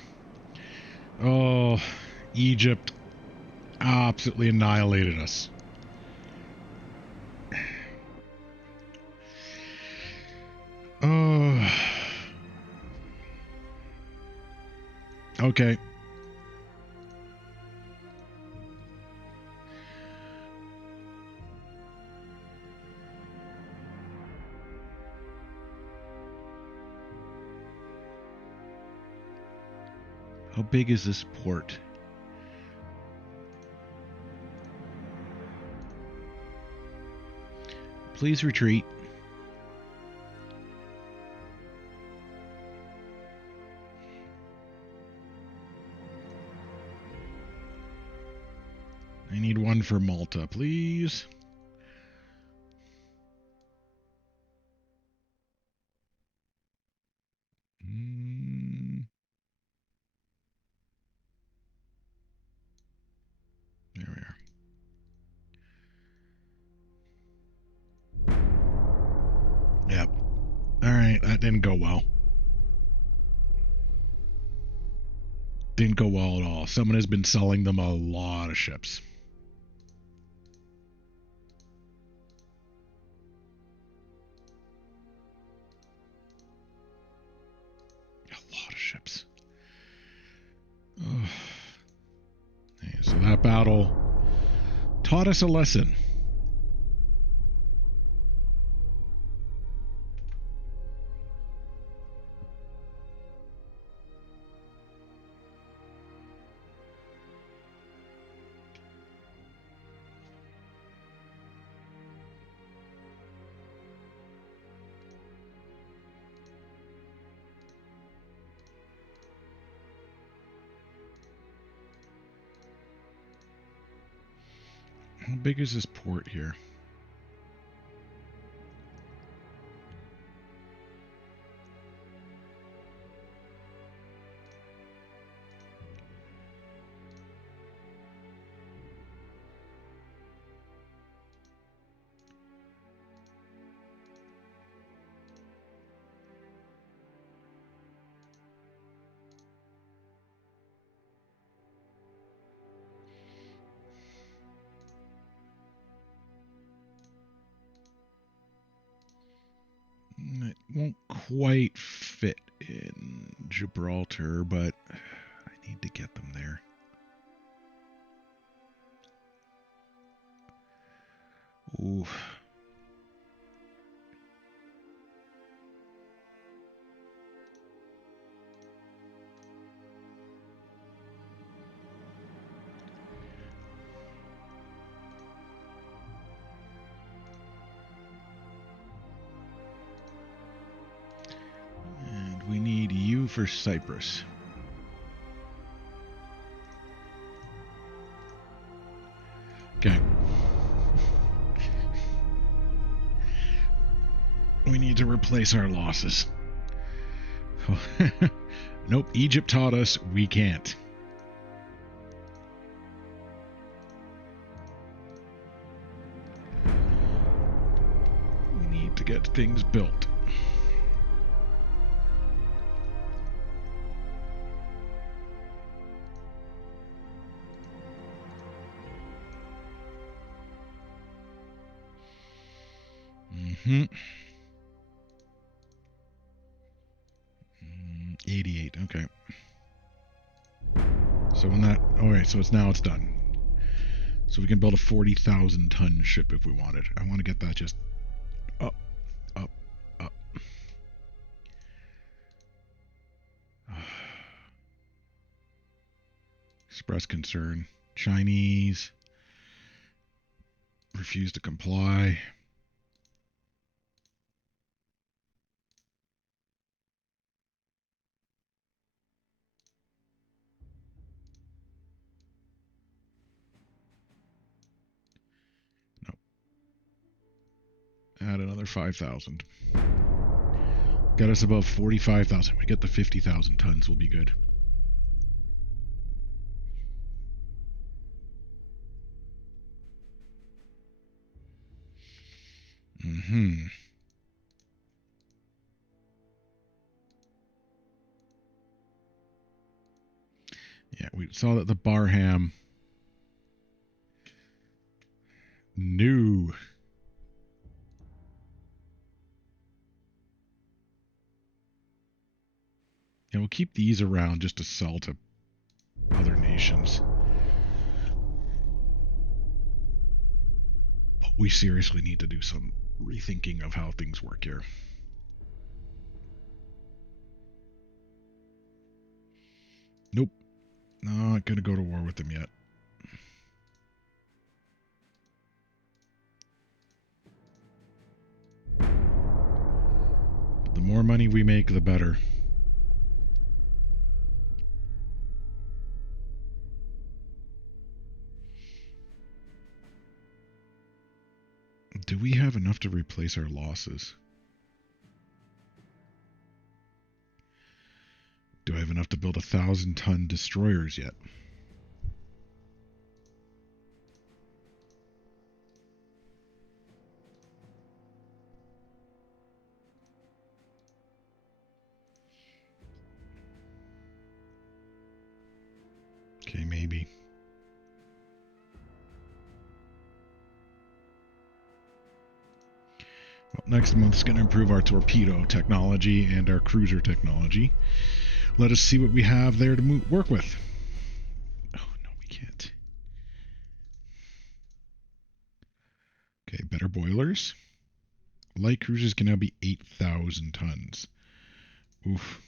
Oh, Egypt absolutely annihilated us. Oh. Okay. How big is this port? Please retreat. I need one for Malta, please. There we are. Yep. Alright, that didn't go well. Didn't go well at all. Someone has been selling them a lot of ships. A lot of ships. Ugh. Okay, so that battle taught us a lesson. How big is this port here? It won't quite fit in Gibraltar, but I need to get them there. Ooh. for Cyprus. Okay. We need to replace our losses. Nope, Egypt taught us we can't. We need to get things built. Mm-hmm. 88, okay. So when that, okay, so it's done. So we can build a 40,000 ton ship if we wanted. I want to get that just up, up, up. Express concern. Chinese refuse to comply. Add another 5,000. Got us above 45,000. We get the 50,000 tons. We'll be good. Mm-hmm. Yeah, we saw that the Barham knew. Yeah, we'll keep these around just to sell to other nations. But we seriously need to do some rethinking of how things work here. Nope. Not gonna go to war with them yet. The more money we make, the better. Do we have enough to replace our losses? Do I have enough to build 1,000-ton destroyers yet? Okay, maybe. Well, next month's going to improve our torpedo technology and our cruiser technology. Let us see what we have there to work with. Oh, no, we can't. Okay, better boilers. Light cruisers can now be 8,000 tons. Oof.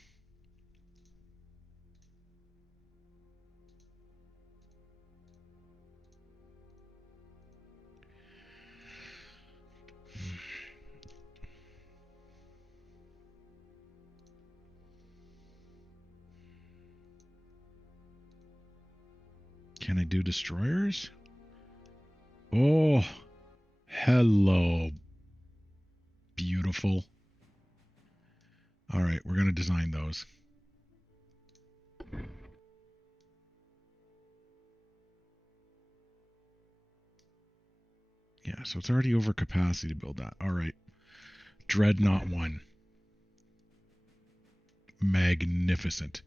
Can I do destroyers? Oh, hello. Beautiful. All right, we're going to design those. Yeah, so it's already over capacity to build that. All right. Dreadnought 1. Magnificent.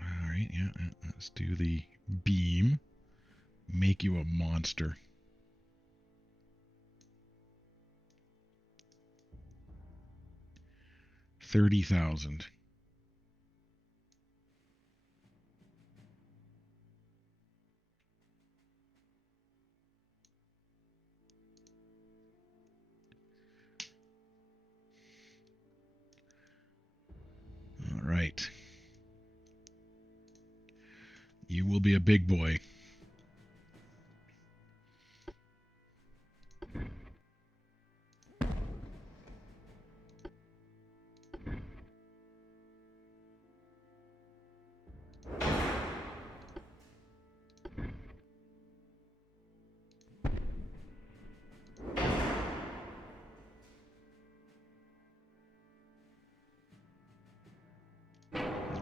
All right, yeah, let's do the beam. Make you a monster. $30,000. All right. You will be a big boy.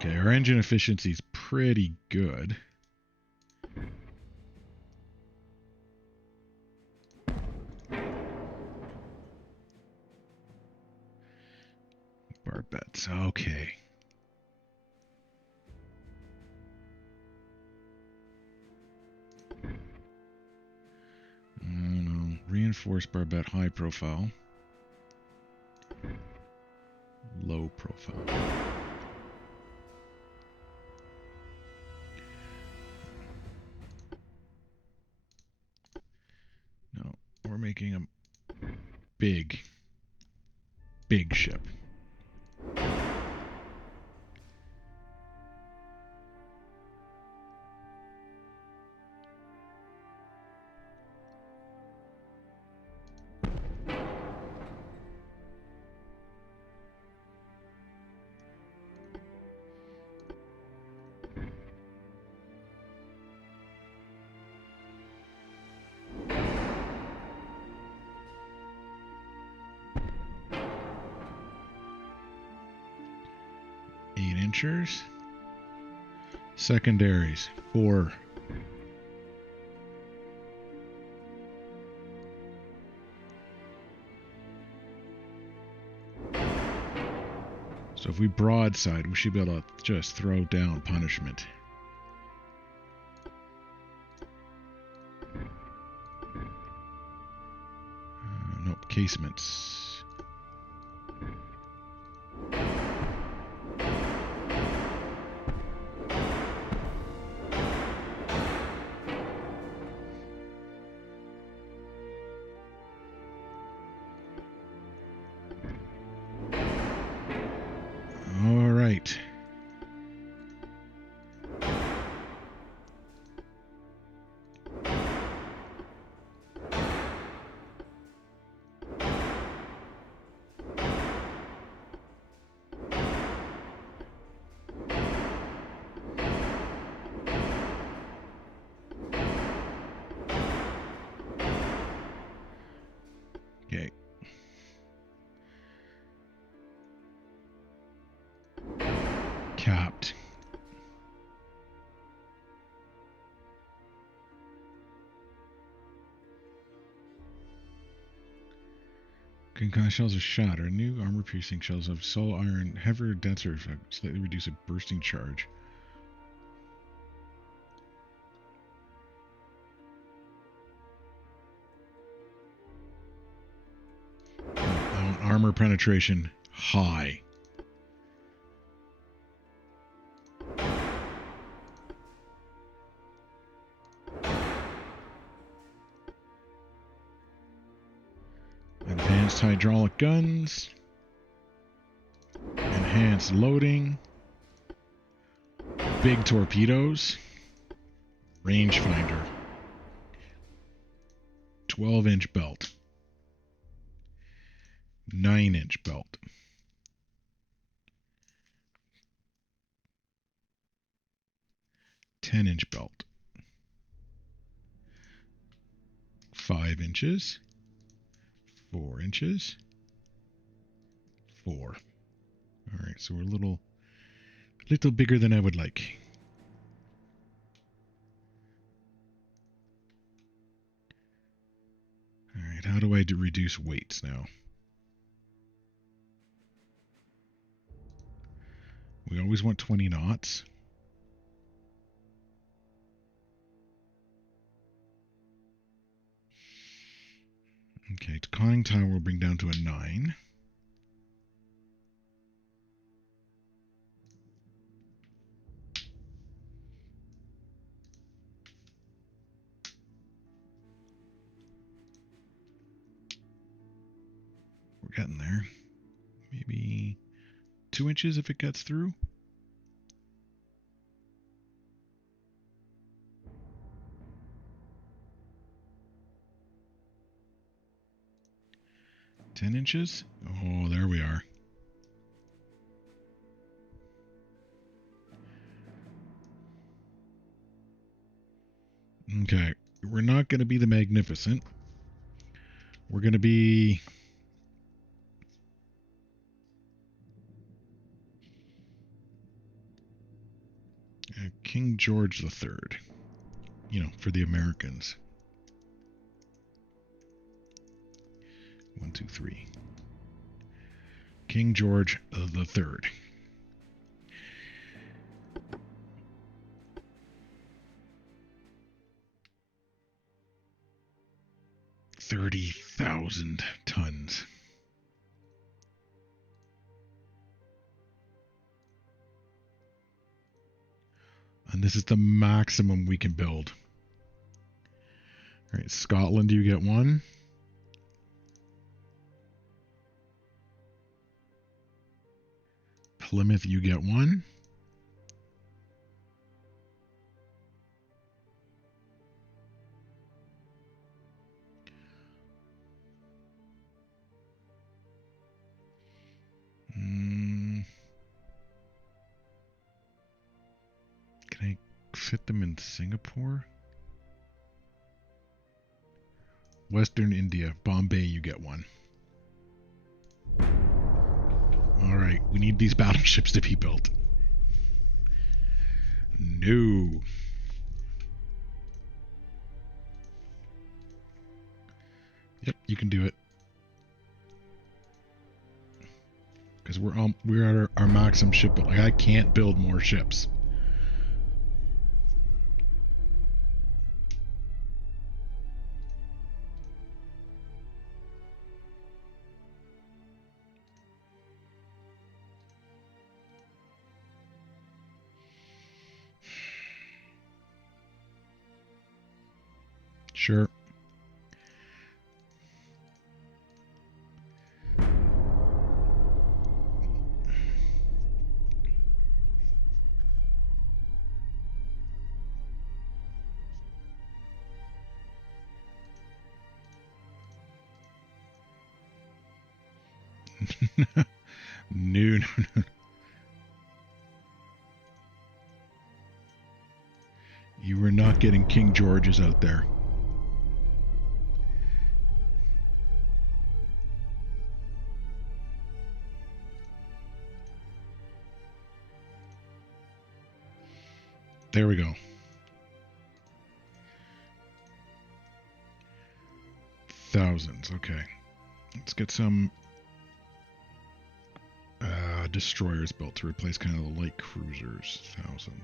Okay, our engine efficiency is pretty good. Barbettes, okay. No, reinforced barbette, high profile. Low profile. No, we're making a big ship. Inchers. Secondaries, 4. So if we broadside, we should be able to just throw down punishment. Nope, casements. All right. Okay. Capped. Concussed shells are shattered. New armor-piercing shells have soul iron, heavier, denser effect, slightly reduce a bursting charge. Armor penetration high. Advanced hydraulic guns. Enhanced loading. Big torpedoes. Rangefinder. 12-inch belt. 9-inch belt. 10-inch belt. 5 inches. 4 inches. 4. All right, so we're a little bigger than I would like. All right, how do I reduce weights now? We always want 20 knots. Okay, conning tower will bring down to a 9. We're getting there. Maybe 2 inches if it gets through. Ten inches? Oh, there we are. Okay, we're not going to be the Magnificent. We're going to be... King George the Third. You know, for the Americans. 1, 2, 3. King George the Third. $30,000 tons. And this is the maximum we can build. All right, Scotland, you get one. Plymouth, you get one. Can I fit them in Singapore? Western India, Bombay, you get one. All right, we need these battleships to be built. No. Yep, you can do it. Because we're at our maximum ship. Like, I can't build more ships. Sure. No. You were not getting King Georges out there. There we go. Thousands. Okay. Let's get some destroyers built to replace kind of the light cruisers. 1,000.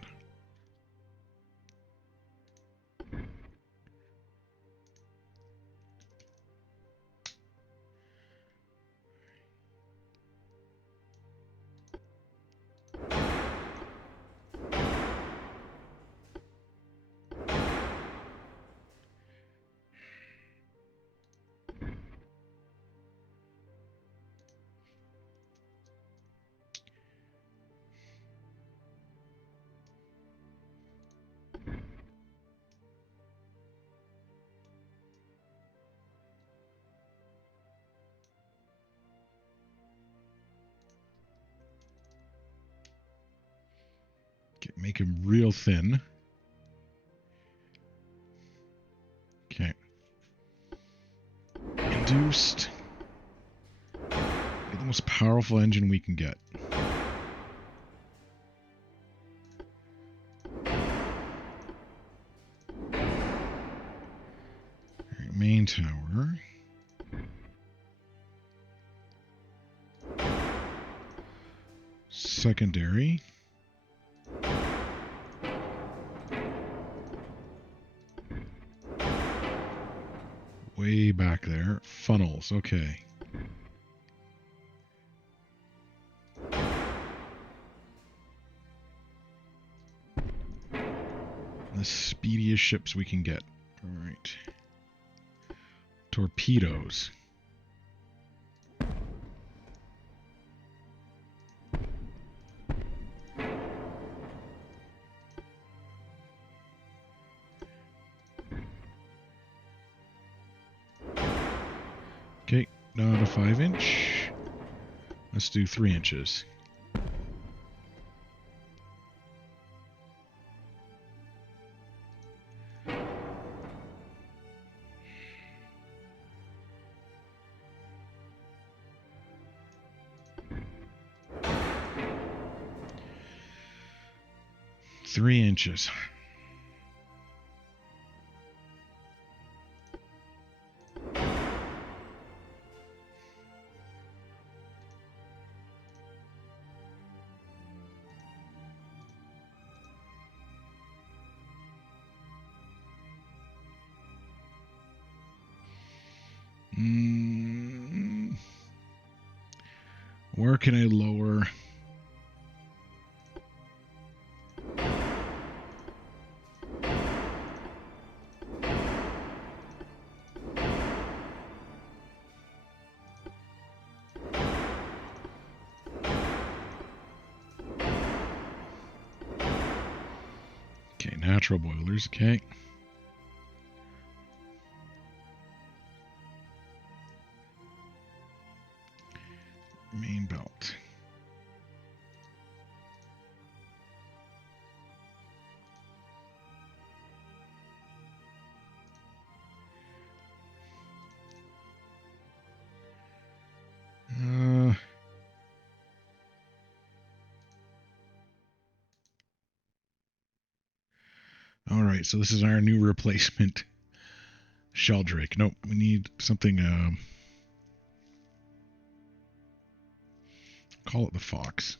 Make him real thin. Okay. Induced. Get the most powerful engine we can get. Alright, main tower. Secondary. Way back there. Funnels, okay. The speediest ships we can get. Alright. Torpedoes. Okay, not a 5-inch. Let's do 3 inches. 3 inches. Where can I lower? Okay, natural boilers, okay. Main belt. All right, so this is our new replacement Sheldrake. Nope, we need something. Call it the Fox,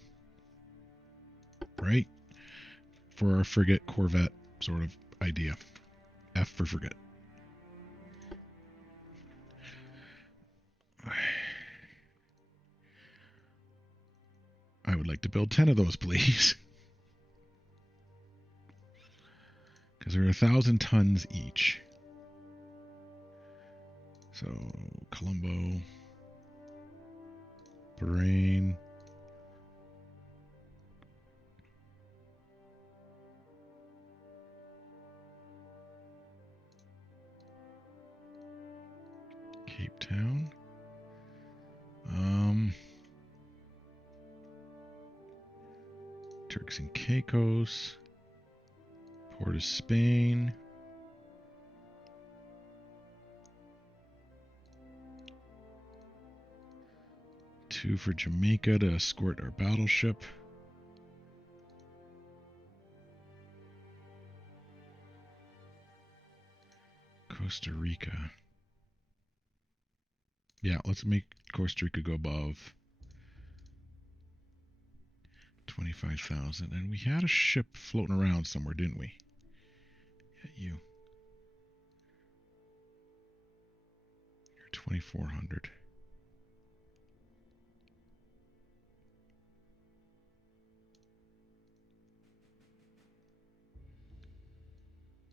right? For our frigate Corvette sort of idea. F for frigate. I would like to build 10 of those, please. Because they're 1,000 tons each. So, Colombo, Bahrain, Cape Town, Turks and Caicos, Port of Spain, two for Jamaica to escort our battleship. Costa Rica. Yeah, let's make Costa Rica go above 25,000. And we had a ship floating around somewhere, didn't we? Yeah, you. You're 2,400.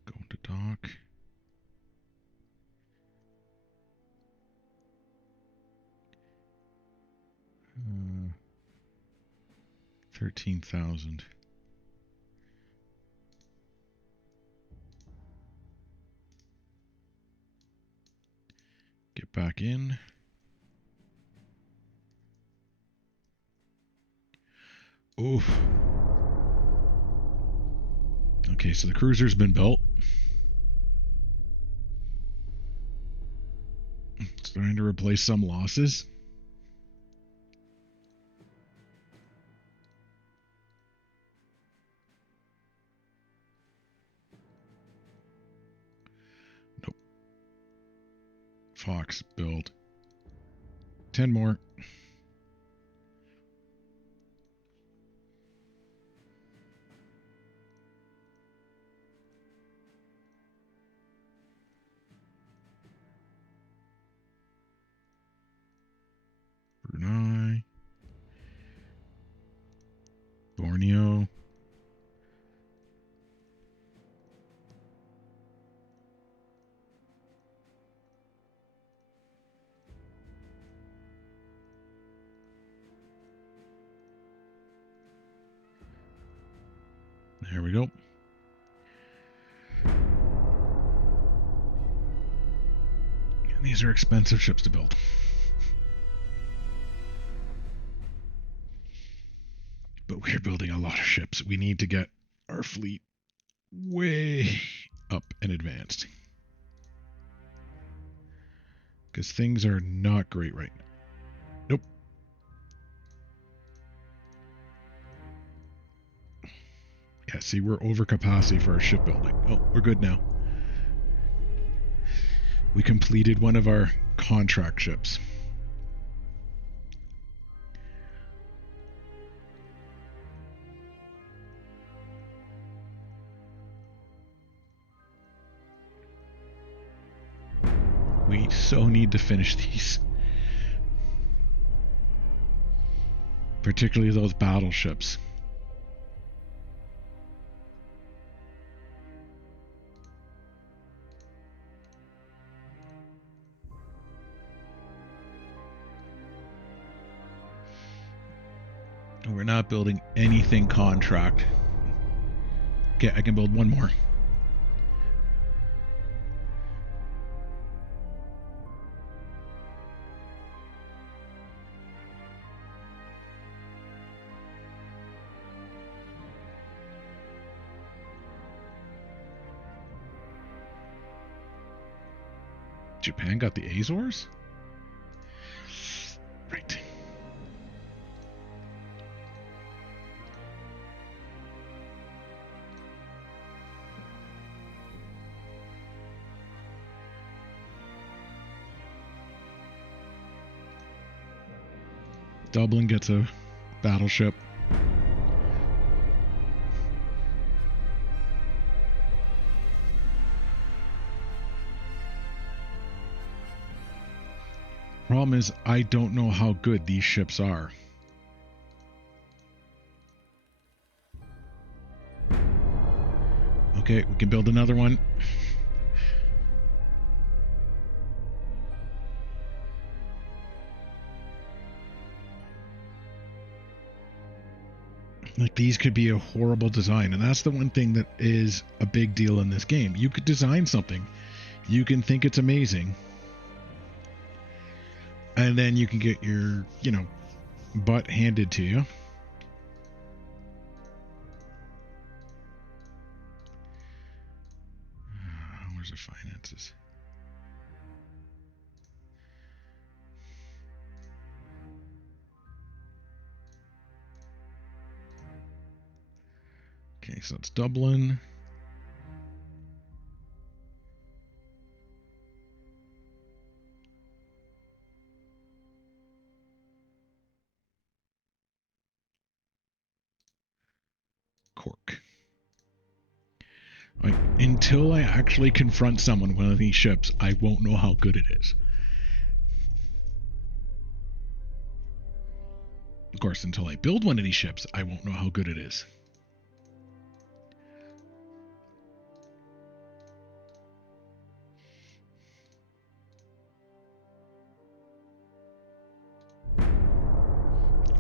Going to dock. 13,000. Get back in. Oof. Okay, so the cruiser's been built. Starting to replace some losses. Nope. Fox build. 10 more. Brunei. Borneo. There we go. And these are expensive ships to build. But we're building a lot of ships. We need to get our fleet way up and advanced. Because things are not great right now. Nope. Yeah, Yeah, see, we're over capacity for our shipbuilding. Oh, we're good now. We completed one of our contract ships. We so need to finish these. Particularly those battleships. We're not building anything contract. Okay, I can build one more. Japan got the Azores? Right. Dublin gets a battleship. Problem is, I don't know how good these ships are. Okay, we can build another one. Like, these could be a horrible design, and that's the one thing that is a big deal in this game. You could design something, you can think it's amazing, and then you can get your, butt handed to you. Where's the finances? Okay, so it's Dublin. Cork. Like, until I actually confront someone with one of these ships, I won't know how good it is. Of course, until I build one of these ships, I won't know how good it is.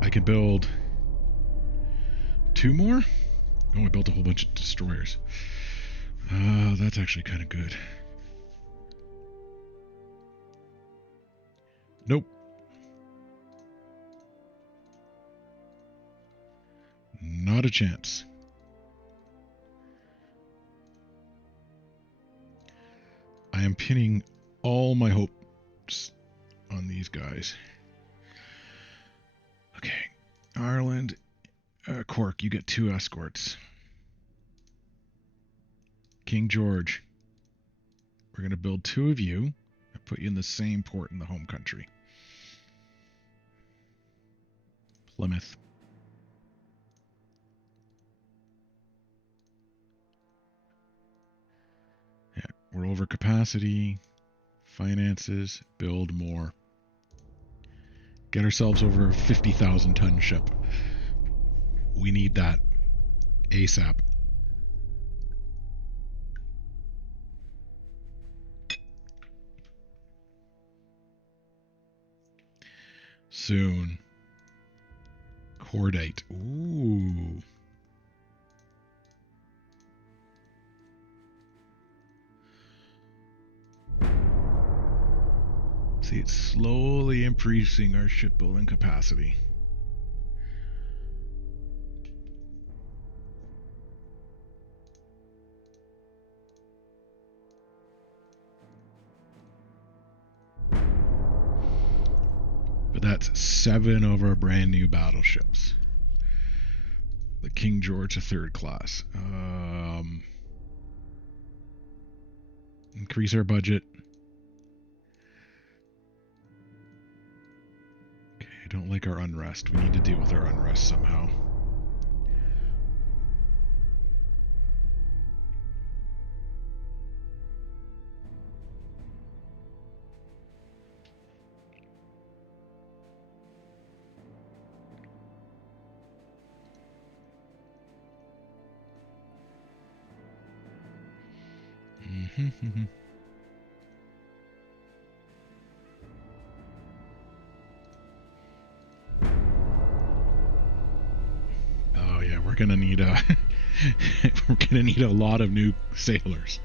I can build 2 more? Oh, I built a whole bunch of destroyers. That's actually kind of good. Nope. Not a chance. I am pinning all my hopes on these guys. Okay. Ireland. Cork, you get 2 escorts. King George. We're going to build 2 of you and put you in the same port in the home country. Plymouth. Yeah, we're over capacity. Finances. Build more. Get ourselves over a 50,000 ton ship. We need that ASAP. Soon. Core date. Ooh. See, it's slowly increasing our shipbuilding capacity. But that's 7 of our brand new battleships. the King George III class. Increase our budget. Okay, I don't like our unrest. We need to deal with our unrest somehow. Oh yeah, we're gonna need a we're gonna need a lot of new sailors.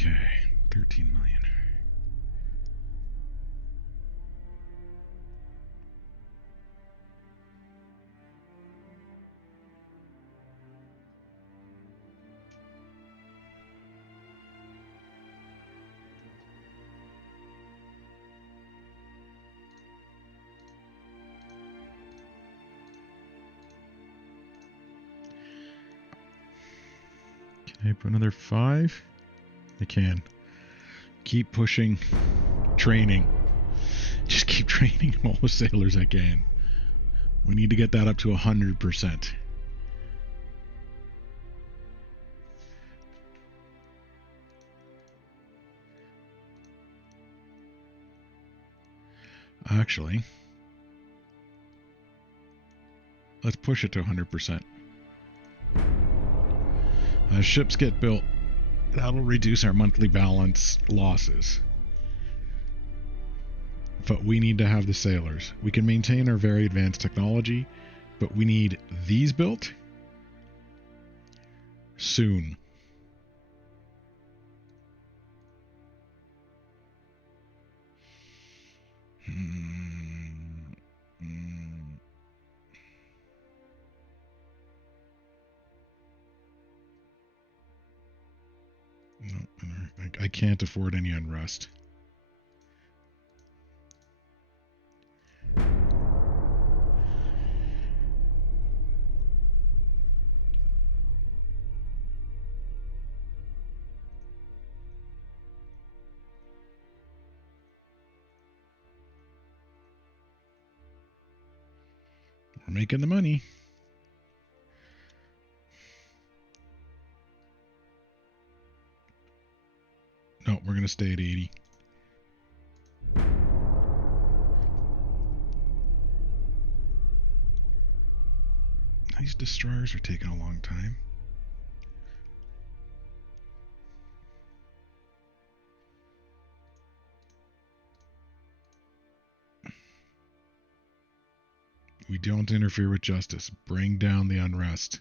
Okay, 13 million. Can I put another 5? I can. Keep pushing. Training. Just keep training all the sailors I can. We need to get that up to 100%. Actually, let's push it to 100%. As ships get built, that'll reduce our monthly balance losses. But we need to have the sailors. We can maintain our very advanced technology, but we need these built soon. No, I can't afford any unrest. We're making the money. No, we're going to stay at 80. These destroyers are taking a long time. We don't interfere with justice. Bring down the unrest.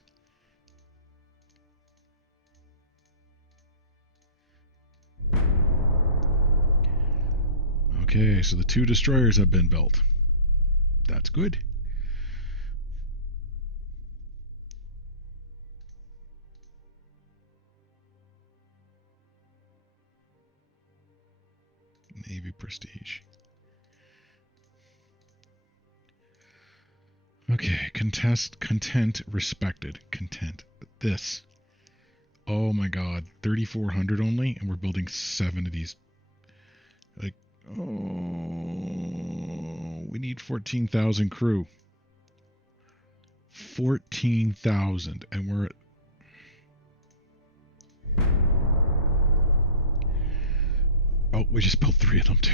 Okay, so the 2 destroyers have been built. That's good. Navy prestige. Okay, content, respected. Content. This. Oh my god, 3,400 only, and we're building 7 of these. Like, oh, we need 14,000 crew. 14,000, and we're at... Oh, we just built 3 of them too.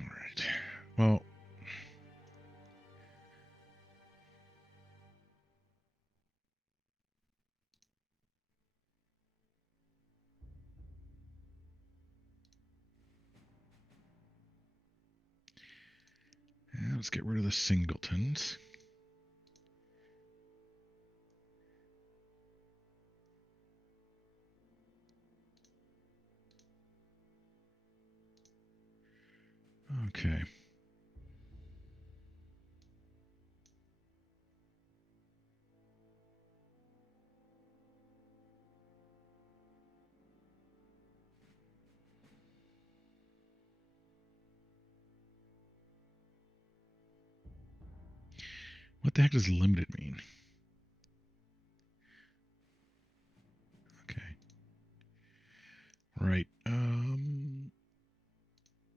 All right. Well, let's get rid of the singletons. Okay. What the heck does limited mean? Okay. Right.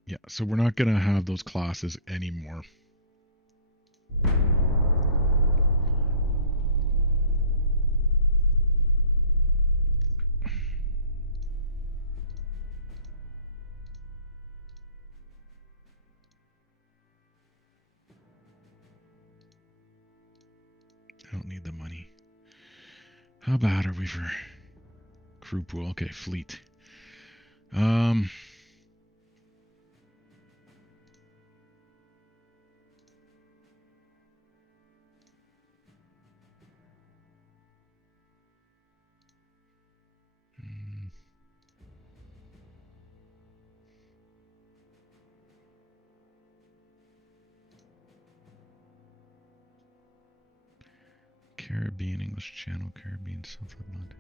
Yeah, so we're not going to have those classes anymore. I don't need the money. How bad are we for crew pool? Okay, fleet. Caribbean, English Channel, Caribbean, South of Atlantic.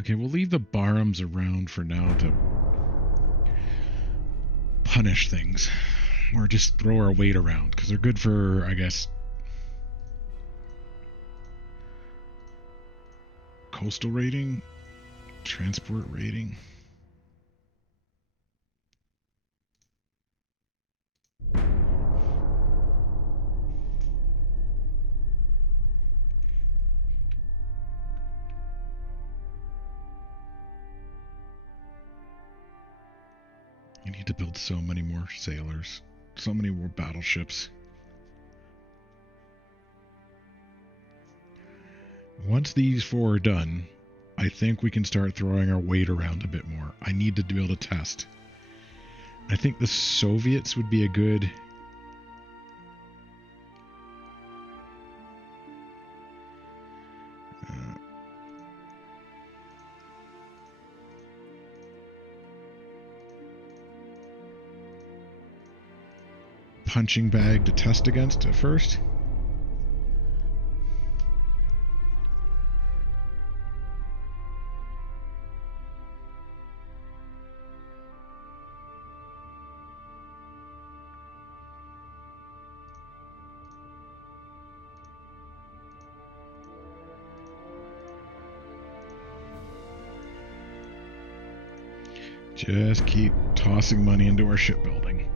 Okay, we'll leave the Barhams around for now to punish things. Or just throw our weight around, because they're good for, I guess, coastal rating, transport rating. You need to build so many more sailors, so many more battleships. Once these 4 are done, I think we can start throwing our weight around a bit more. I need to be able to test. I think the Soviets would be a good... punching bag to test against at first. Just keep tossing money into our shipbuilding.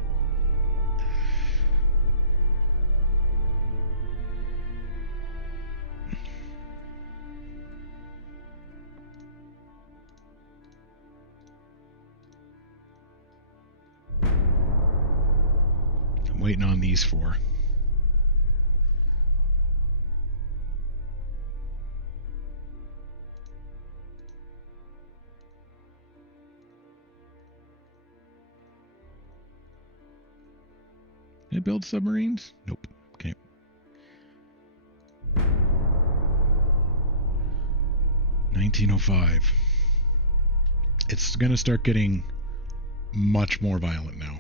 I'm waiting on these 4. Can I build submarines? Nope. Okay. $1905. It's going to start getting much more violent now.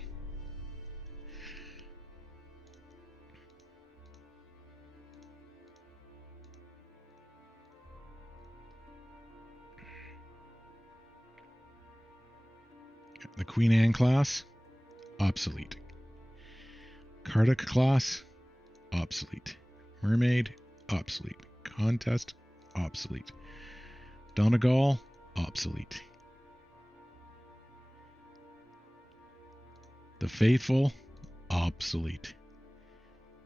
The Queen Anne class, obsolete. Karduk class, obsolete. Mermaid, obsolete. Contest, obsolete. Donegal, obsolete. The Faithful, obsolete.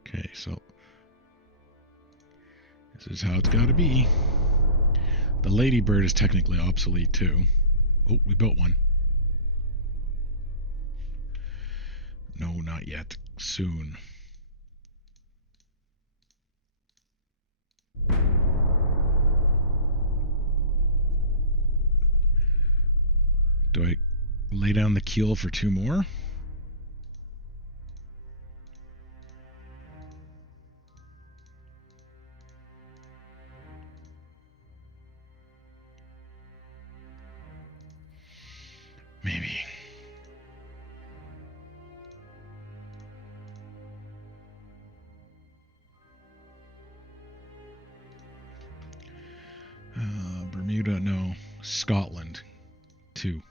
Okay, so this is how it's got to be. The Ladybird is technically obsolete too. Oh, we built one. No, not yet. Soon. Do I lay down the keel for 2 more? Maybe. No. Scotland. 2.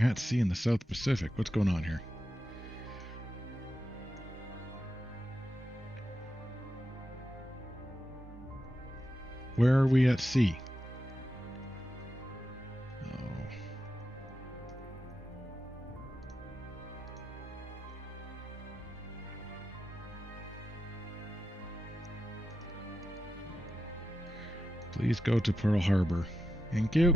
At sea in the South Pacific. What's going on here? Where are we at sea? Oh. Please go to Pearl Harbor. Thank you.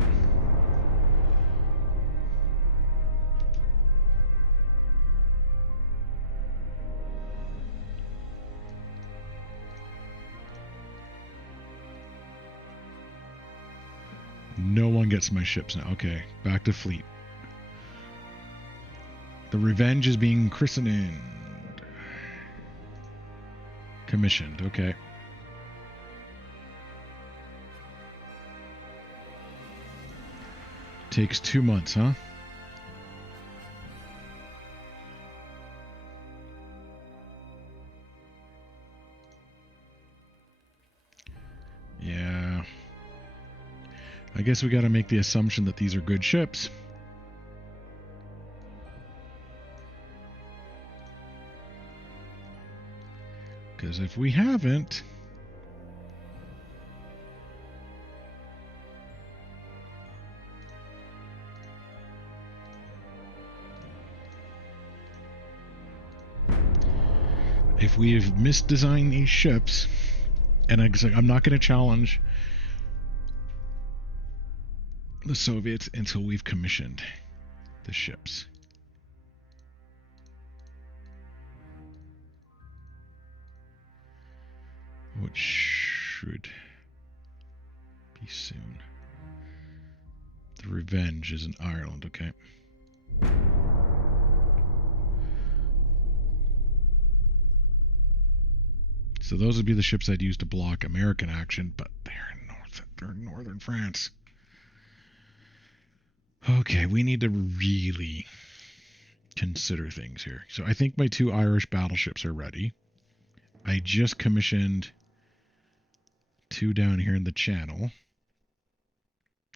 No one gets my ships now. Okay, back to fleet. The Revenge is being christened. Commissioned, okay. Takes 2 months, huh? Yeah. I guess we got to make the assumption that these are good ships. Because if we haven't... If we have misdesigned these ships, and I'm not going to challenge the Soviets until we've commissioned the ships. Which should be soon. The Revenge is in Ireland, okay. So those would be the ships I'd use to block American action, but they're in northern France. Okay, we need to really consider things here. So I think my 2 Irish battleships are ready. I just commissioned 2 down here in the Channel.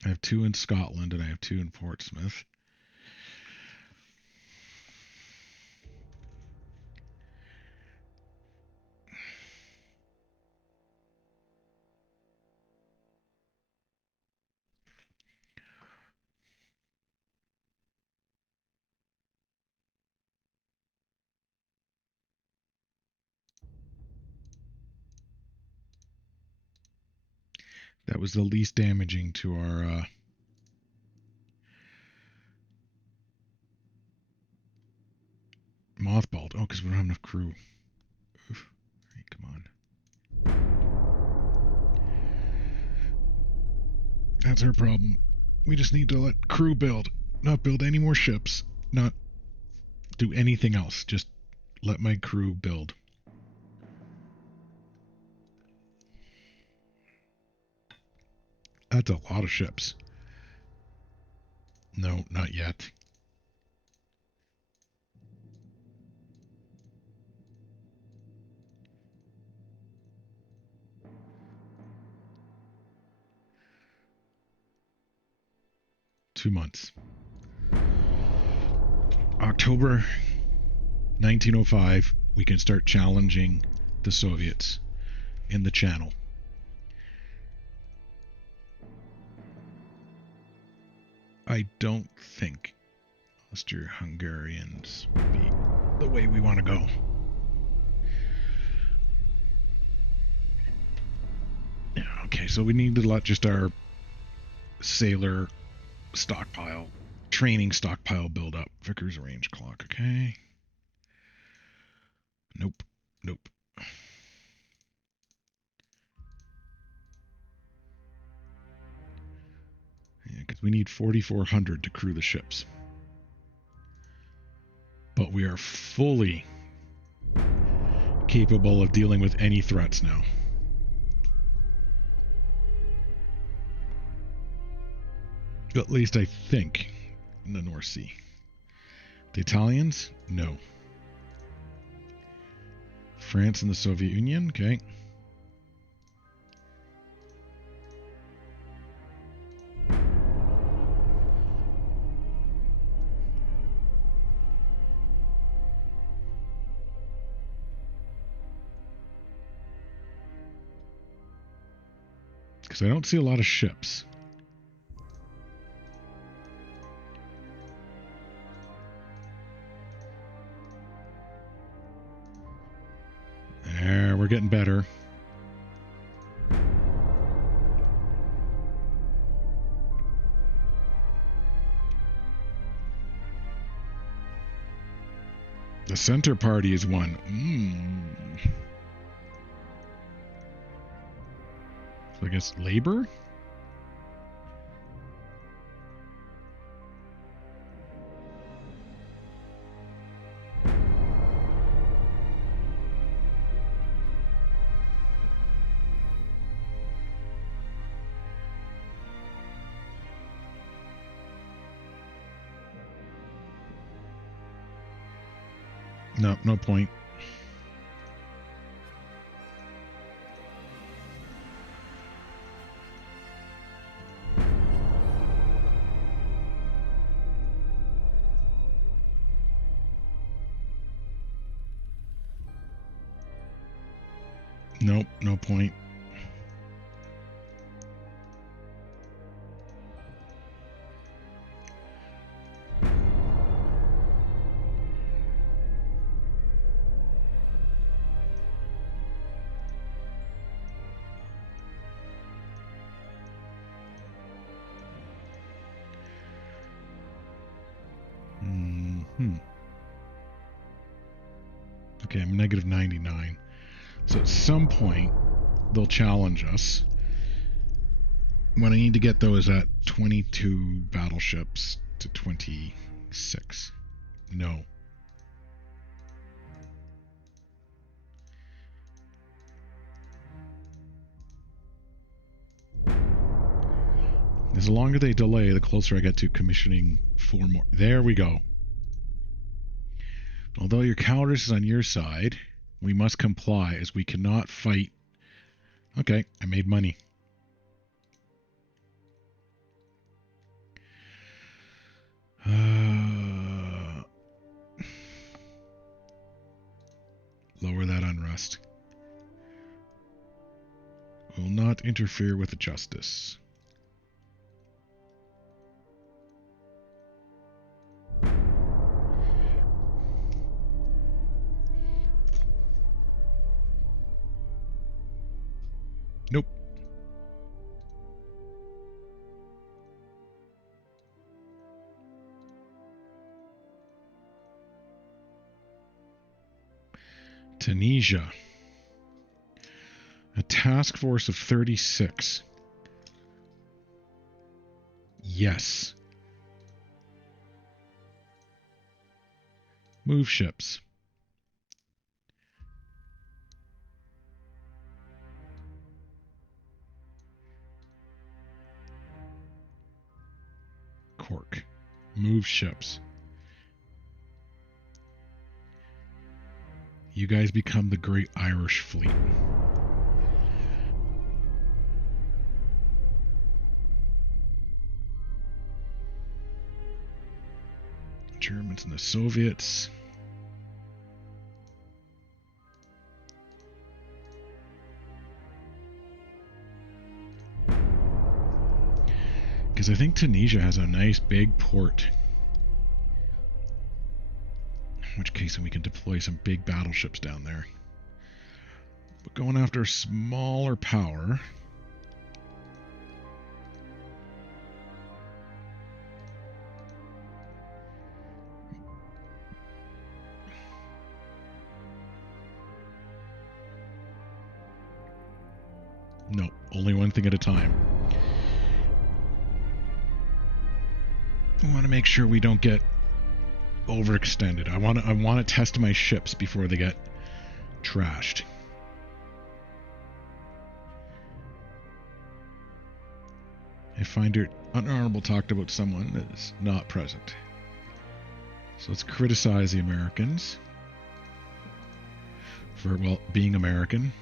I have 2 in Scotland and I have 2 in Portsmouth. That was the least damaging to our mothballed. Oh, because we don't have enough crew. Oof. Hey, come on. That's our problem. We just need to let crew build. Not build any more ships. Not do anything else. Just let my crew build. That's a lot of ships. No, not yet. Two months. October 1905, we can start challenging the Soviets in the Channel. I don't think Austro-Hungarians would be the way we want to go. Yeah, okay, so we need to let just our sailor stockpile, training stockpile build up. Vickers range clock, okay. Nope. Yeah, because we need 4,400 to crew the ships. But we are fully capable of dealing with any threats now. At least I think, in the North Sea. The Italians? No. France and the Soviet Union? Okay. Because I don't see a lot of ships. There, we're getting better. The center party is won. So I guess labor? No, no point. Nope, no point. Okay, I'm negative 99. So at some point, they'll challenge us. When I need to get those at 22 battleships to 26. No. As longer they delay, the closer I get to commissioning 4 more. There we go. Although your cowardice is on your side, we must comply as we cannot fight. Okay, I made money. Lower that unrest. Will not interfere with the justice. Nope. Tunisia. A task force of 36. Yes. Move ships. Cork. Move ships. You guys become the Great Irish Fleet. Germans and the Soviets. Because I think Tunisia has a nice big port. In which case we can deploy some big battleships down there. But going after a smaller power... No, only one thing at a time. I want to make sure we don't get overextended. I want to test my ships before they get trashed. I find it unhonorable talked about someone that is not present. So let's criticize the Americans for, well, being American.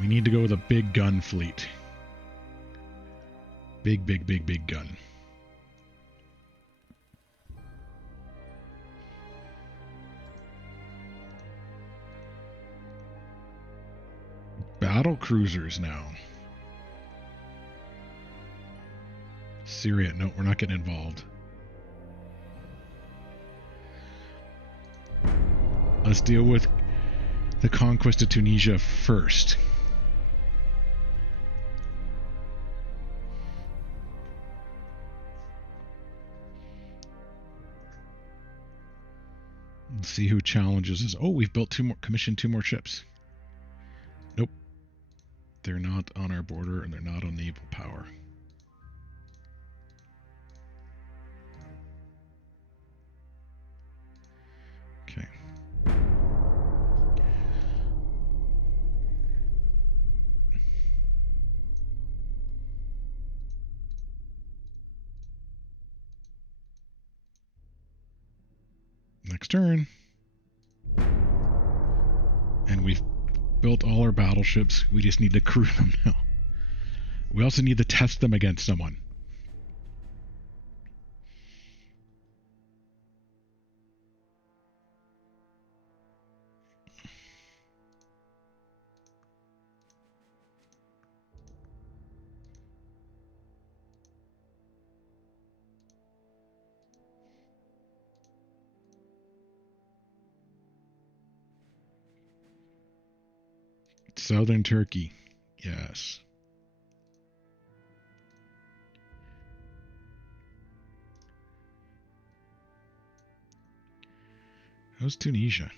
We need to go with a big gun fleet. Big, big, big, big gun. Battlecruisers now. Syria, no, we're not getting involved. Let's deal with the conquest of Tunisia first. Let's see who challenges us. Oh, we've built commissioned two more ships. Nope. They're not on our border and they're not on naval power. Okay. Next turn. And we've built all our battleships. We just need to crew them now. We also need to test them against someone. Southern Turkey. Yes. How's Tunisia?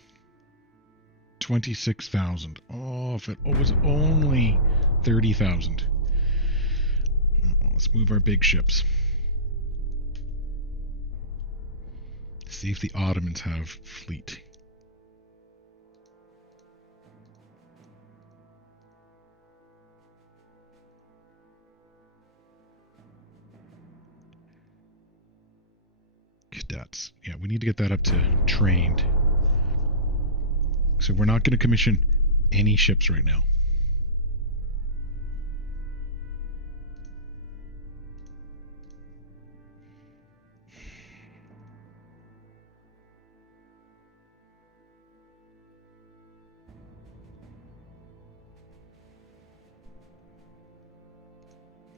26,000. Oh, if it was only 30,000. Let's move our big ships. See if the Ottomans have fleet. Cadets. Yeah, we need to get that up to trained. So we're not going to commission any ships right now.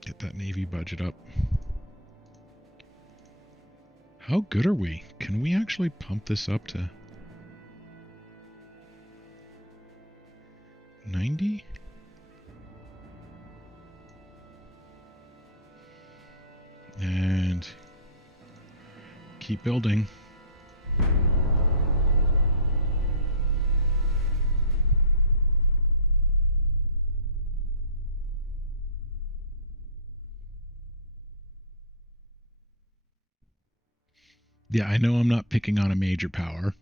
Get that Navy budget up. How good are we? Can we actually pump this up to 90? And keep building. Yeah, I know I'm not picking on a major power.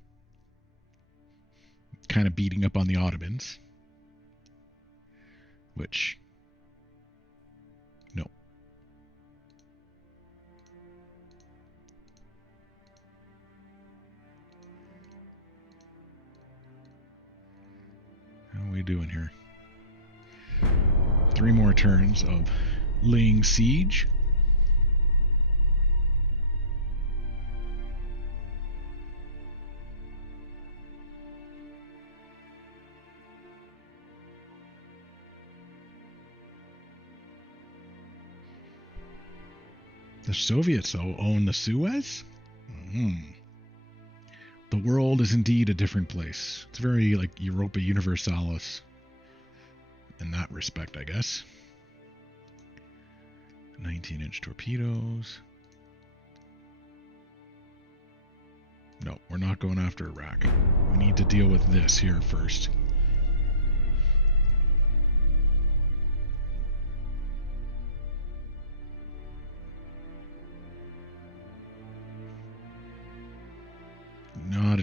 Kind of beating up on the Ottomans. Which, no. How are we doing here? 3 more turns of laying siege. The Soviets own the Suez? The world is indeed a different place. It's very like Europa Universalis in that respect, I guess. 19-inch torpedoes. No, we're not going after Iraq. We need to deal with this here first.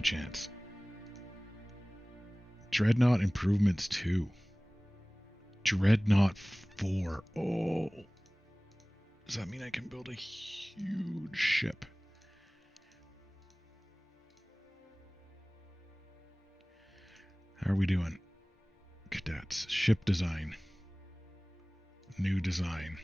a chance. Dreadnought improvements 2. Dreadnought 4. Oh. Does that mean I can build a huge ship? How are we doing? Cadets. Ship design. New design.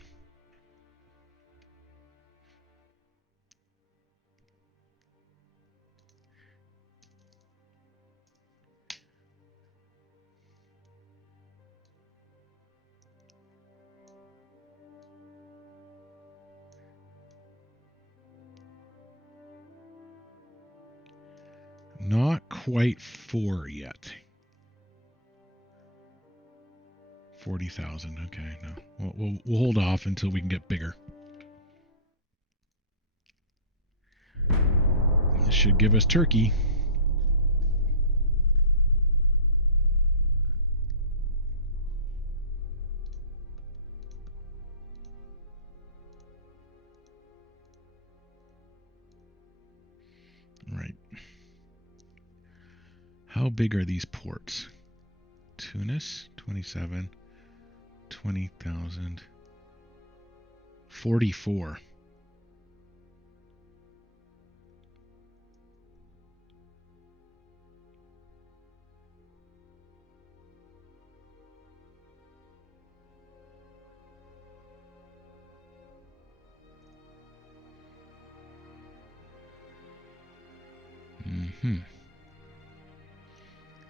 Not quite 4 yet. 40,000. Okay, no. We'll hold off until we can get bigger. This should give us Turkey. Right. How big are these ports? Tunis, 27, 20,000, 44.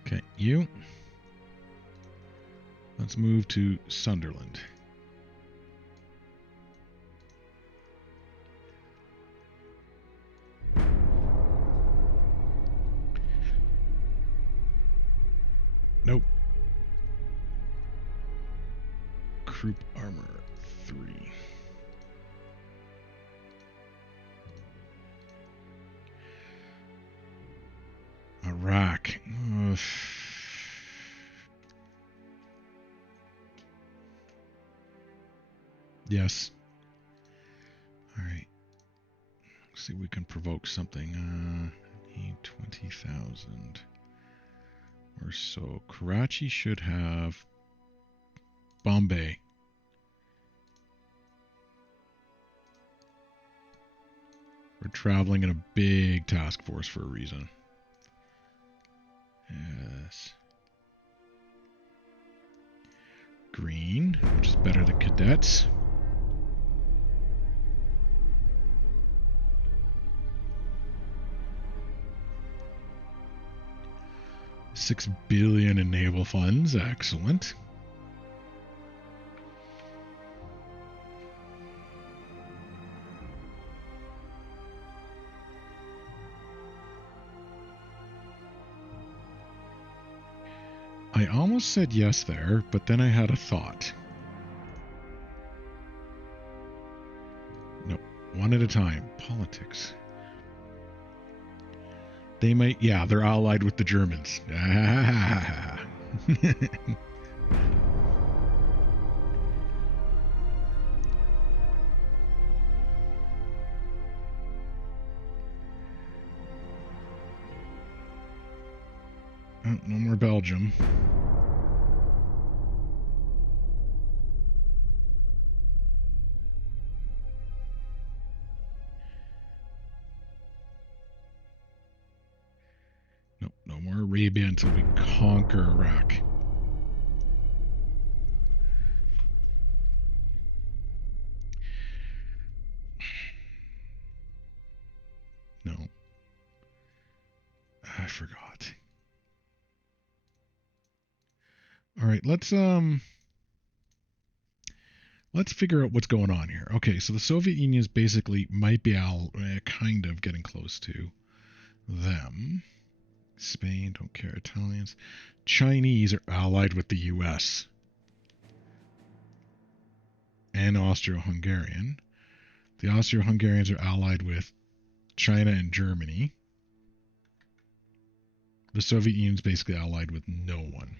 Okay, you. Let's move to Sunderland. Nope. Croup armor 3. Iraq. Ugh. Yes. All right. Let's see if we can provoke something. Need 20,000 or so. Karachi should have Bombay. We're traveling in a big task force for a reason. Yes. Green, which is better than cadets. $6 billion in naval funds. Excellent. I almost said yes there, but then I had a thought. No, one at a time. Politics. They might, yeah, they're allied with the Germans. Oh, no more Belgium. Nope, no more Arabia until we conquer Iraq. No. I forgot. All right, let's figure out what's going on here. Okay, so the Soviet Union is basically might be kind of getting close to them. Spain, don't care. Italians. Chinese are allied with the U.S. and Austro-Hungarian. The Austro-Hungarians are allied with China and Germany. The Soviet Union is basically allied with no one.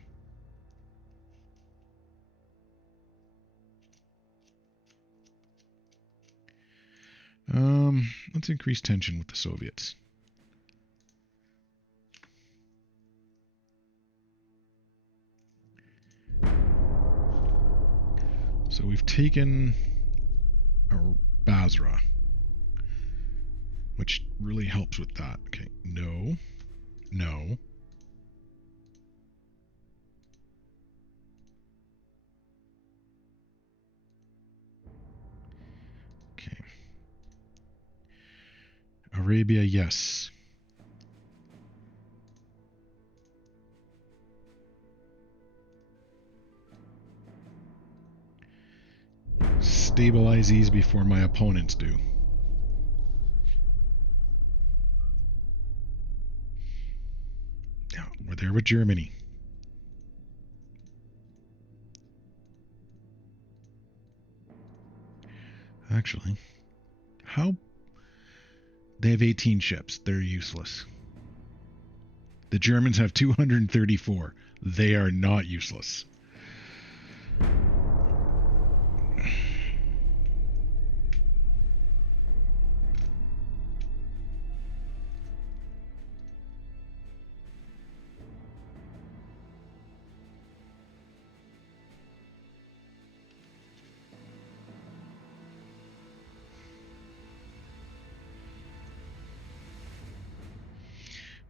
Let's increase tension with the Soviets. So we've taken Basra, which really helps with that. Okay, no. No. Okay. Arabia, yes. Stabilize these before my opponents do. Yeah, we're there with Germany. Actually, how? They have 18 ships. They're useless. The Germans have 234. They are not useless.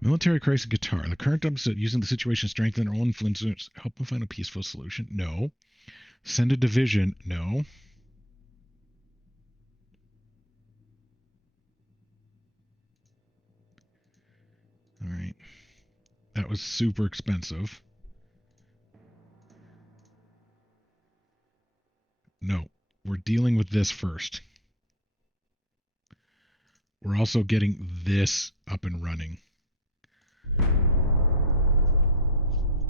Military crisis Qatar. The current upset using the situation to strengthen our own influence. Help them find a peaceful solution. No. Send a division. No. All right. That was super expensive. No. We're dealing with this first. We're also getting this up and running.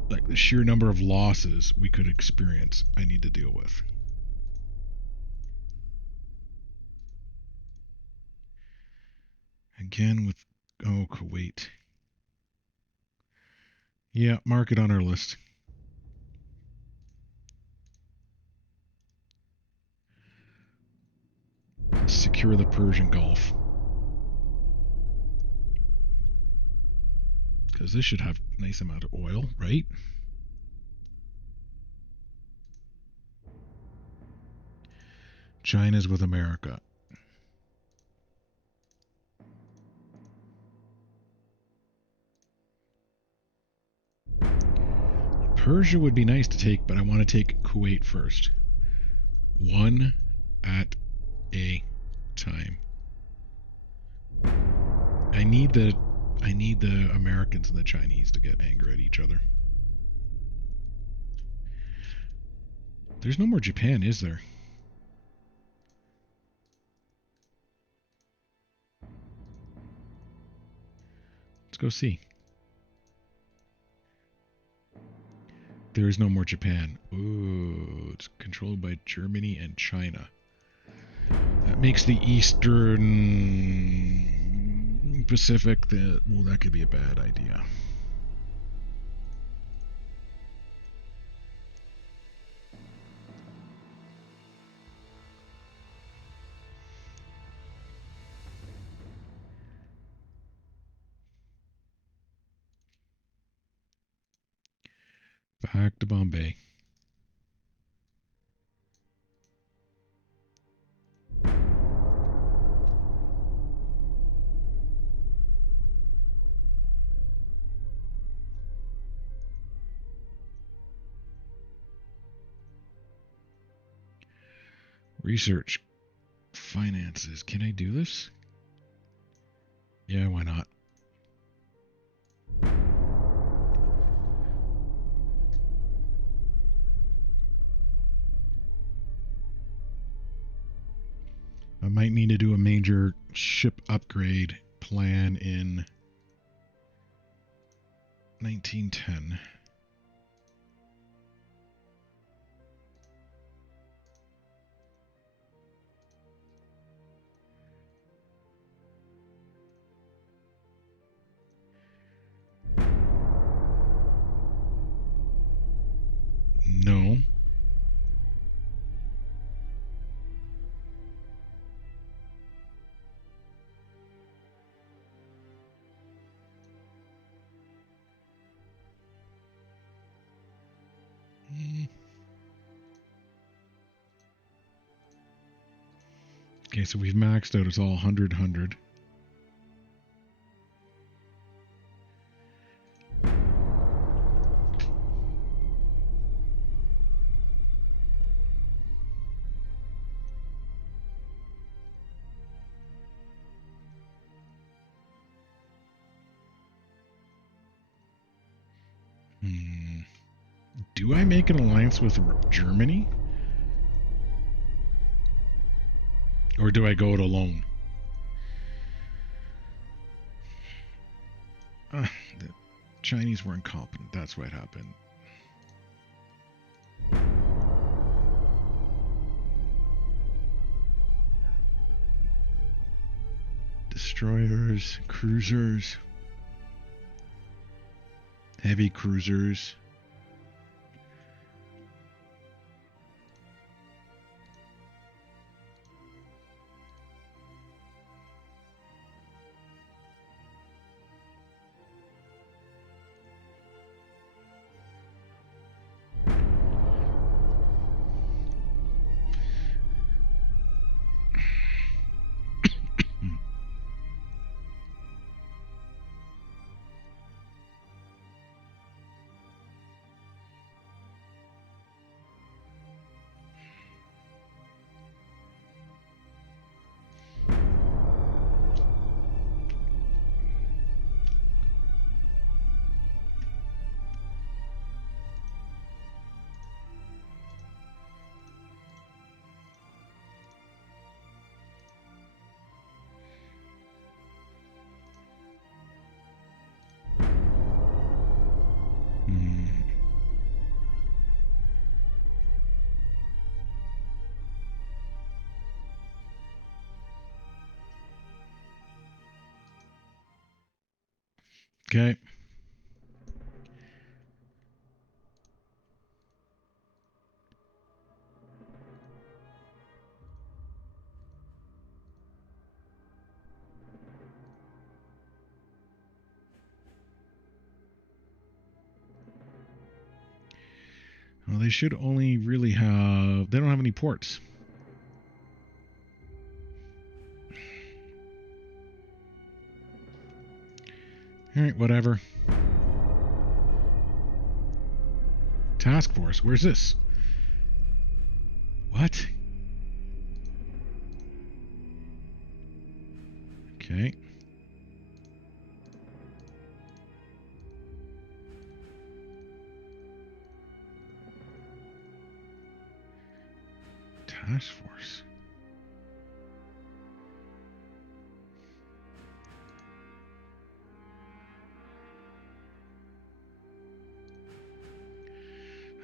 Like the sheer number of losses we could experience, I need to deal with. Again with, oh, Kuwait. Yeah, mark it on our list. Secure the Persian Gulf. Because this should have a nice amount of oil, right? China's with America. Persia would be nice to take, but I want to take Kuwait first. One at a time. I need the Americans and the Chinese to get angry at each other. There's no more Japan, is there? Let's go see. There is no more Japan. Ooh, it's controlled by Germany and China. That makes the Eastern Pacific well, that could be a bad idea. Back to Bombay. Research. Finances. Can I do this? Yeah, why not? I might need to do a major ship upgrade plan in 1910. No. Okay, so we've maxed out. It's all 100, 100. Do I make an alliance with Germany? Or do I go it alone? The Chinese were incompetent. That's what happened. Destroyers, cruisers, heavy cruisers. Okay. Well, they should only really have... They don't have any ports. Alright, whatever. Task force, where's this? What? Okay. Task force.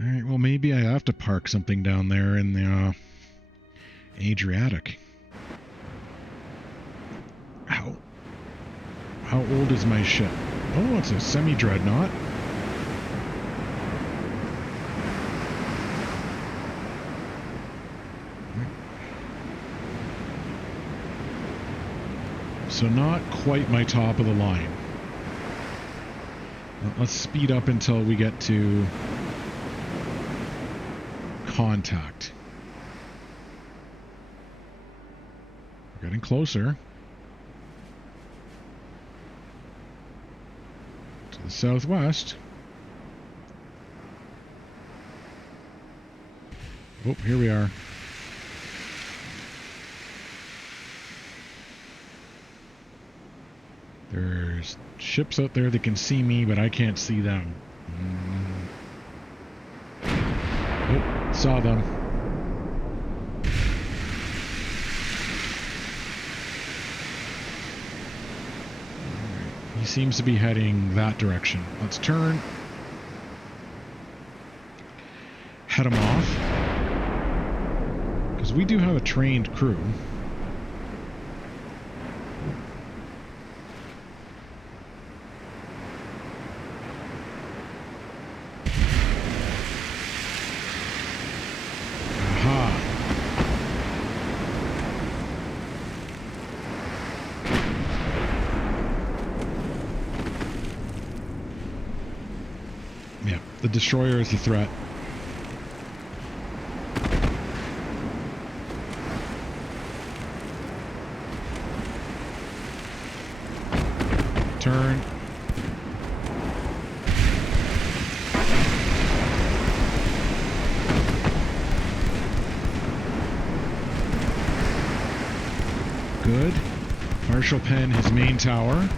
Alright, well maybe I have to park something down there in the Adriatic. How old is my ship? Oh, it's a semi-dreadnought. So not quite my top of the line. Let's speed up until we get to contact. We're getting closer. To the southwest. Oh, here we are. There's ships out there that can see me, but I can't see them. Oh, saw them. He seems to be heading that direction. Let's turn. Head him off. Because we do have a trained crew. The destroyer is the threat. Turn. Good. Marshal Penn, his main tower.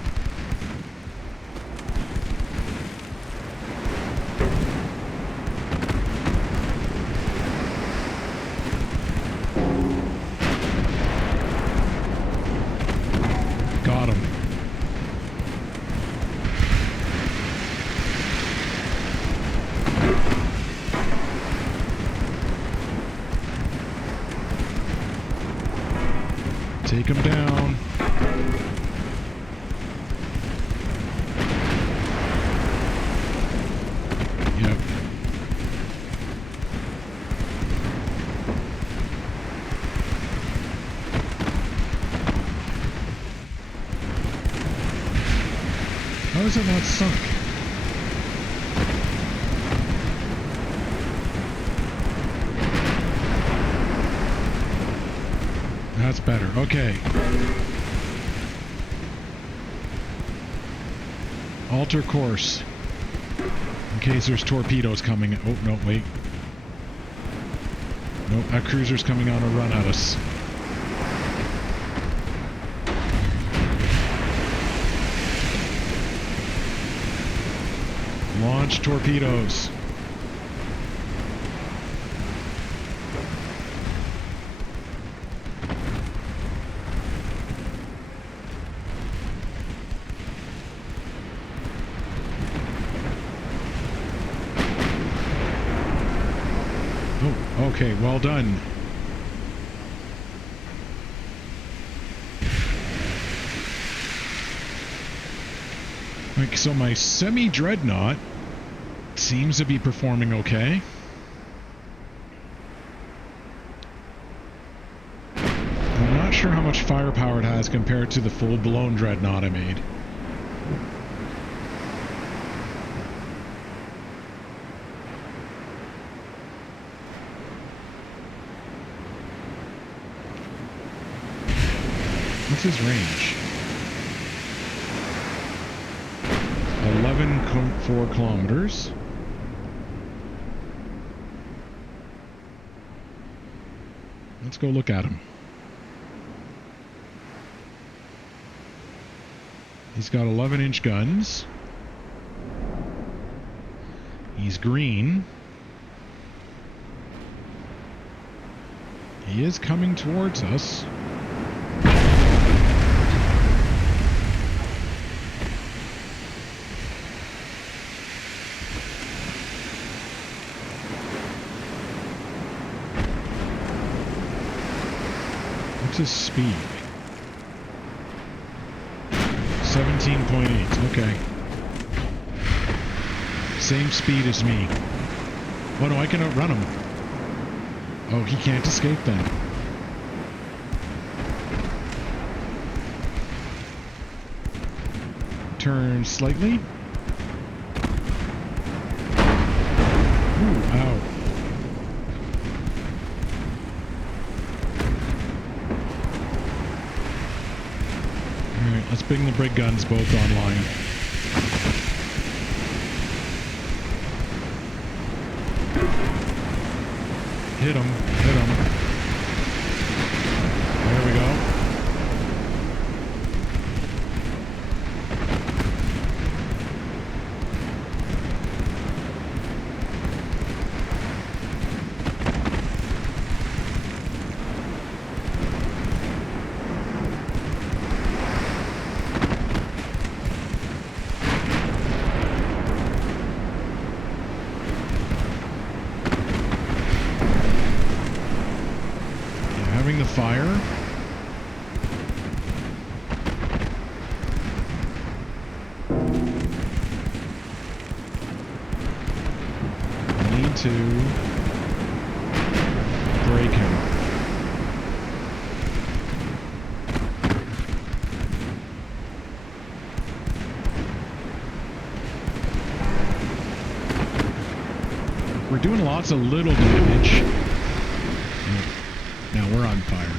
Got him. Take him down. Yep. How is it not sunk? That's better. Okay. Alter course. In case there's torpedoes coming. Oh, no, wait. Nope, that cruiser's coming on a run at us. Launch torpedoes. Oh, okay, well done. Like, so my semi-dreadnought seems to be performing okay. I'm not sure how much firepower it has compared to the full-blown dreadnought I made. What's his range? 11.4 kilometers. Let's go look at him. He's got 11-inch guns. He's green. He is coming towards us. What's his speed? 17.8. Okay. Same speed as me. Oh no, I can outrun him. Oh, he can't escape then. Turn slightly. Ooh, ow. Alright, let's bring the brig guns both online. Hit him, hit him. There we go. Fire. I need to break him. We're doing lots of little damage. Now we're on fire.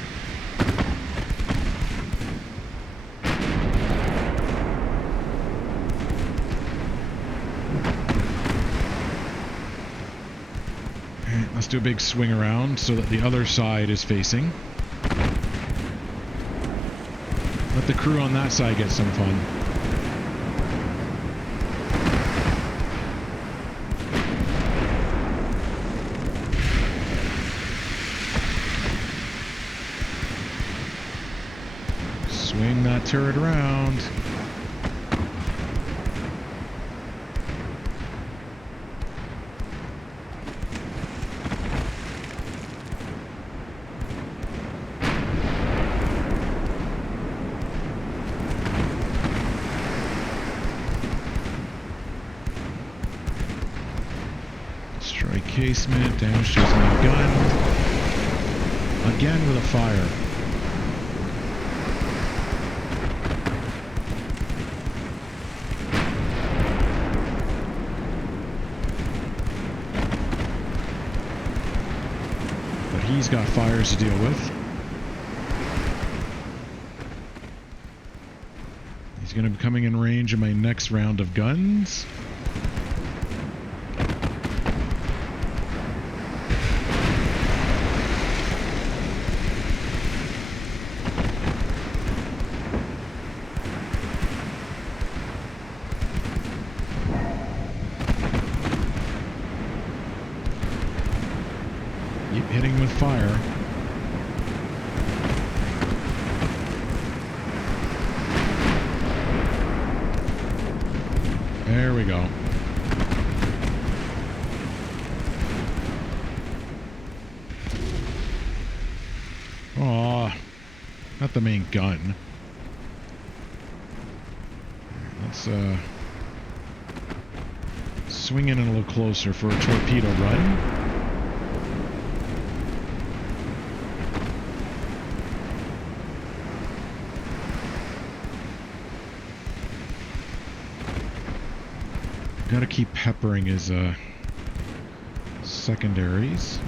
do a big swing around so that the other side is facing. Let the crew on that side get some fun. Swing that turret around. Casement, damage to his main gun. Again with a fire. But he's got fires to deal with. He's going to be coming in range of my next round of guns. Hitting with fire. There we go. Aw, not the main gun. Let's swing in a little closer for a torpedo run. Gotta keep peppering his secondaries.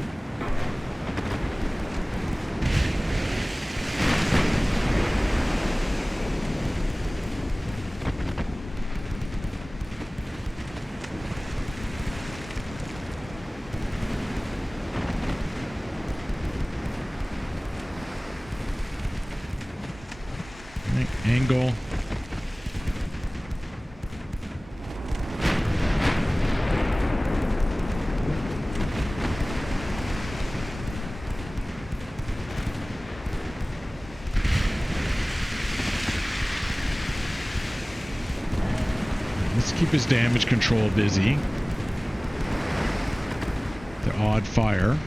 Angle. Let's keep his damage control busy. The odd fire.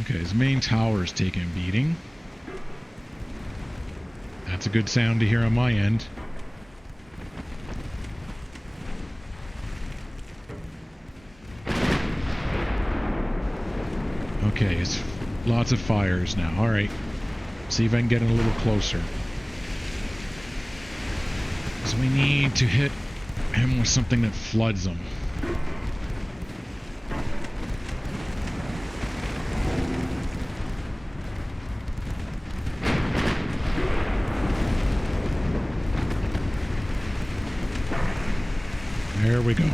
Okay, his main tower is taking a beating. That's a good sound to hear on my end. Okay, it's lots of fires now. Alright. See if I can get it a little closer. So we need to hit him with something that floods him. There we go.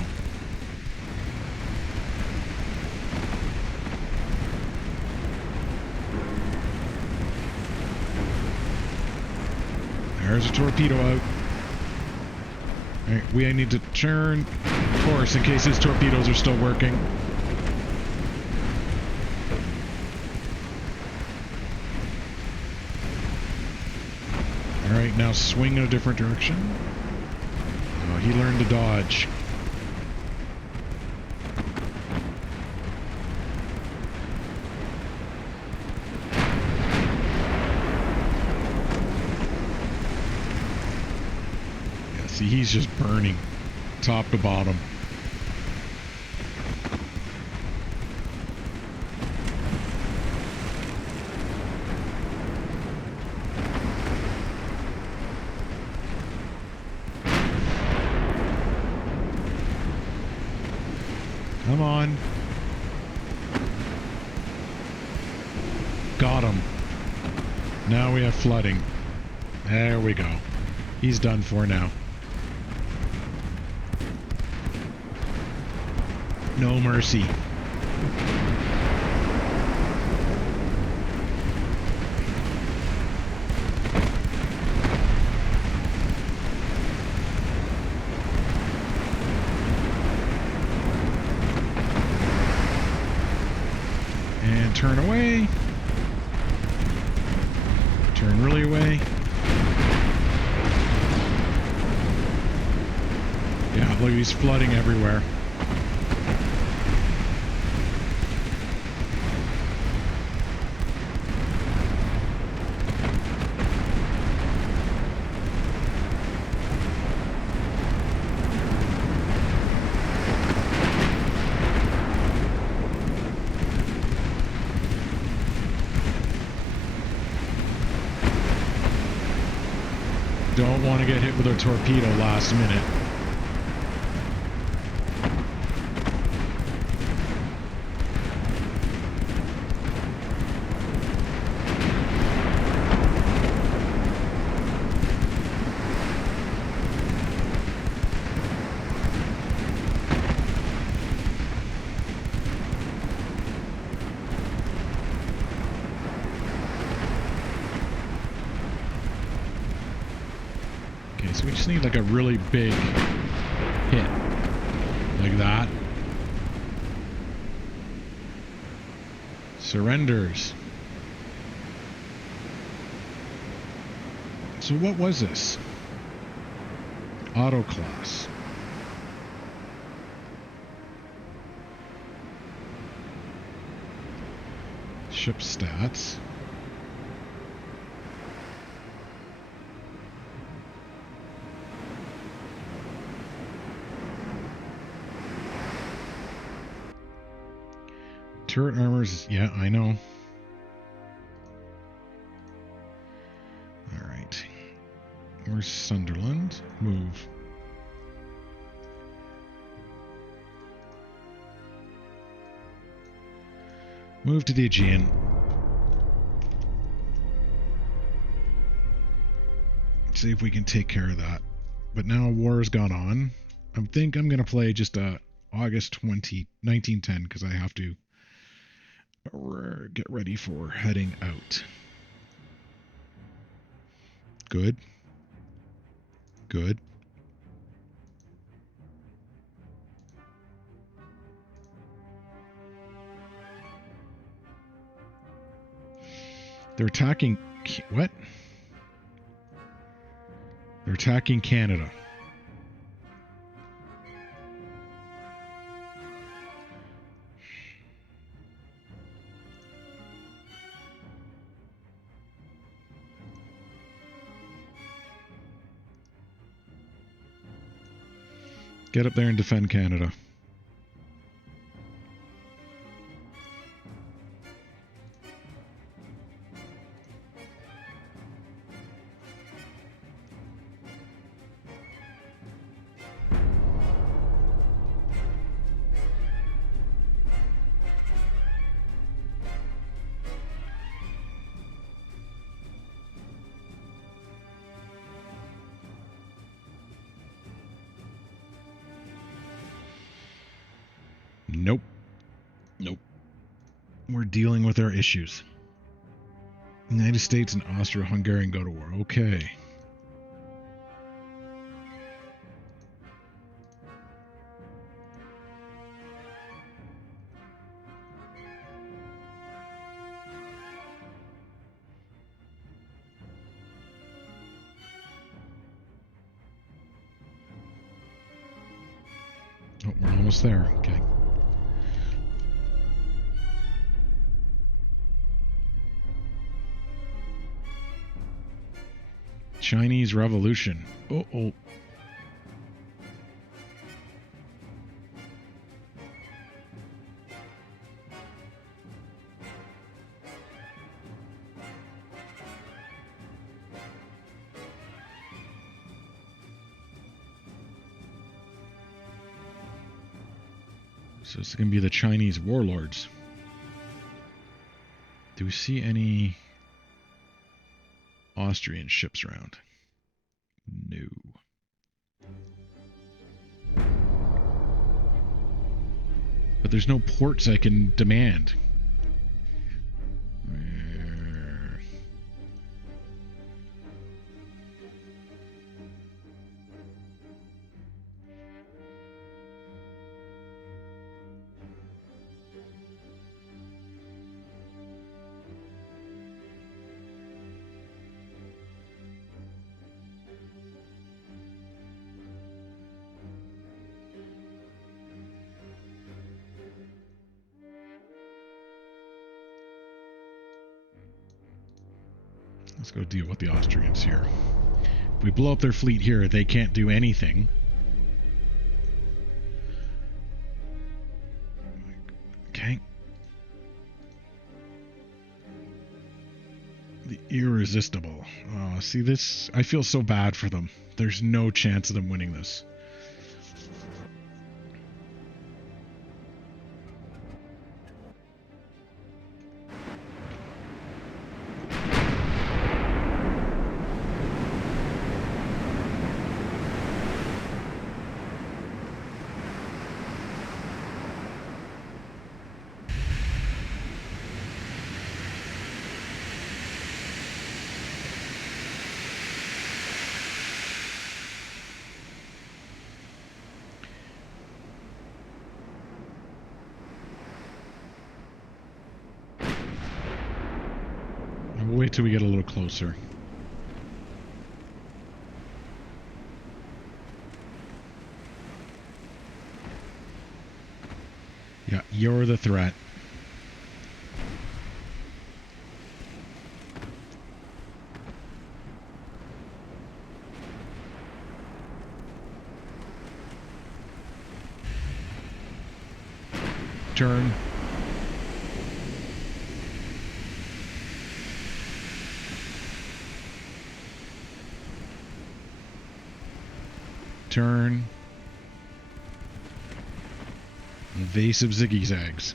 There's a torpedo out. Alright, we need to turn course in case his torpedoes are still working. Alright, now swing in a different direction. Oh, he learned to dodge. He's just burning top to bottom. Come on. Got him. Now we have flooding. There we go. He's done for now. No mercy. And turn away. Turn really away. Yeah, look, he's flooding everywhere. Don't want to get hit with a torpedo last minute. So we just need like a really big hit. Like that. Surrenders. So what was this? Auto class. Ship stats. Turret armors, yeah, I know. Alright. Where's Sunderland? Move. Move to the Aegean. See if we can take care of that. But now war's gone on. I think I'm going to play just August 20, 1910 because I have to get ready for heading out. Good. Good. They're attacking... What? They're attacking Canada. Get up there and defend Canada. Nope. Nope. We're dealing with our issues. United States and Austro-Hungarian go to war. Okay. Oh, we're almost there. Okay. Chinese Revolution. Uh-oh. So it's going to be the Chinese warlords. Do we see any Austrian ships around? No. But there's no ports I can demand. Let's go deal with the Austrians here. If we blow up their fleet here, they can't do anything. Okay. The Irresistible. Oh, see this? I feel so bad for them. There's no chance of them winning this. We'll wait till we get a little closer. Yeah, you're the threat. Turn. Turn. Invasive zigzags.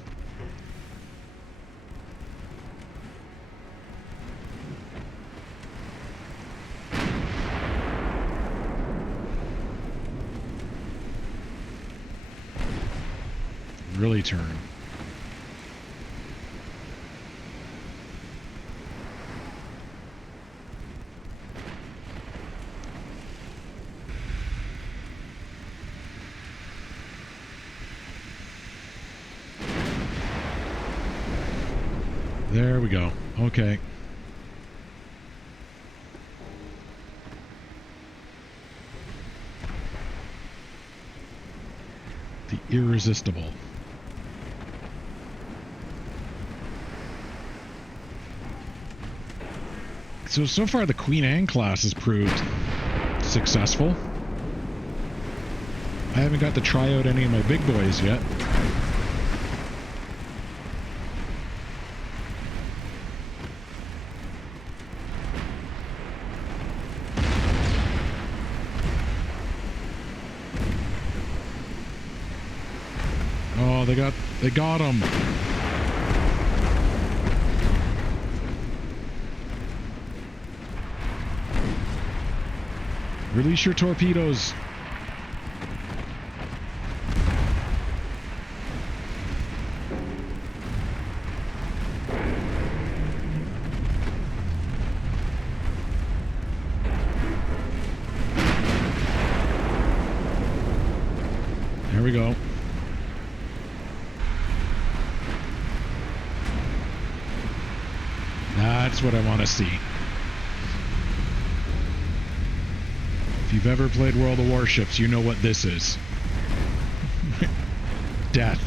Really turn. There we go. Okay. The Irresistible. So far the Queen Anne class has proved successful. I haven't got to try out any of my big boys yet. Oh, they got him. Release your torpedoes. There we go. That's what I want to see. If you've ever played World of Warships, you know what this is. Death.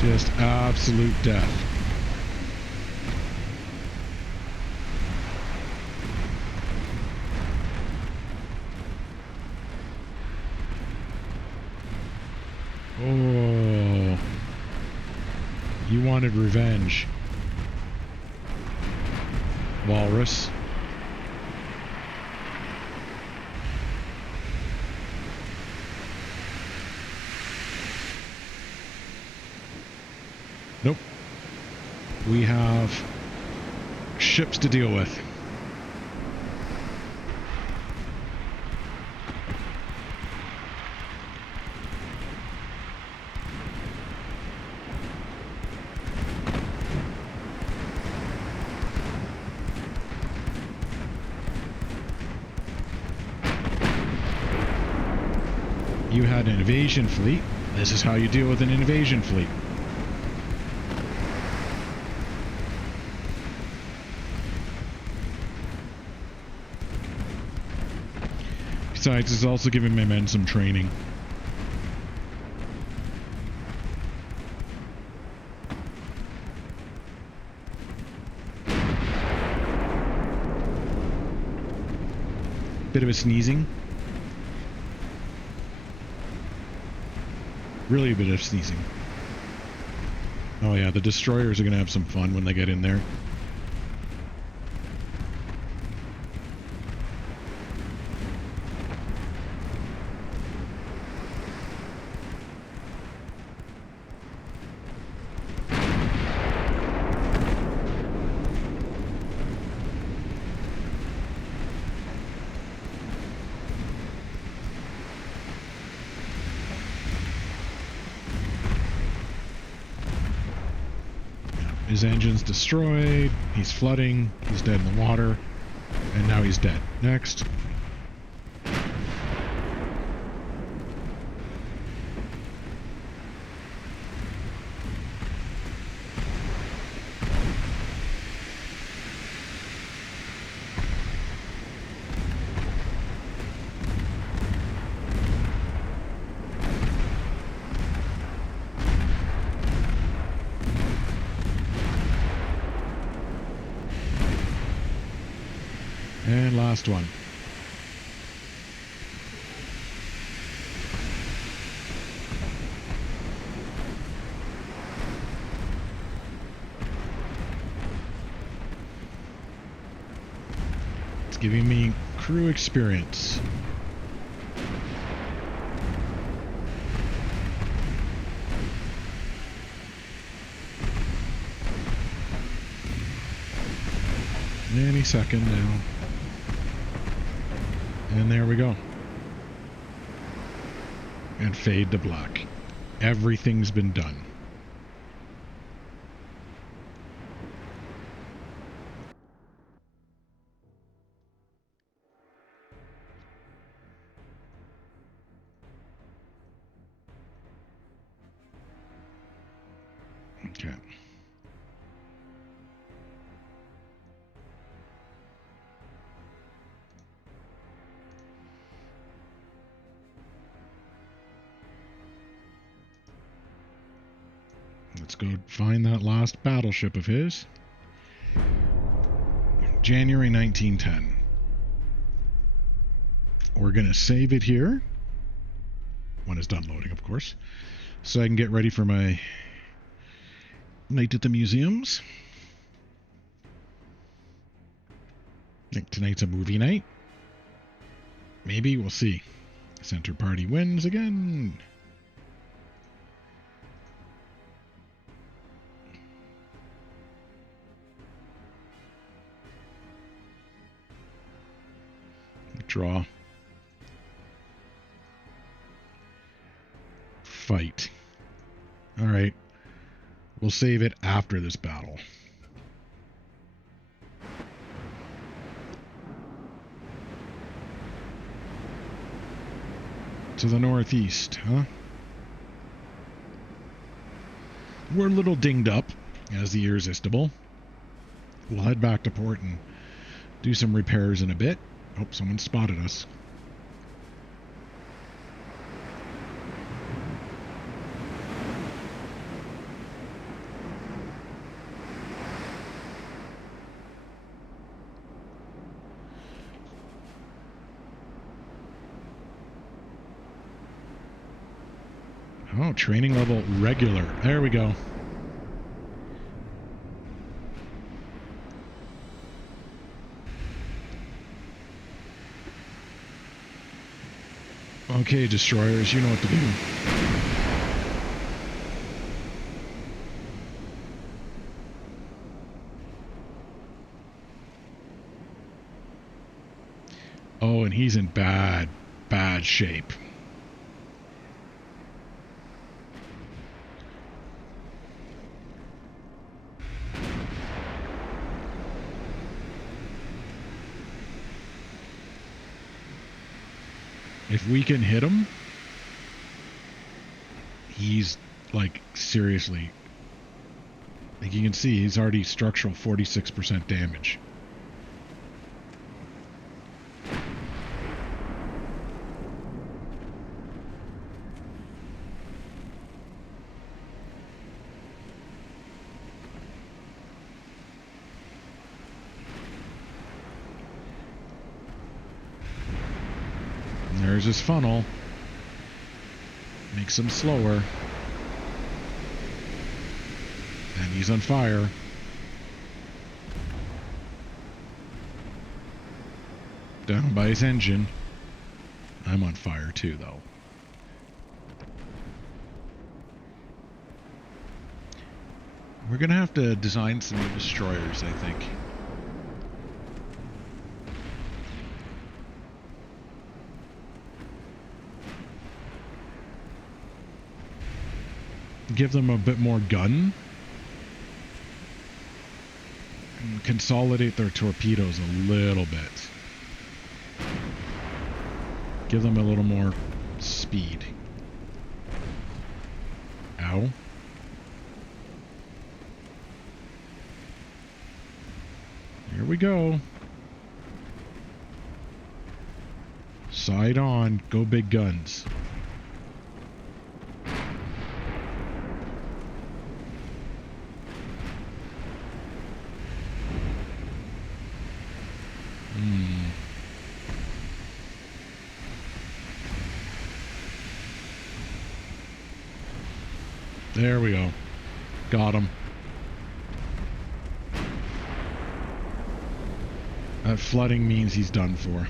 Just absolute death. Oh. You wanted revenge. Walrus. Nope. We have ships to deal with. You had an invasion fleet. This is how you deal with an invasion fleet. Besides, it's also giving my men some training. Bit of a sneezing. Really a bit of sneezing. Oh yeah, the destroyers are going to have some fun when they get in there. His engine's destroyed, he's flooding, he's dead in the water, and now he's dead. Next. And last one. It's giving me crew experience. Any second now. And there we go. And fade to black. Everything's been done. Okay. Let's go find that last battleship of his. January 1910. We're going to save it here. When it's done loading, of course. So I can get ready for my night at the museums. I think tonight's a movie night. Maybe, we'll see. Center party wins again. Draw. Fight. Alright. We'll save it after this battle. To the northeast, huh? We're a little dinged up, as the irresistible. We'll head back to port and do some repairs in a bit. Oh, someone spotted us. Oh, training level regular. There we go. Okay, destroyers, you know what to do. Oh, and he's in bad shape. If we can hit him, he's like seriously, like you can see he's already structural 46% damage. And there's his funnel. Makes him slower. And he's on fire. Down by his engine. I'm on fire too, though. We're gonna have to design some new destroyers, I think. Give them a bit more gun. And consolidate their torpedoes a little bit. Give them a little more speed. Ow. Here we go. Side on. Go big guns. There we go. Got him. That flooding means he's done for.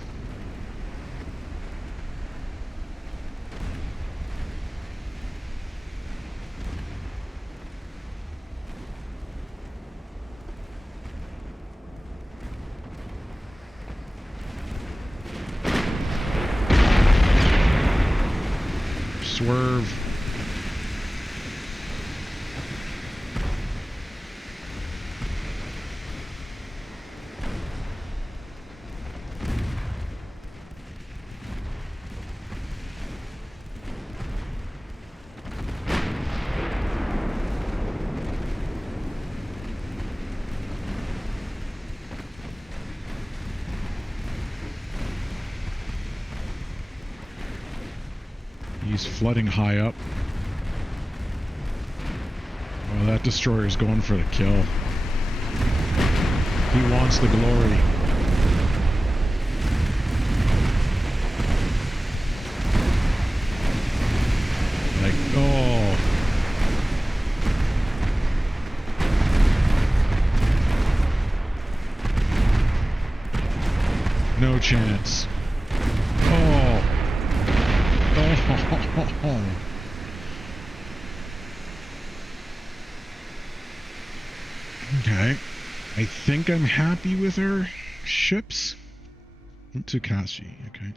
Swerve. He's flooding high up. Oh, that destroyer's going for the kill. He wants the glory. Like, oh. No chance. Oh. Oh. Okay. I think I'm happy with our ships. Tsukashi, okay.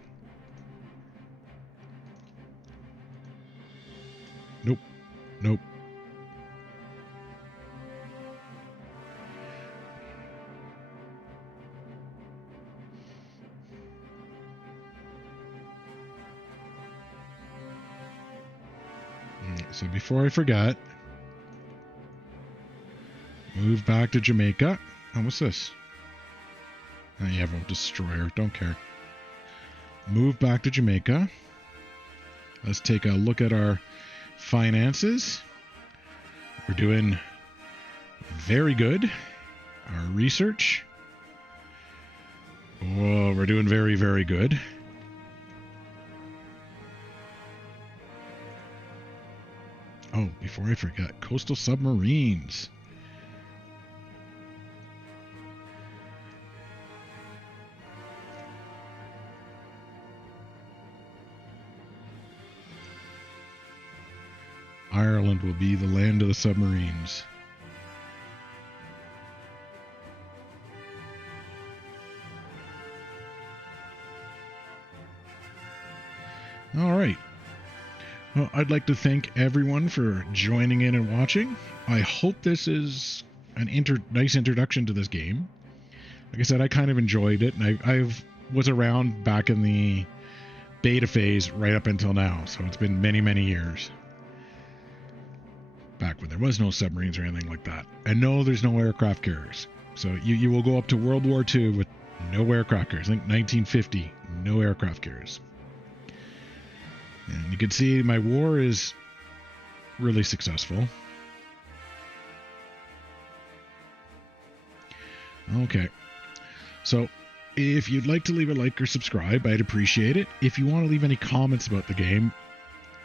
Nope. Nope. So before I forget, move back to Jamaica. Oh, what's this? Oh, you have a destroyer. Don't care. Move back to Jamaica. Let's take a look at our finances. We're doing very good. Our research. Oh, we're doing very, very good. Oh, before I forget, coastal submarines. Ireland will be the land of the submarines. All right. Well, I'd like to thank everyone for joining in and watching. I hope this is an nice introduction to this game. Like I said, I kind of enjoyed it, and I was around back in the beta phase right up until now, so it's been many, many years. Back when there was no submarines or anything like that. And no, there's no aircraft carriers. So you will go up to World War II with no aircraft carriers. I think 1950, no aircraft carriers. And you can see my war is really successful. Okay. So if you'd like to leave a like or subscribe, I'd appreciate it. If you want to leave any comments about the game,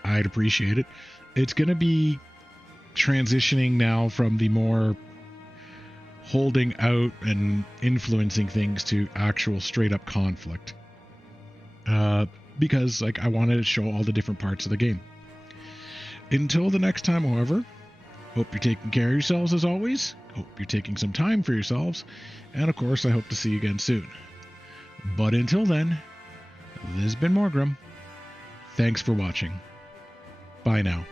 I'd appreciate it. It's going to be transitioning now from the more holding out and influencing things to actual straight up conflict. Because I wanted to show all the different parts of the game. Until the next time, however, hope you're taking care of yourselves as always. Hope you're taking some time for yourselves. And of course, I hope to see you again soon. But until then, this has been Morgrim. Thanks for watching. Bye now.